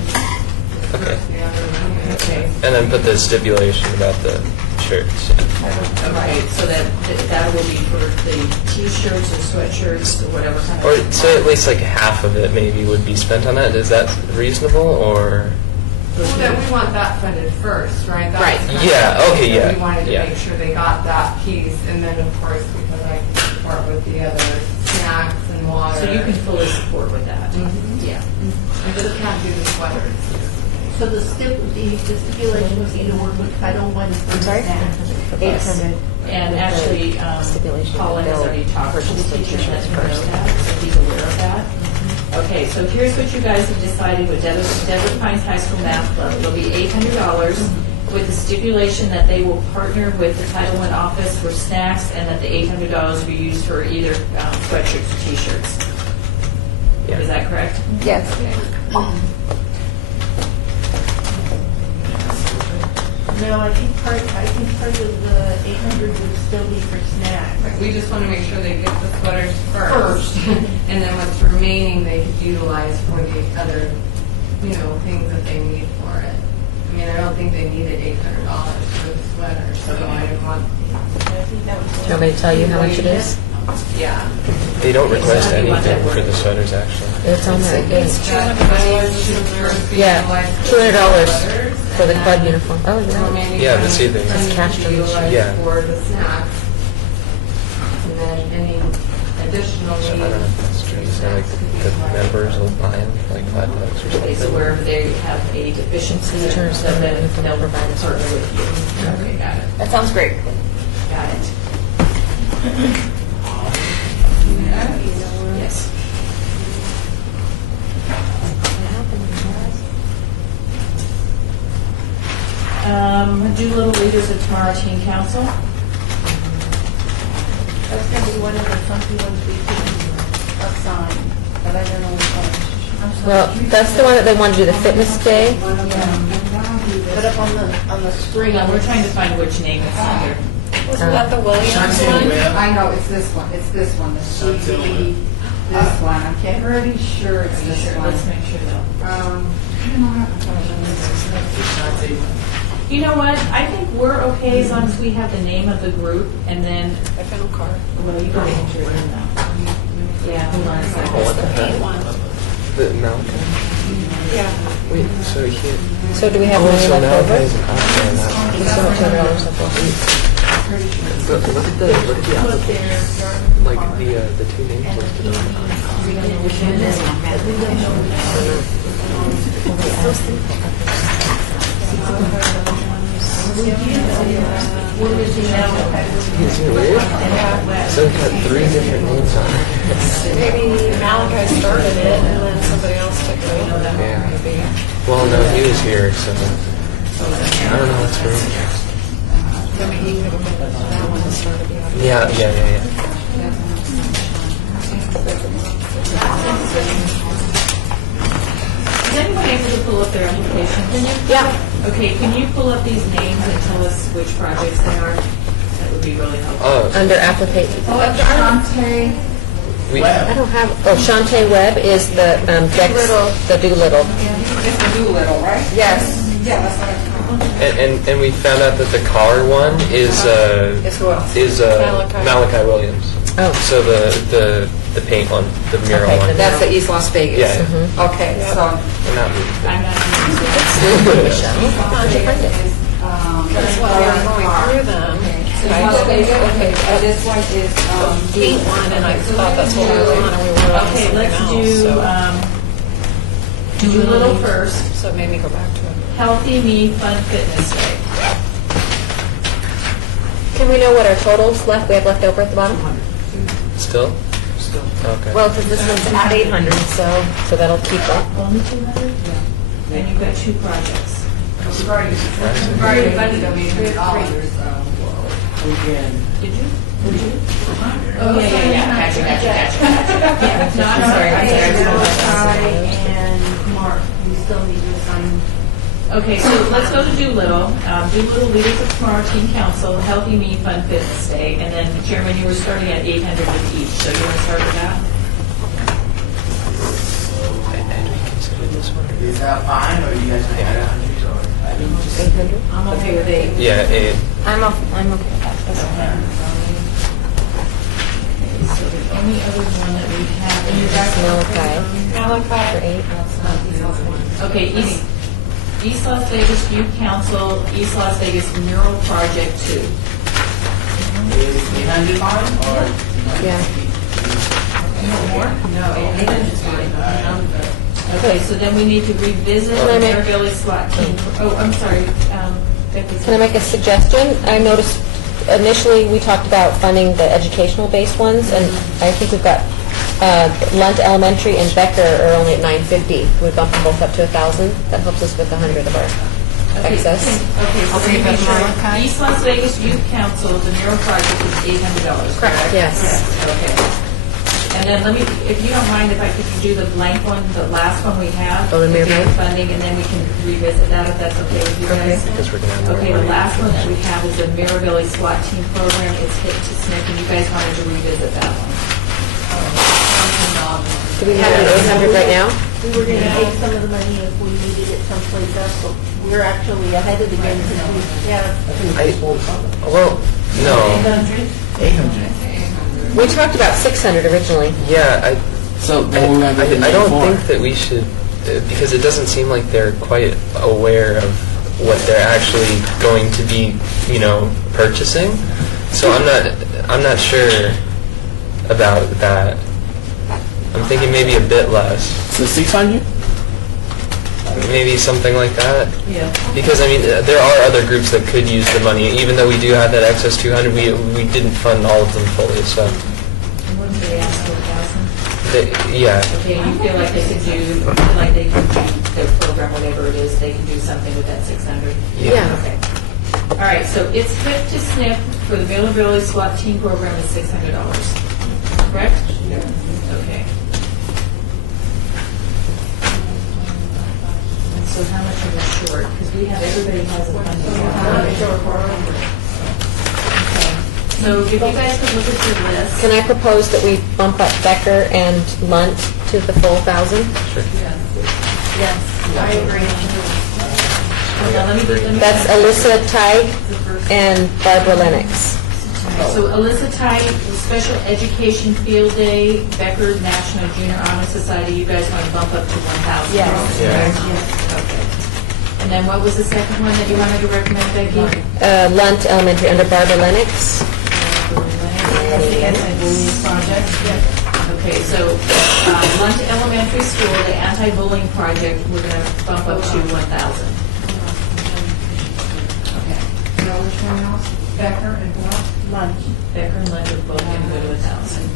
Okay. the other one. Okay. And then put the stipulation about the shirts. Okay, so that will be for the T-shirts or sweatshirts or whatever kind of. Or so at least like half of it maybe would be spent on that. Is that reasonable or? Well, then we want that funded first, right? That's Right. kind of Yeah, the okay, thing that yeah, We wanted to yeah. make sure they got that piece, and then of course, because I support with the other snacks and water. So you can fully support with that. Yeah. I just can't do the sweaters. So the stipulation was either work with Title I for I'm sorry? snacks. 800. And actually, Stipulation Paula has bill already talked to purchase the the teacher and let t-shirts her know first. that, so he's aware of that. Okay, so here's what you guys have decided with Desert Pines High School Math Club. It'll be $800 with the stipulation that they will partner with the Title I office for snacks and that the $800 will be used for either sweatshirts or T-shirts. Yeah. Is that correct? Yes. No, I think part of the 800 would still be for snacks. Like, we just want to make sure they get the sweaters first, and then what's remaining they could utilize for the other, things that they need for it. I mean, I don't think they needed $800 for the sweaters, so I didn't want. I think that was. Do you want me to tell you how much it is? Yeah. They don't request So you want that anything for word? the sweaters actually. It's on there. It's Yeah, $200 for the club uniform. Oh, yeah. Yeah, the seating. That's cash donation. Yeah. For the snacks. And then any additional So I don't know if that's true. So like the members will buy them for like $5 or something. Okay, so wherever they have a deficiency, The terms so then of the they'll provider partner with you. Okay, got it. That sounds great. Got it. Yes. Doolittle Leaders of Tomorrow Teen Council. That's going to be one of the funky ones we can assign, but I don't know which one. Well, that's the one that they want to do the fitness day. Put up on the screen. Hang on, we're trying to find which name it's under. Wasn't that the Williams Chantel one? Webb. I know, it's this one, the CD. This one, I'm pretty sure it's this one. Let's make sure though. I don't know how to You know what? I think we're okay as long as we have the name of the group and then. I found a card. Well, you gotta enter it in now. Yeah, hold on a second. Oh, what the heck? The Malachi? Yeah. Wait, so he... So do we have Oh, money so left Malachi over? is an option on that one. We still have $200 left over. Look at the application. Like the two names listed on Isn't it weird? So it's got 3 different names on it. Maybe Malachi started it and then somebody else took it over. Yeah. Well, no, he was here, so... I don't know what's weird. I mean, you could have put that one that started the other. Yeah. Is anyone able to pull up their application? Can you? Yeah. Okay, can you pull up these names and tell us which projects they are? That would be really helpful. Oh, Under application. Shantae. we... I don't have, Shantae Webb is the Dex, the Doolittle. It's the Doolittle, right? Yes. Yeah, that's what it's called. And we found out that the collar one is who else? Malachi Williams. Oh. So the paint one, the mural Okay, one. That's the East Las Vegas. Yeah. Okay, so. And not me. I'm not. Michelle, how'd you find it? That's why we were going through them. Las Vegas, okay, this one is, Paint one, and I thought that's what we were on, and we were on Okay, something let's else, do Doolittle first. so it made me go back to it. Healthy Me Fun Fitness Day. Can we know what our totals we have left over at the bottom? Still? Okay. Well, because this one's at 800, so that'll keep it. Only 200? Yeah. And you've got 2 projects. we've already budgeted them $800, so. Did you? Oh, yeah. Gotcha. Yeah, no, I'm sorry. And Mark, we still need to sign. Okay, so let's go to Doolittle. Doolittle Leaders of Tomorrow Teen Council, Healthy Me Fun Fitness Day. And then, Chairman, you were starting at 800 with each, so you want to start with that? Is that fine, or you guys want to add 100? Or I mean, just 800? I'm okay with 8. Yeah, I'm okay with that. That's okay. So the only other one that we have in your Malachi for 8. Okay, East Las Vegas Youth Council, East Las Vegas Mural Project 2. is 800 fine, or? Yeah. More? No, 800 is fine. Okay, so then we need to revisit Can I the make- Mayor Billy SWAT team. Oh, I'm sorry. Can I make a suggestion? I noticed initially we talked about funding the educational-based ones, and I think we've got Lunt Elementary and Becker are only at $950. We bump them both up to $1,000. That helps us with 100 of our excess. Okay, so let me make sure. East Las Vegas Youth Council, the mural project is $800, correct? Yes. Okay. And then let me, if you don't mind, if I could do the blank one, the last one we have. Oh, the with Mirror funding, and then we can revisit that if that's okay with you guys. because we're going to have more Okay, the money. last one that we have is the Mirabelli SWAT team program. It's hit to Smith, and you guys wanted to revisit that one. Do we have it at 800 right now? We were going to take some of the money if we needed it someplace else, but we're actually ahead of the game since we have. Well, no. 800. We talked about 600 originally. Yeah, So then we're going to I don't think that we should, because it doesn't seem like they're quite aware of what they're actually going to be, purchasing. So I'm not sure about that. I'm thinking maybe a bit less, So 600? maybe something like that. Yeah. Because there are other groups that could use the money, even though we do have that excess 200. We didn't fund all of them fully, so What did they ask for, 1,000? yeah. Okay, you feel like they could do their program, whatever it is, they can do something with that 600? Yeah. Okay. All right, so it's hip to snip for the Mirabelli SWAT team program is $600, correct? Yeah. Okay. And so how much are we short? Because everybody has a funding. Okay. So So if you guys could look at your list. Can I propose that we bump up Becker and Lunt to the full 1,000? Yes, I agree. Hold on, let me. That's Alyssa Teig and Barbara Lennox. So Alyssa Tye, Special Education Field Day, Becker National Junior Honor Society, you guys want to bump up to 1,000? Yes. Okay. And then what was the second one that you wanted to recommend, Becky? Lunt Elementary under Barbara Lennox. Anti-bullying project? Okay, so Lunt Elementary School, the anti-bullying project, we're going to bump up to 1,000. Okay. Now which one else? Becker and what? Lunch. Becker and Lunch are both going to go to 1,000.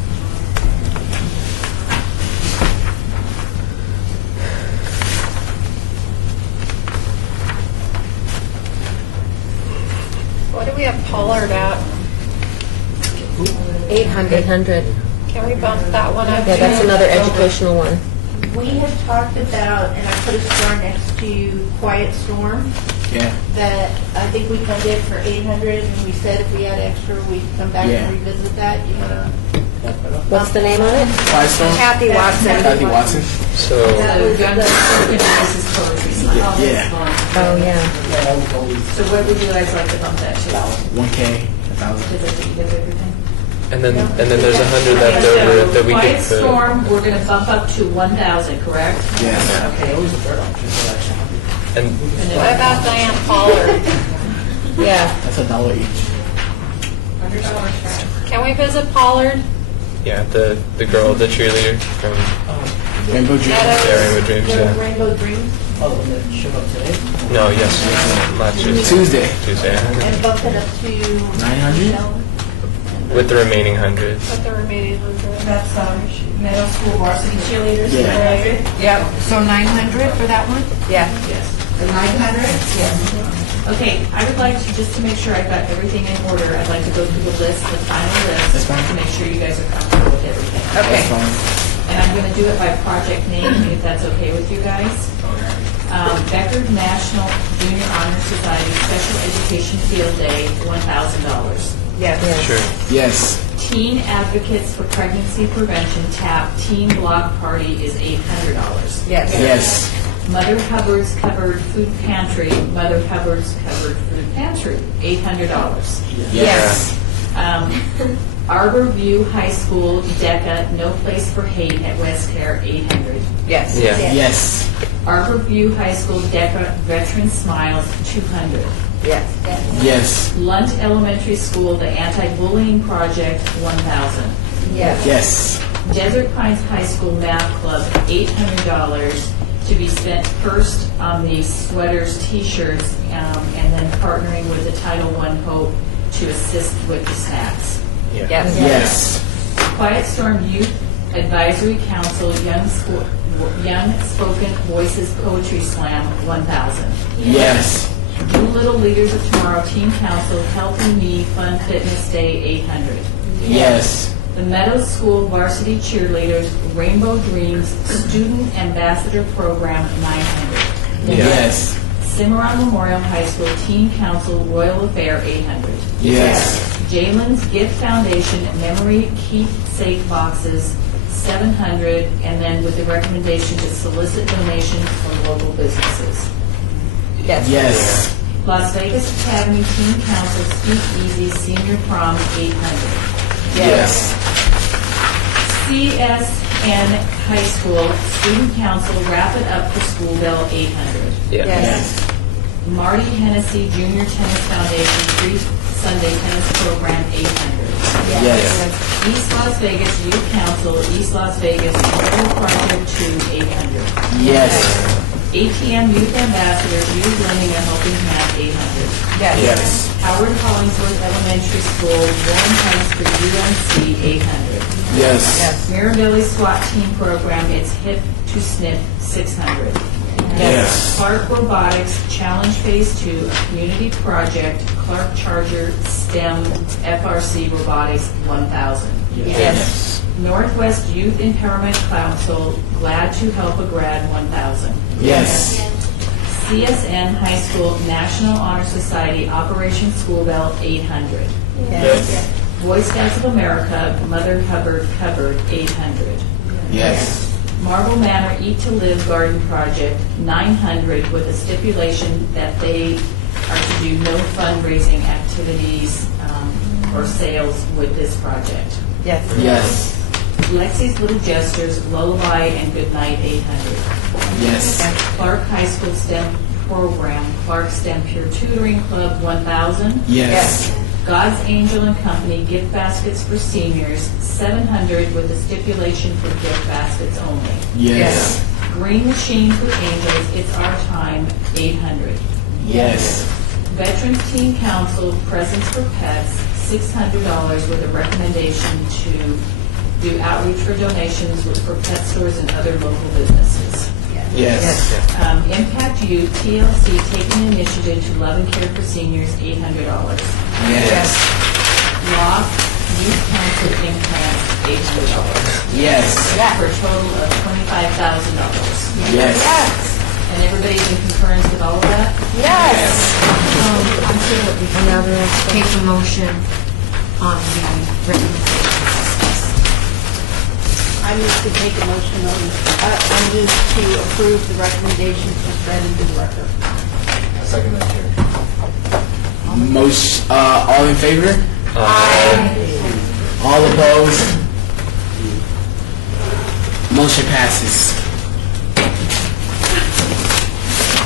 What do we have Pollard at? 800. Can we bump that one up? Yeah, that's another educational one. We had talked about, and I put a star next to Quiet Storm, Yeah. that I think we come in for 800, and we said if we had extra, we'd come back Yeah. and revisit that. You wanna? What's the name on it? Quiet Storm? Kathy Watson. Kathy Watson? So, Young Voices Poetry Slam. Yeah. Oh, yeah. So what would you guys like to bump that to? 1K, 1,000. Did I give everything? and then there's 100 left over that we Quiet could put. Storm, we're going to bump up to 1,000, correct? Yes. Okay. And What about Diane Pollard? Yeah. That's $1 each. Can we visit Pollard? yeah, the girl, the cheerleader from Rainbow Dreams. yeah, Rainbow Dreams. The Yeah. Rainbow Dreams, Oh, and then show up today? No, yes, last Tuesday. Tuesday. and bump it up to 900? With the remaining 100. With the remaining 100. That's middle school varsity cheerleaders. Yeah. correct? Yep. So 900 for that one? Yeah. Yes. The 900? Okay, I would like to, just to make sure I've got everything in order, I'd like to go through the list, the final That's list, fine. to make sure you guys are comfortable with everything. That's fine. And I'm going to do it by project name, if that's okay with you guys. Becker National Junior Honor Society Special Education Field Day, $1,000. Yes. Sure. Yes. Teen Advocates for Pregnancy Prevention TAP Teen Block Party is $800. Yes. Yes. Mother Hubbard's Covered Food Pantry, Mother Hubbard's Covered Food Pantry, $800. Yes. Arbor View High School DECA No Place for Hate at West Care, $800. Yes. Yeah. Yes. Arbor View High School DECA Veteran Smiles, $200. Yes. Yes. Lunt Elementary School, the Anti-Bullying Project, $1,000. Yes. Yes. Desert Pines High School Math Club, $800 to be spent first on the sweaters, T-shirts, and then partnering with the Title I Hope to assist with the snacks. Yeah. Yes. Yes. Quiet Storm Youth Advisory Council Young Spoken Voices Poetry Slam, $1,000. Yes. Doolittle Leaders of Tomorrow Teen Council Healthy Me Fun Fitness Day, $800. Yes. The Meadows School Varsity Cheerleaders Rainbow Dreams Student Ambassador Program, $900. Yes. Cimarron Memorial High School Teen Council Royal Affair, $800. Yes. Jalen's Gift Foundation Memory Keepsake Boxes, $700, and then with the recommendation to solicit donations from local businesses. Yes. Yes. Las Vegas Academy Teen Council Speakeasy Senior Prom, $800. Yes. CSN High School Student Council Wrap It Up for School Bell, $800. Yeah. Yes. Marty Hennessy Junior Tennis Foundation Free Sunday Tennis Program, $800. Yes. East Las Vegas Youth Council East Las Vegas Memorial Project 2, $800. Yes. ATM Youth Ambassadors Youth Lending a Helping Hand, $800. Yes. Howard Hollingsworth Elementary School Warren Heights for UNC, $800. Yes. Mirabelli SWAT Team Program, it's Hip to Snip, $600. Yes. Clark Robotics Challenge Phase 2, a community project, Clark Charger STEM FRC Robotics, $1,000. Yes. Northwest Youth Empowerment Council, Glad to Help a Grad, $1,000. Yes. CSN High School National Honor Society Operation School Bell, $800. Yes. Boy Scouts of America, Mother Hubbard Cupboard, 800. Yes. Marble Manor Eat to Live Garden Project, 900, with a stipulation that they are to do no fundraising activities or sales with this project. Yes. Yes. Lexi's Little Jesters, Lullaby and Goodnight, 800. Yes. Clark High School STEM Program, Clark STEM Peer Tutoring Club, 1,000. Yes. God's Angel and Company Gift Baskets for Seniors, 700, with a stipulation for gift baskets only. Yes. Green Machine for Angels, It's Our Time, 800. Yes. Veterans Teen Council Presents for Pets, $600, with a recommendation to do outreach for donations for pet stores and other local businesses. Yes. Impact Youth, TLC, taking initiative to love and care for seniors, $800. Yes. Loft Youth Council implants, $800. Yes. For a total of $25,000. Yes. And everybody's in concurrence with all of that? Yes. I'm sure that we can take a motion on the recommendation. I move to take a motion on, I move to approve the recommendations as read into the record. I second that, Chair. Most, all in favor? Aye. All opposed? Motion passes.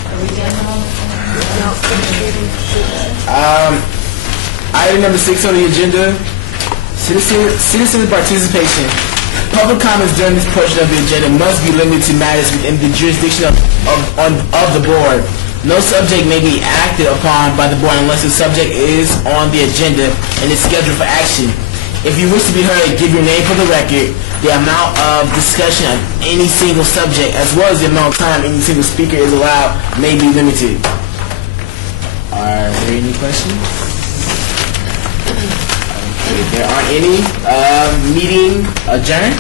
Are we done now? Item number 6 on the agenda, citizen participation. Public comments during this portion of the agenda must be limited to matters within the jurisdiction of the board. No subject may be acted upon by the board unless the subject is on the agenda and is scheduled for action. If you wish to be heard, give your name for the record. The amount of discussion of any single subject, as well as the amount of time any single speaker is allowed, may be limited. Are there any questions? Okay, if there aren't any, meeting adjourned.